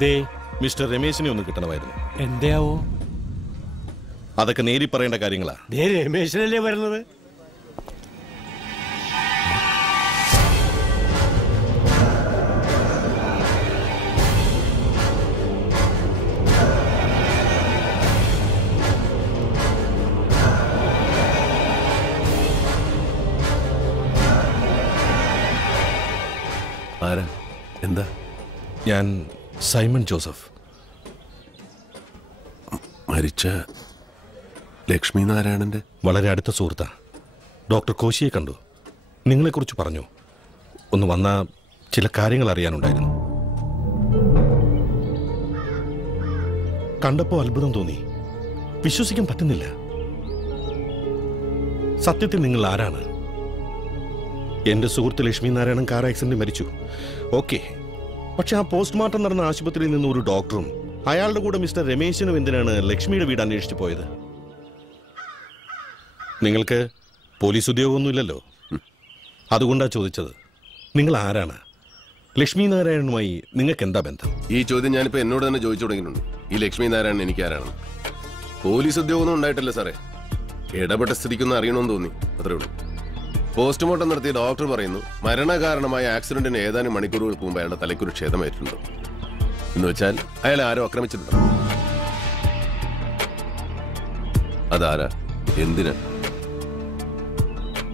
എന്തേ? മിസ്റ്റർ രമേശിനെ ഒന്ന് കിട്ടണമായിരുന്നു. എന്തേയാവോ? അതൊക്കെ നേരി പറയേണ്ട കാര്യങ്ങളാ. രമേശനല്ലേ വരുന്നത്? ആരാ? എന്താ? ഞാൻ സൈമൺ ജോസഫ്. മരിച്ച ലക്ഷ്മി നാരായണന്റെ വളരെ അടുത്ത സുഹൃത്താ. ഡോക്ടർ കോശിയെ കണ്ടു. നിങ്ങളെക്കുറിച്ച് പറഞ്ഞു. ഒന്ന് വന്ന ചില കാര്യങ്ങൾ അറിയാനുണ്ടായിരുന്നു. കണ്ടപ്പോൾ അത്ഭുതം തോന്നി. വിശ്വസിക്കാൻ പറ്റുന്നില്ല. സത്യത്തിൽ നിങ്ങൾ ആരാണ്? എന്റെ സുഹൃത്ത് ലക്ഷ്മി നാരായണൻ കാർ ആക്സിഡന്റ് മരിച്ചു. ഓക്കെ, പക്ഷെ ആ പോസ്റ്റ്മോർട്ടം നടന്ന ആശുപത്രിയിൽ നിന്ന് ഒരു ഡോക്ടറും അയാളുടെ കൂടെ മിസ്റ്റർ രമേശിനും എന്തിനാണ് ലക്ഷ്മിയുടെ വീട് അന്വേഷിച്ചു പോയത്? നിങ്ങൾക്ക് പോലീസ് ഉദ്യോഗമൊന്നുമില്ലല്ലോ, അതുകൊണ്ടാ ചോദിച്ചത്. നിങ്ങൾ ആരാണ്? ലക്ഷ്മി നാരായണനുമായി നിങ്ങൾക്ക് എന്താ ബന്ധം? ഈ ചോദ്യം ഞാനിപ്പോ എന്നോട് തന്നെ ചോദിച്ചു തുടങ്ങിയിട്ടുണ്ട്. ഈ ലക്ഷ്മി നാരായണൻ എനിക്ക് ആരാണ്? പോലീസ് ഉദ്യോഗമൊന്നും ഉണ്ടായിട്ടില്ല സാറേ. ഇടപെട്ട സ്ഥിതിക്കൊന്നും അറിയണമെന്ന് തോന്നി, അത്രേ ഉള്ളൂ. പോസ്റ്റ്മോർട്ടം നടത്തിയ ഡോക്ടർ പറയുന്നു മരണകാരണമായ ആക്സിഡന്റിന് ഏതാനും മണിക്കൂറുകൾക്ക് മുമ്പ് അയാളുടെ തലയ്ക്കൊരു ക്ഷതമേറ്റിട്ടുണ്ട്. എന്ന് വെച്ചാൽ അയാളെ ആരോ ആക്രമിച്ചിട്ടുണ്ട്. അതാരാ? എന്തിനാ?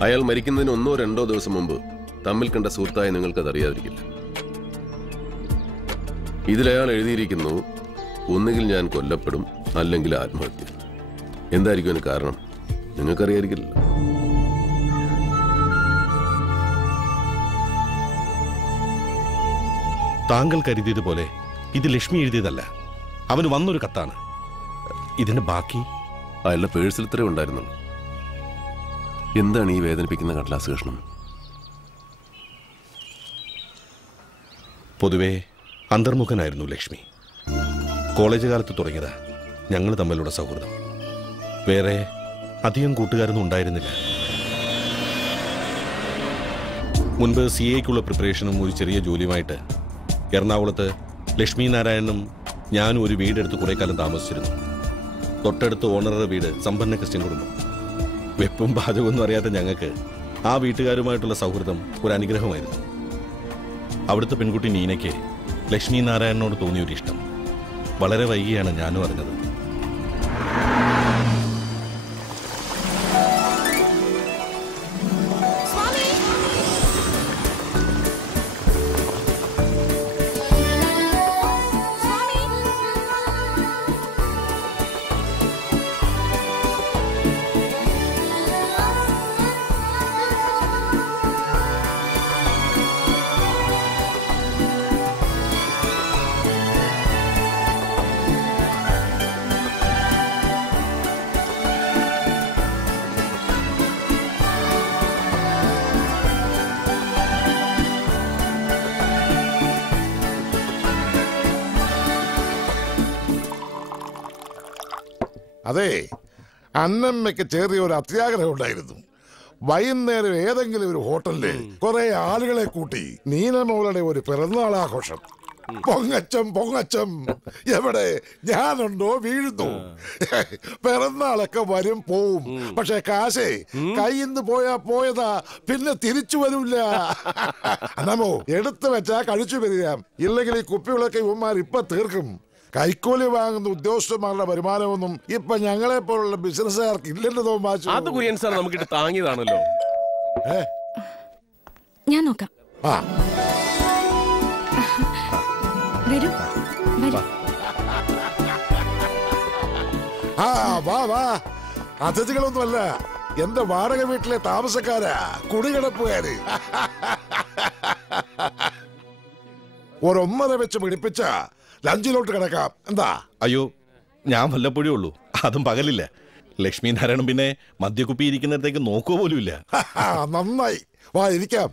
അയാൾ മരിക്കുന്നതിന് 1-2 ദിവസം മുമ്പ് തമ്മിൽ കണ്ട സുഹൃത്തായ നിങ്ങൾക്കത് അറിയാതിരിക്കില്ല. ഇതിലയാൾ എഴുതിയിരിക്കുന്നു, ഒന്നുകിൽ ഞാൻ കൊല്ലപ്പെടും, അല്ലെങ്കിൽ ആത്മഹത്യ. എന്തായിരിക്കും അതിന് കാരണം? നിങ്ങൾക്കറിയാതിരിക്കില്ലല്ലോ. താങ്കൾ കരുതിയതുപോലെ ഇത് ലക്ഷ്മി എഴുതിയതല്ല. അവന് വന്നൊരു കത്താണ്. ഇതിന്റെ ബാക്കി അയാളുടെ പേഴ്സിൽ ഇത്രേ ഉണ്ടായിരുന്നുള്ളൂ. എന്താണ് ഈ വേദനിപ്പിക്കുന്ന കടലാസ് കഷ്ണം? പൊതുവെ അന്തർമുഖനായിരുന്നു ലക്ഷ്മി. കോളേജ് കാലത്ത് തുടങ്ങിയതാ ഞങ്ങൾ തമ്മിലുള്ള സൗഹൃദം. വേറെ അധികം കൂട്ടുകാരൊന്നും ഉണ്ടായിരുന്നില്ല. മുൻപ് CAക്കുള്ള പ്രിപ്പറേഷനും ഒരു ചെറിയ ജോലിയുമായിട്ട് എറണാകുളത്ത് ലക്ഷ്മി നാരായണനും ഞാനും ഒരു വീടെടുത്ത് കുറേ കാലം താമസിച്ചിരുന്നു. തൊട്ടടുത്ത് ഓണറുടെ വീട് സമ്പന്ന ക്രിസ്ത്യൻ കുടുംബം. വെപ്പും പാചകമൊന്നും അറിയാത്ത ഞങ്ങൾക്ക് ആ വീട്ടുകാരുമായിട്ടുള്ള സൗഹൃദം ഒരു അനുഗ്രഹമായിരുന്നു. അവിടുത്തെ പെൺകുട്ടി നീനയ്ക്ക് ലക്ഷ്മി നാരായണനോട് തോന്നിയൊരു ഇഷ്ടം. വളരെ വൈകിയാണ് ഞാനും അറിഞ്ഞത്. അതെ, അന്നമ്മയ്ക്ക് ചെറിയൊരു അത്യാഗ്രഹം ഉണ്ടായിരുന്നു. വൈകുന്നേരം ഏതെങ്കിലും ഒരു ഹോട്ടലില് കുറെ ആളുകളെ കൂട്ടി നീനമോളുടെ ഒരു പിറന്നാൾ ആഘോഷം. പൊങ്ങച്ചം പൊങ്ങച്ചം, എവിടെ ഞാനുണ്ടോ വീഴുന്നു. പിറന്നാളൊക്കെ വരും പോവും, പക്ഷെ കാശേ കയ്യിൽ നിന്ന് പോയതാ, പിന്നെ തിരിച്ചു വരില്ല. അന്നമ്മോ, എടുത്തു വെച്ചാ കഴിച്ചു വരിക, ഇല്ലെങ്കിൽ ഈ കുപ്പികളൊക്കെ ഇവന്മാർ ഇപ്പൊ തീർക്കും. കൈക്കൂലി വാങ്ങുന്ന ഉദ്യോഗസ്ഥന്മാരുടെ വരുമാനമൊന്നും ഇപ്പൊ ഞങ്ങളെ പോലുള്ള ബിസിനസ്സുകാർക്ക് ഇല്ലെന്ന് തോമാച്ചു. അത് കുര്യൻ സാർ നമുക്കിട്ട് താങ്ങിയതാണല്ലോ. ഞാൻ നോക്കാം. വരൂ വരൂ. വാ അതിഥികളൊന്നുമല്ല, എന്റെ വാടക വീട്ടിലെ താമസക്കാരാ, കുടികിടപ്പുകാര്. ഒരൊന്നര വെച്ച് പിടിപ്പിച്ച ലഞ്ചിലോട്ട് കിടക്കാം. എന്താ? അയ്യോ, ഞാൻ വല്ലപ്പോഴേ ഉള്ളൂ, അതും പകലില്ല. ലക്ഷ്മി നാരായണൻ പിന്നെ മദ്യക്കുപ്പി ഇരിക്കുന്നിടത്തേക്ക് നോക്കുക പോലുമില്ല. നന്നായി, വാ ഇരിക്കാം.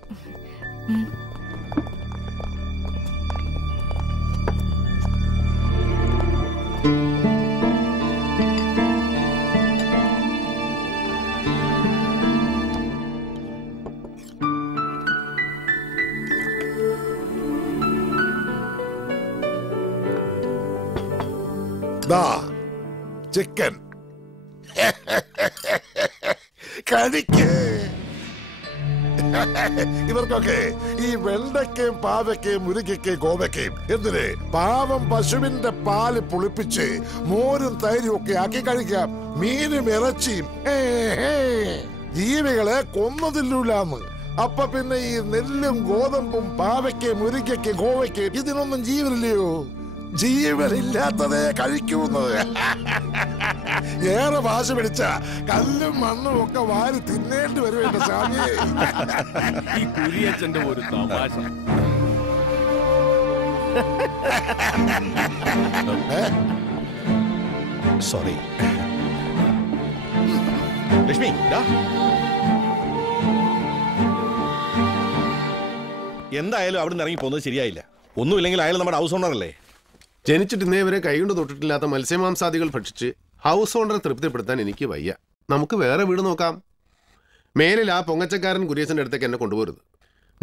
ദാ ചിക്കൻ കഴിക്ക്. ഇവർക്കൊക്കെ ഈ വെണ്ടയ്ക്കയും പാവയ്ക്കയും മുരിങ്ങയ്ക്കയും കോവയ്ക്കയും എന്തിന് പാവം പശുവിന്റെ പാല് പുളിപ്പിച്ച് മോരും തൈരും ഒക്കെ ആക്കി കഴിക്കാം. മീനും ഇറച്ചിയും ജീവികളെ കൊന്നതില്ലൂലാന്ന്. അപ്പൊ പിന്നെ ഈ നെല്ലും ഗോതമ്പും പാവയ്ക്കയും മുരിങ്ങയ്ക്കയും കോവയ്ക്കയും ഇതിനൊന്നും ജീവനില്ലയോ? ജീവനില്ലാത്തതേ കഴിക്കുന്നത്. ഏറെ ഭാഷ പിടിച്ച കല്ലും മണ്ണും ഒക്കെ വാരി തിന്നേണ്ടി വരും എന്റെ സ്വാമിയെ. ഈ കുരിയച്ചന്റെ ഒരു തമാശ. സോറി ലക്ഷ്മി. എന്തായാലും അവിടെ നിന്ന് ഇറങ്ങി പോകുന്നത് ശരിയായില്ല. ഒന്നുമില്ലെങ്കിൽ അയാൾ നമ്മുടെ ഹൗസ് ഓണർ അല്ലേ? ജനിച്ചിട്ട് ഇന്നേ വരെ കൈകൊണ്ട് തൊട്ടിട്ടില്ലാത്ത മത്സ്യമാംസാദികൾ ഭക്ഷിച്ച് ഹൗസ് ഓണറെ തൃപ്തിപ്പെടുത്താൻ എനിക്ക് വയ്യ. നമുക്ക് വേറെ വീട് നോക്കാം. മേലിൽ ആ പൊങ്ങച്ചക്കാരൻ കുര്യച്ചൻ്റെ അടുത്തേക്ക് എന്നെ കൊണ്ടുപോരുത്.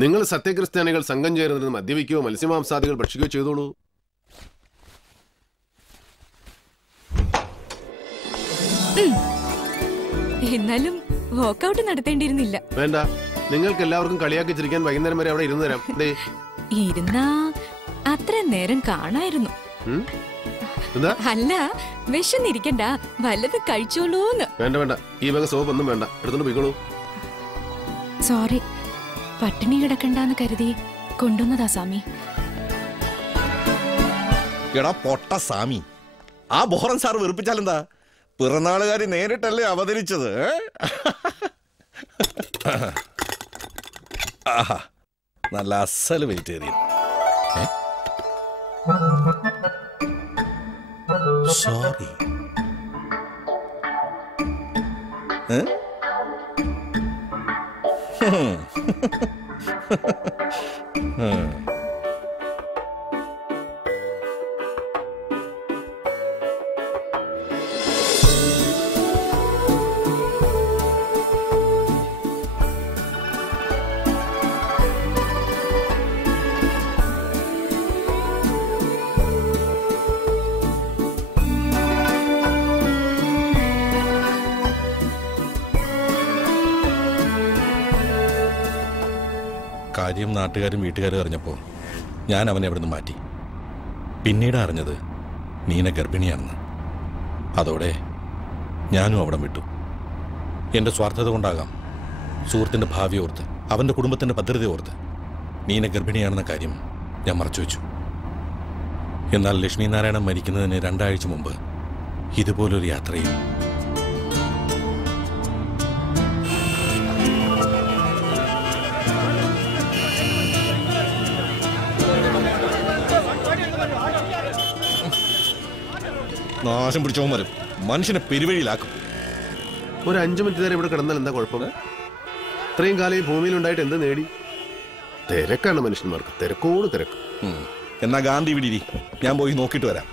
നിങ്ങൾ സത്യക്രിസ്ത്യാനികൾ സംഘം ചേർന്നിരുന്ന് മദ്യപിക്കുകയോ മത്സ്യമാംസാദികൾ ഭക്ഷിക്കുകയോ ചെയ്തോളൂ. എന്നാലും വോക്കൗട്ട് നടത്തേണ്ടിയിരുന്നില്ല. വേണ്ട, നിങ്ങൾക്ക് എല്ലാവർക്കും കളിയാക്കി ചിരിക്കാൻ വൈകുന്നേരം വരെ അവിടെ ഇരുന്നു തരാം. ഇരുന്നാ അത്ര നേരം കാണായിരുന്നു. അല്ല, വിശന്നിരിക്കണ്ട, വല്ലത് കഴിച്ചോളൂന്ന്. വേണ്ട വേണ്ട, ഈ വക സോപ്പ് ഒന്നും വേണ്ട, എടുത്തോണ്ട് പോയിക്കോളൂ. സോറി, പട്ടിണി കിടക്കണ്ടെന്ന് കരുതി കൊണ്ടുവന്നതാ സ്വാമി. എടാ പൊട്ട സാമി, ആ ബോറൻ സാർ വെറുപ്പിച്ചാലെന്താ? പിറന്നാളുകാരി നേരിട്ടല്ലേ അവതരിച്ചത്. ആഹാ, നല്ല അസല് വെജിറ്റേറിയൻ. സോറി. കാര്യം നാട്ടുകാരും വീട്ടുകാരും അറിഞ്ഞപ്പോൾ ഞാൻ അവനെ അവിടെ നിന്ന് മാറ്റി. പിന്നീട് അറിഞ്ഞത് നീന ഗർഭിണിയാണെന്ന്. അതോടെ ഞാനും അവിടെ വിട്ടു. എൻ്റെ സ്വാർത്ഥത കൊണ്ടാകാം, സുഹൃത്തിൻ്റെ ഭാവി ഓർത്ത്, അവൻ്റെ കുടുംബത്തിൻ്റെ ഭദ്രത ഓർത്ത് നീന ഗർഭിണിയാണെന്ന കാര്യം ഞാൻ മറച്ചു വെച്ചു. എന്നാൽ ലക്ഷ്മി നാരായണൻ മരിക്കുന്നതിന് 2 ആഴ്ച മുമ്പ് ഇതുപോലൊരു യാത്രയിൽ നാശം പിടിച്ചോ മരം മനുഷ്യനെ പെരുവഴിയിലാക്കും. ഒരു 5 മിനിറ്റ് നേരം ഇവിടെ കിടന്നാൽ എന്താ കുഴപ്പം? ഇത്രയും കാലം ഈ ഭൂമിയിലുണ്ടായിട്ട് എന്ത് നേടി? തിരക്കാണ് മനുഷ്യന്മാർക്ക്, തിരക്കോട് തിരക്ക്. എന്നാ ഗാന്ധി വിടിരി, ഞാൻ പോയി നോക്കിയിട്ട് വരാം.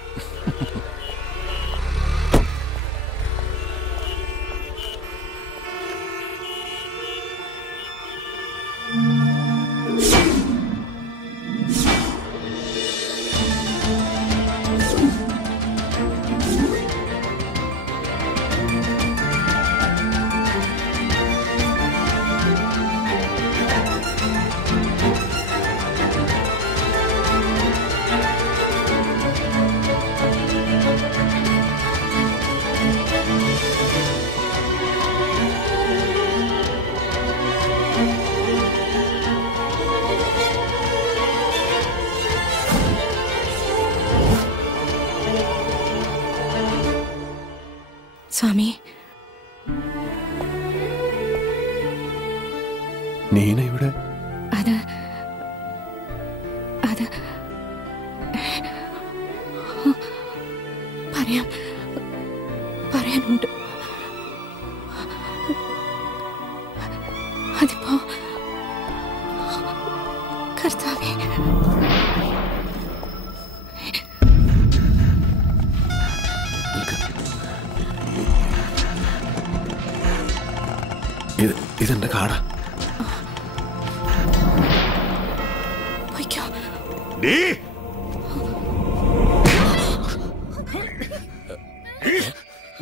സ്വാമി, നീന ഇവിടെ? അത് പറയാനുണ്ട്. അതിപ്പോ കർത്താവേ, ഇതെന്റെ കാടാ.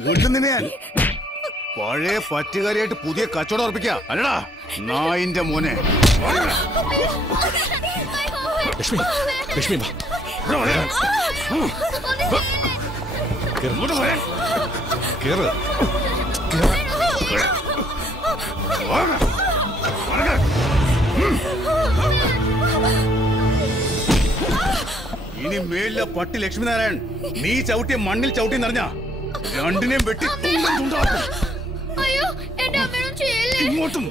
കൊല്ലുന്നിനെ ഞാൻ പഴയ പറ്റുകാരിയായിട്ട് പുതിയ കച്ചവടം ഉറപ്പിക്ക അല്ലടാ നായിന്റെ മോനെ. ലക്ഷ്മി ലക്ഷ്മി ഇനി മേലിലെ പട്ടി ലക്ഷ്മിനാരായൺ നീ ചവിട്ടിയ മണ്ണിൽ ചവിട്ടി നിറഞ്ഞ രണ്ടിനെയും വെട്ടി ഇങ്ങോട്ടും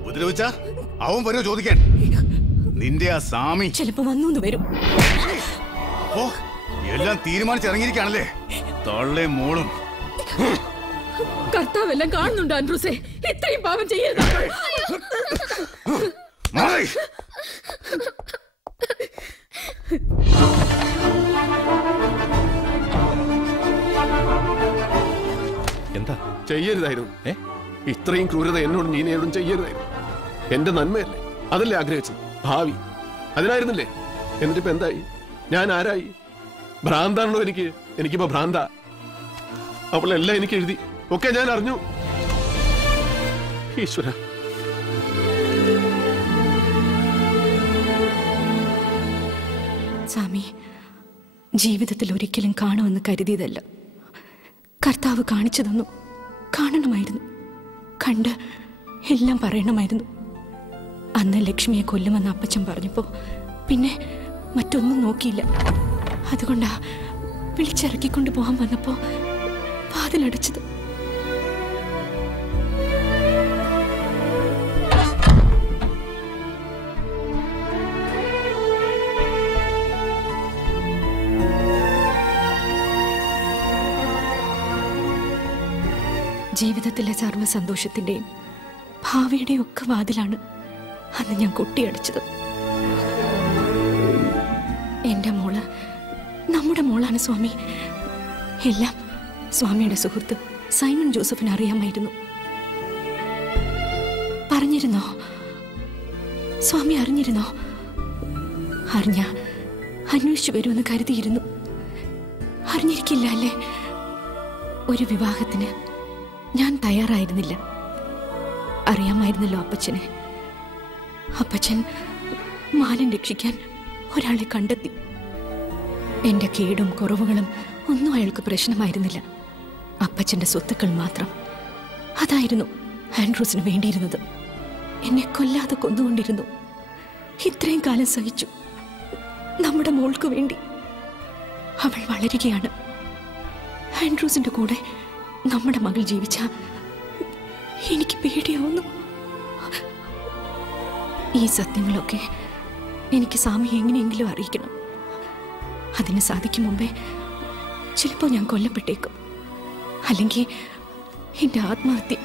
ഉപദ്രവിച്ച അവൻ വരുമോ ചോദിക്കാൻ? നിന്റെ ആ സ്വാമി ചിലപ്പോ വന്നു വരും. ഓ എല്ലാം തീരുമാനിച്ചിറങ്ങിയിരിക്കുകയാണല്ലേ തള്ളേ മോളും. കർത്താവെല്ലാം കാണുന്നുണ്ട് ആൻഡ്രൂസേ, ഇത്രയും പാപം ചെയ്യരുത്. എന്താ ചെയ്യരുതായിരുന്നു? ഇത്രയും ക്രൂരത എന്നോടും നീനയോടും ചെയ്യരുതായിരുന്നു. എന്റെ നന്മയല്ലേ അതല്ലേ ആഗ്രഹിച്ചത്? ഭാവി അതിനായിരുന്നില്ലേ? എന്നിട്ടിപ്പോ എന്തായി? ഞാൻ ആരായി? ഭ്രാന്താണല്ലോ എനിക്കിപ്പോ ഭ്രാന്ത. അവളെല്ലാം എനിക്ക് എഴുതി, ഒക്കെ ഞാൻ അറിഞ്ഞു. ഈശ്വര, സ്വാമി, ജീവിതത്തിൽ ഒരിക്കലും കാണുമെന്ന് കരുതിയതല്ല. കർത്താവ് കാണിച്ചു തന്നു. കാണണമായിരുന്നു, കണ്ട് എല്ലാം പറയണമായിരുന്നു. അന്ന് ലക്ഷ്മിയെ കൊല്ലുമെന്ന് അപ്പച്ചൻ പറഞ്ഞപ്പോ പിന്നെ മറ്റൊന്നും നോക്കിയില്ല. അതുകൊണ്ടാ വിളിച്ചിറക്കിക്കൊണ്ട് പോകാൻ വന്നപ്പോ വാതിലടച്ചത്. ജീവിതത്തിലെ സർവ്വ സന്തോഷത്തിന്റെയും ഭാവിയുടെയും ഒക്കെ വാതിലാണ് അന്ന് ഞാൻ കൊട്ടിയടിച്ചത്. എന്റെ മോള് നമ്മുടെ മോളാണ് സ്വാമി. എല്ലാം സ്വാമിയുടെ സുഹൃത്ത് സൈമൺ ജോസഫിന് അറിയാമായിരുന്നു. പറഞ്ഞിരുന്നോ? സ്വാമി അറിഞ്ഞിരുന്നോ? അറിഞ്ഞ അന്വേഷിച്ചു വരുമെന്ന് കരുതിയിരുന്നു. അറിഞ്ഞിരിക്കില്ല അല്ലേ? ഒരു വിവാഹത്തിന് ഞാൻ തയ്യാറായിരുന്നില്ല. അറിയാമായിരുന്നല്ലോ അപ്പച്ചനെ. അപ്പച്ചൻ മാനം രക്ഷിക്കാൻ ഒരാളെ കണ്ടെത്തി. എന്റെ കേടും കുറവുകളും ഒന്നും അയാൾക്ക് പ്രശ്നമായിരുന്നില്ല. അപ്പച്ചന്റെ സ്വത്തുക്കൾ മാത്രം. അതായിരുന്നു ആൻഡ്രൂസിന് വേണ്ടിയിരുന്നത്. എന്നെ കൊല്ലാതെ കൊന്നുകൊണ്ടിരുന്നു. ഇത്രയും കാലം സഹിച്ചു നമ്മുടെ മോൾക്ക് വേണ്ടി. അവൾ വളരുകയാണ്. ആൻഡ്രൂസിന്റെ കൂടെ നമ്മുടെ മകൾ ജീവിച്ച എനിക്ക് പേടിയാവുന്നു. ഈ സത്യങ്ങളൊക്കെ എനിക്ക് സ്വാമി എങ്ങനെയെങ്കിലും അറിയിക്കണം. അതിന് സാധിക്കും മുമ്പേ ചിലപ്പോൾ ഞാൻ കൊല്ലപ്പെട്ടേക്കും. അല്ലെങ്കിൽ എന്റെ ആത്മഹത്യ.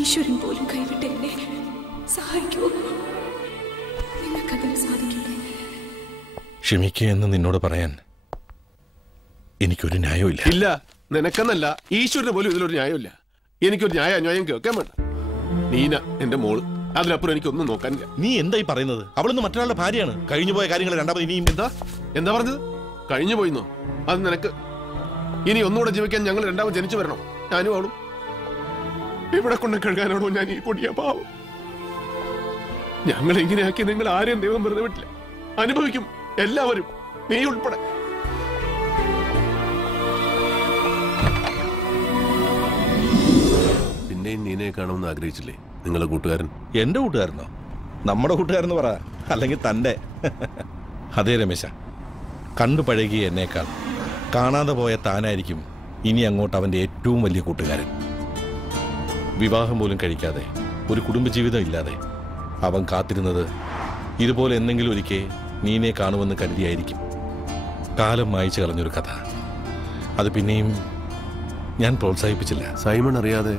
ഈശ്വരൻ പോലും കൈവിട്ട് എന്നെ സഹായിക്കുമോ? നിങ്ങൾക്കതിന് സാധിക്കില്ലേ? ക്ഷമിക്കുക എന്ന് നിന്നോട് പറയാൻ എനിക്കൊരു ന്യായമില്ല. ഇല്ല, നിനക്കെന്നല്ല ഈശ്വരന് പോലും ഇതിലൊരു ന്യായമില്ല. എനിക്കൊരു ന്യായം കേൾക്കാൻ വേണ്ട. നീന എന്റെ മോള്, അതിനപ്പുറം എനിക്കൊന്നും നോക്കാനില്ല. നീ എന്തായി പറയുന്നത്? അവളൊന്നും മറ്റൊരാളുടെ ഭാര്യയാണ്. കഴിഞ്ഞു പോയ കാര്യങ്ങൾ രണ്ടാമത് ഇനിയും എന്താ പറഞ്ഞത്? കഴിഞ്ഞു പോയിന്നോ? അത് നിനക്ക്. ഇനി ഒന്നുകൂടെ ജീവിക്കാൻ ഞങ്ങൾ രണ്ടാമത് ജനിച്ചു വരണം. ഞാനും അവളും. ഇവിടെ കൊണ്ട് കഴുകാനാണോ ഞാൻ ഈ പൊടിയ പാവം? ഞങ്ങൾ ഇങ്ങനെയാക്കി നിങ്ങൾ ആരെയും ദൈവം വെറുതെ വിട്ടില്ല. അനുഭവിക്കും എല്ലാവരും, നീ ഉൾപ്പെടെ. പിന്നെയും നീനെ കാണുമെന്ന് ആഗ്രഹിച്ചില്ലേ നിങ്ങളെ കൂട്ടുകാരൻ? എന്റെ കൂട്ടുകാരനോ? നമ്മുടെ കൂട്ടുകാരെന്ന് പറ, അല്ലെങ്കിൽ തന്റെ. അതേ രമേശ, കണ്ടു പഴകിയ എന്നേക്കാൾ കാണാതെ പോയ താനായിരിക്കും ഇനി അങ്ങോട്ട് അവന്റെ ഏറ്റവും വലിയ കൂട്ടുകാരൻ. വിവാഹം പോലും കഴിക്കാതെ, ഒരു കുടുംബജീവിതം ഇല്ലാതെ അവൻ കാത്തിരുന്നത് ഇതുപോലെ എന്തെങ്കിലും ഒരിക്കൽ നീനെ കാണുമെന്ന് കരുതിയായിരിക്കും. കാലം മായ്ച്ചു കളഞ്ഞൊരു കഥ. അത് പിന്നെയും ഞാൻ പ്രോത്സാഹിപ്പിച്ചില്ല. സൈമൺ അറിയാതെ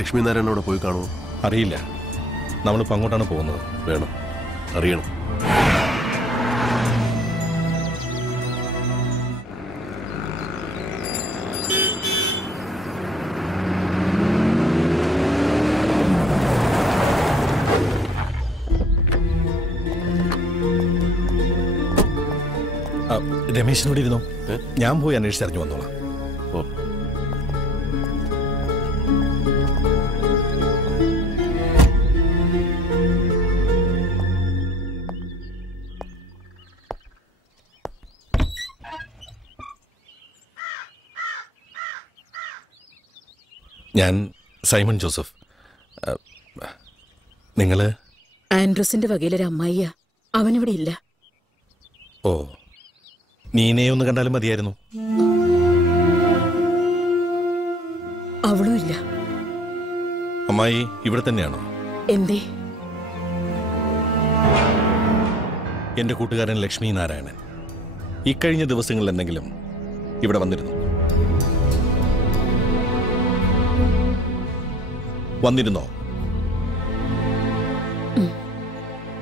ലക്ഷ്മി നാരായണനോട് പോയി കാണുമോ? അറിയില്ല. നമ്മളിപ്പോൾ അങ്ങോട്ടാണ് പോകുന്നത്. വേണം, അറിയണം. രമേശിനോട് ഇരുന്നോ, ഞാൻ പോയി അന്വേഷിച്ചറിഞ്ഞു വന്നോളാം. ഓ ഞാൻ സൈമൺ ജോസഫ്. നിങ്ങള്? ആൻഡ്രൂസിന്റെ വകയിലൊരു അമ്മായിയാ. അവനിവിടെ ഇല്ല. ഓ, നീനയെ ഒന്ന് കണ്ടാലും മതിയായിരുന്നു. അവളും ഇല്ല. അമ്മായി ഇവിടെ തന്നെയാണോ? എന്തേ? എന്റെ കൂട്ടുകാരൻ ലക്ഷ്മി നാരായണൻ ഇക്കഴിഞ്ഞ ദിവസങ്ങളിൽ എന്തെങ്കിലും ഇവിടെ വന്നിരുന്നു? വന്നിരുന്നോ?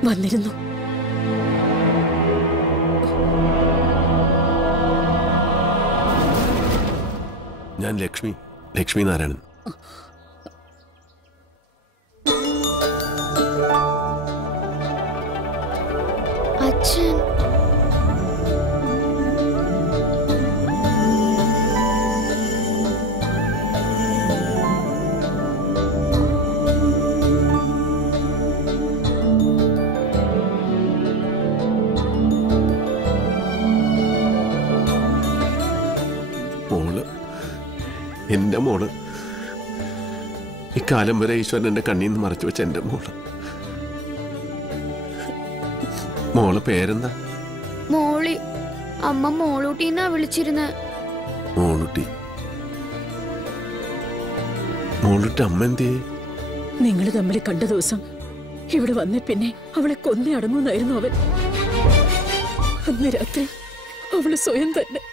വന്നിരുന്നു. ഞാൻ ലക്ഷ്മി നാരായണൻ. അച്ഛൻ എന്റെ മോള്, ഇക്കാലം വരെ ഈശ്വരൻ എന്റെ കണ്ണീന്ന് മറച്ചു വെച്ച എന്റെ മോള്. മോള് പേരെന്താ? മോളി. അമ്മ മോളൂട്ടിന്നാ വിളിച്ചിരുന്നത്. മോളൂട്ടി അമ്മ എന്തേ? നിങ്ങൾ തമ്മിൽ കണ്ട ദിവസം ഇവിടെ വന്ന പിന്നെ അവളെ കൊന്നേ അടങ്ങുന്നായിരുന്നു അവൻ. അന്ന് രാത്രി അവള് സ്വയം തന്നെ.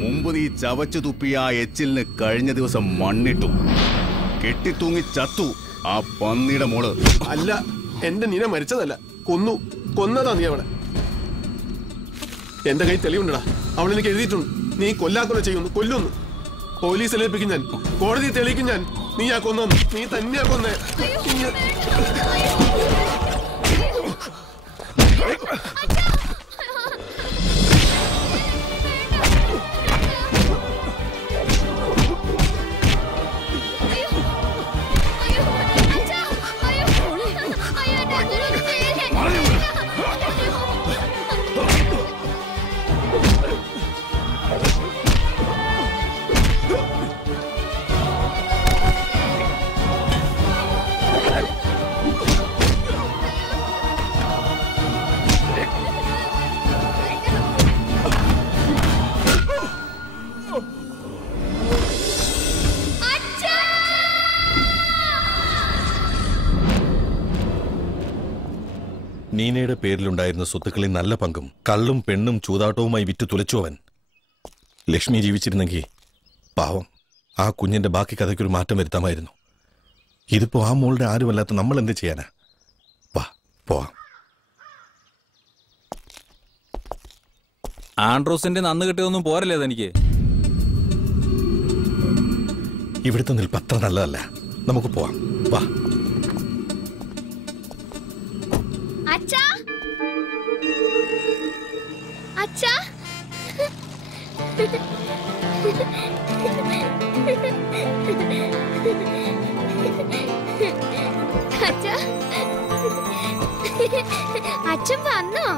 മുമ്പ് നീ ചവച്ചു തുപ്പിയ ആ എച്ചിലിന് കഴിഞ്ഞ ദിവസം മണ്ണിട്ടു. കെട്ടിത്തൂങ്ങി ചത്തു ആ പന്നിയുടെ മോള്. അല്ല, എന്റെ നീന മരിച്ചതല്ല, കൊന്നതാ നീ അവളെ. എന്റെ കൈ തെളിവുണ്ടടാ, അവളെനിക്ക് എഴുതിയിട്ടുണ്ട്. നീ കൊല്ലാക്കൊല ചെയ്യുന്നു, കൊല്ലുന്നു. പോലീസിൽ ഏൽപ്പിക്കും ഞാൻ, കോടതി തെളിയിക്കും ഞാൻ. നീ ആ കൊന്നു, നീ തന്നെയാ കൊന്നേ. നീനയുടെ പേരിലുണ്ടായിരുന്ന സ്വത്തുക്കളിൽ നല്ല പങ്കും കള്ളും പെണ്ണും ചൂതാട്ടവുമായി വിറ്റ് തുലച്ചു അവൻ. ലക്ഷ്മി ജീവിച്ചിരുന്നെങ്കിൽ പാവം ആ കുഞ്ഞിന്റെ ബാക്കി കഥയ്ക്കൊരു മാറ്റം വരുത്താമായിരുന്നു. ഇതിപ്പോ ആ മോളുടെ ആരുമല്ലാത്ത നമ്മൾ എന്ത് ചെയ്യാനാ? വാ പോവാം. ആൻഡ്രോസിന്റെ നന്ന് കിട്ടിയതൊന്നും പോരല്ലേ തനിക്ക്? ഇവിടുത്തെ നിൽപ്പ് അത്ര നല്ലതല്ല, നമുക്ക് പോവാം. വാ. അച്ഛാ, അച്ഛാ, അച്ഛാ, അച്ഛൻ വന്നോ?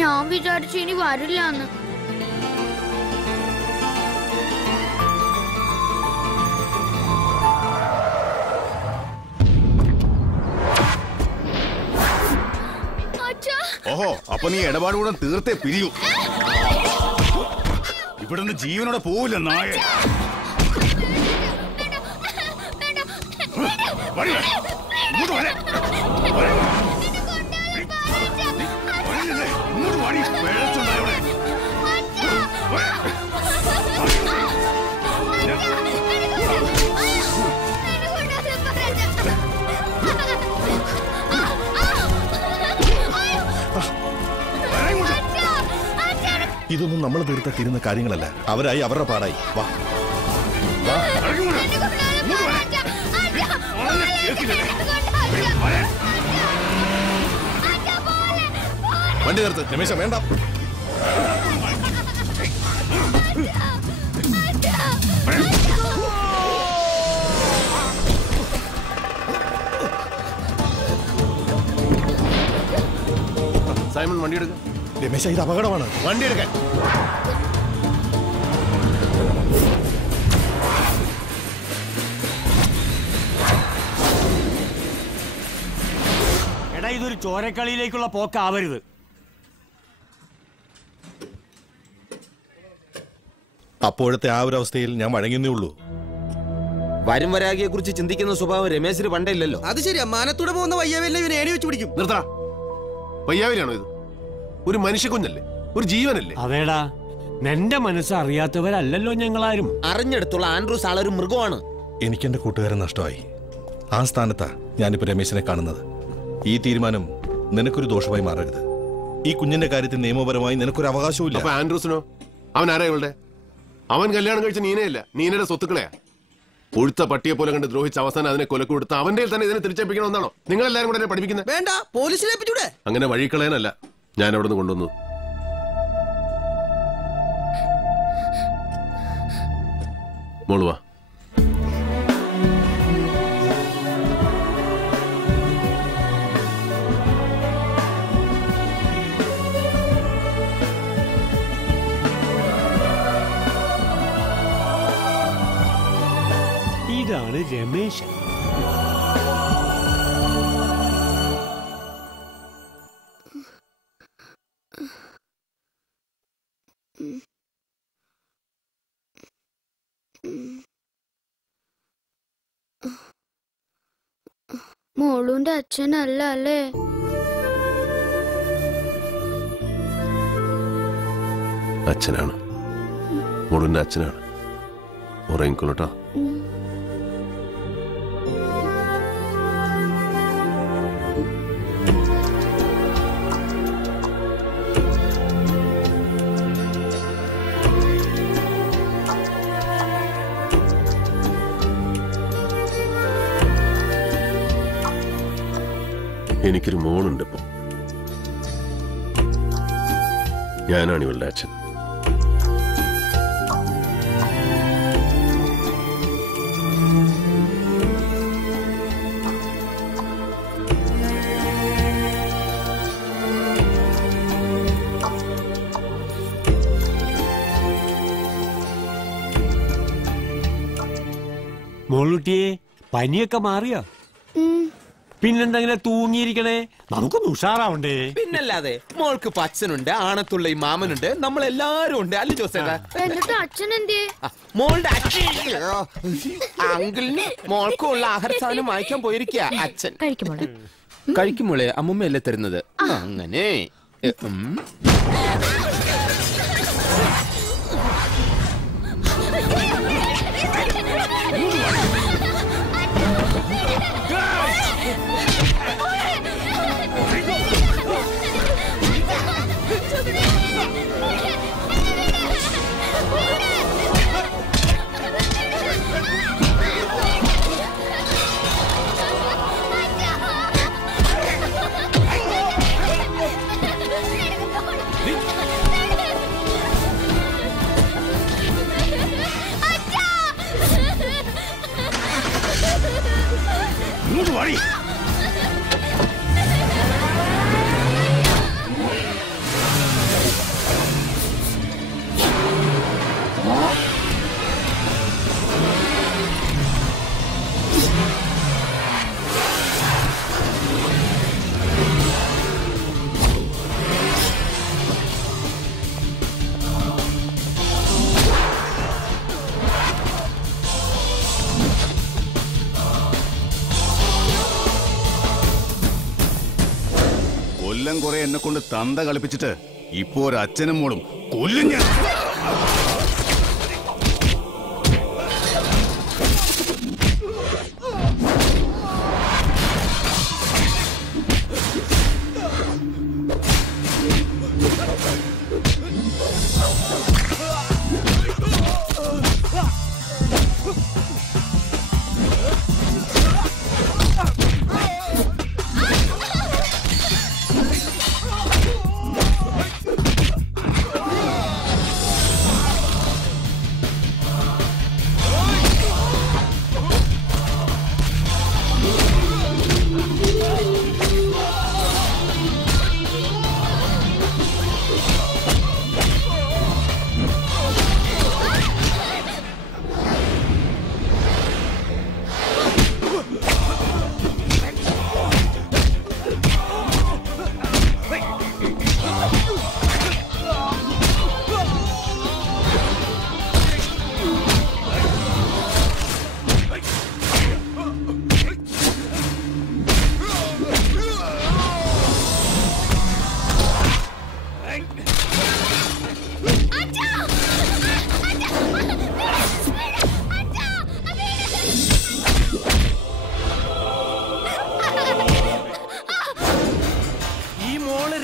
ഞാൻ വിചാരിച്ചു ഇനി വരില്ലാന്ന്. ഓഹോ, അപ്പൊ നീ ഇടപാട് കൂടെ തീർത്തേ പിരിയൂ. ഇവിടുന്ന് ജീവനോടെ പോവില്ല നായ. ഇങ്ങോട്ട് വാടി, പിഴച്ചുണ്ടായോടെ. ഇതൊന്നും നമ്മൾ തീർത്ത തീരുന്ന കാര്യങ്ങളല്ല. അവരായി അവരുടെ പാടായി. വാ വണ്ടി നിർത്ത്. രമേശ വേണ്ട. സൈമൺ വണ്ടി എടുക്ക. രമേശ ഇത് അപകടമാണ്. വണ്ടി എടുക്കാൻ. എടാ ഇതൊരു ചോരക്കളിയിലേക്കുള്ള പോക്കാവരുത്. അപ്പോഴത്തെ ആ ഒരു അവസ്ഥയിൽ ഞാൻ വഴങ്ങുന്നേ ഉള്ളൂ. വരും വരാകിയെ കുറിച്ച് ചിന്തിക്കുന്ന സ്വഭാവം രമേശിന് പണ്ടില്ലല്ലോ. അത് ശരിയാ. മാനത്തൂടെ പോകുന്ന വയ്യാവില്ല ഇവനെ ഏണി വെച്ച് പിടിക്കും. നിർത്താ. വയ്യാവിലാണോ ഇത്? ഒരു മനുഷ്യ കുഞ്ഞല്ലേ, ഒരു ജീവനല്ലേ? അതേടാ, നിന്റെ മനസ്സ് അറിയാത്തവരല്ലല്ലോ ഞങ്ങളാരും. അറിഞ്ഞെടുത്തുള്ള ആൻഡ്രൂസ് ആളൊരു മൃഗമാണ്. എനിക്കെന്റെ കൂട്ടുകാരൻ നഷ്ടമായി. ആ സ്ഥാനത്താ ഞാനിപ്പോ രമേശിനെ കാണുന്നത്. ഈ തീരുമാനം നിനക്കൊരു ദോഷമായി മാറരുത്. ഈ കുഞ്ഞിന്റെ കാര്യത്തിൽ നിയമപരമായി നിനക്കൊരു അവകാശവും ഇല്ല. അപ്പൊ ആൻഡ്രൂസിനോ? അവൻ ആരാ ഇവളുടെ? അവൻ കല്യാണം കഴിച്ച നീനയല്ല, നീനയുടെ സ്വത്തുക്കളെയാ. ഒഴുത്ത പട്ടിയെ പോലെ കണ്ട് ദ്രോഹിച്ച അവസാനം അതിനെ കൊലക്ക് കൊടുത്ത് അവന്റെ തന്നെ ഇതിനെ തിരിച്ചേൽപ്പിക്കണമെന്നാണോ നിങ്ങൾ എല്ലാവരും കൂടെ എന്നെ പഠിപ്പിക്കുന്നത്? വേണ്ട, പോലീസിനെ പറ്റൂടെ. അങ്ങനെ വഴിക്കളയാനല്ല ഞാൻ അവിടെ നിന്ന് കൊണ്ടുവന്നു. മോളുവാ. ഇതാണ് രമേശൻ. മോളുന്റെ അച്ഛനല്ല അല്ലേ? അച്ഛനാണ്, മോളുന്റെ അച്ഛനാണ്. ഉറങ്ങിക്കൊള്ളട്ടോ. എനിക്കൊരു മോളുണ്ട്. ഇപ്പൊ ഞാനാണ് ഇവളുടെ അച്ഛൻ. മോളുട്ടിയെ പനിയൊക്കെ മാറിയോ? പിന്നെന്തെങ്കിലും തൂങ്ങിയിരിക്കണേ? നമുക്കൊന്ന് ഉഷാറാവണ്ടേ? പിന്നല്ലാതെ മോൾക്ക് അച്ഛനുണ്ട്, ആണത്തുള്ള ഈ മാമനുണ്ട്, നമ്മളെല്ലാരും ഉണ്ട് അല്ലേ ജോസേട്ടാ? എന്നിട്ട് അച്ഛൻ എന്തേ? മോളുടെ അങ്കിളിന് മോൾക്കുള്ള ആഹാര സാധനം വാങ്ങിക്കാൻ പോയിരിക്കുക അച്ഛൻ. കഴിക്കുമോളെ, അമ്മുമ്മയല്ലേ തരുന്നത്. അങ്ങനെ കുറെ എന്നെ കൊണ്ട് തന്ത കളിപ്പിച്ചിട്ട് ഇപ്പോ ഒരു അച്ഛനും മോളും കൊല്ലും ഞാൻ.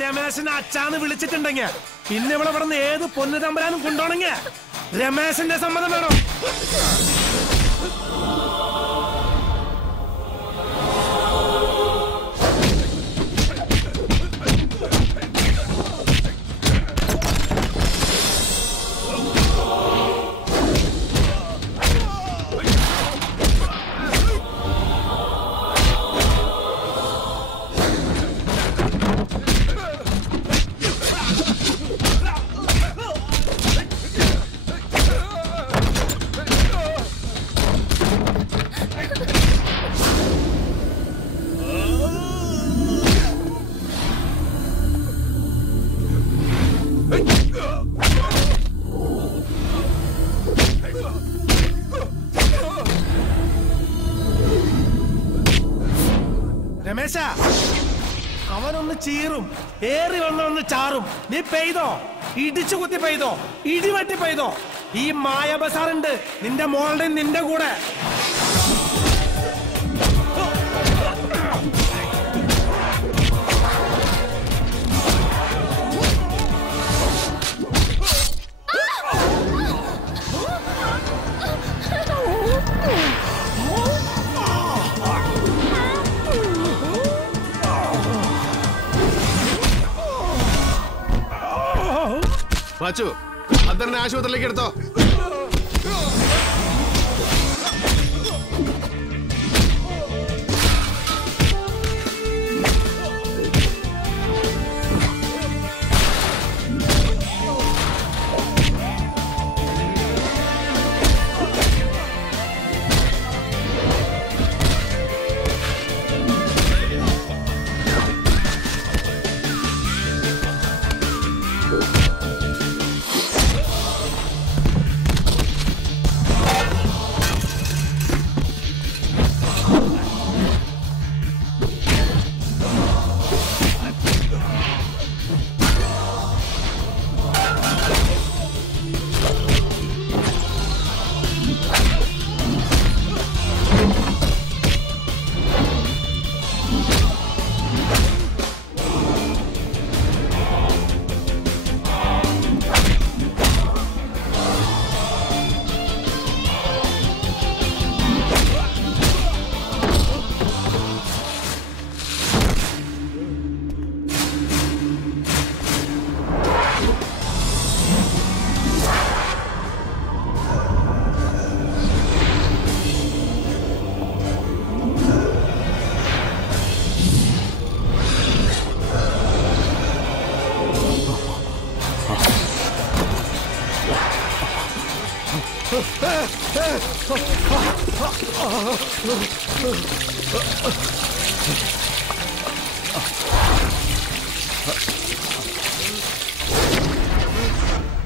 രമേശനെ അച്ഛാന്ന് വിളിച്ചിട്ടുണ്ടെങ്കിൽ പിന്നെ ഇവിടെ നിന്ന് ഏത് പൊന്നു തമ്പരാനും കൊണ്ടോണെങ്കിൽ രമേശന്റെ സമ്മതം വേണം. രമേശ, അവനൊന്ന് ചീറും, ഏറി വന്നൊന്ന് ചാറും. നീ പെയ്തോ, ഇടിച്ചു കുത്തി പെയ്തോ, ഇടിവെട്ടി പെയ്തോ. ഈ മായ ബസാറുണ്ട് നിന്റെ മോളുടെ നിന്റെ കൂടെ. വാച്ചു, അതെന്നെ ആശുപത്രിയിലേക്ക് എടുത്തോ.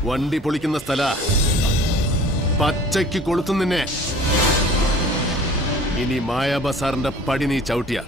വണ്ടി പൊളിക്കുന്ന സ്ഥല പച്ചയ്ക്ക് കൊളുത്തുന്നിന്നെ. ഇനി മായ ബസാറിന്റെ പടി നീ ചവിട്ടിയ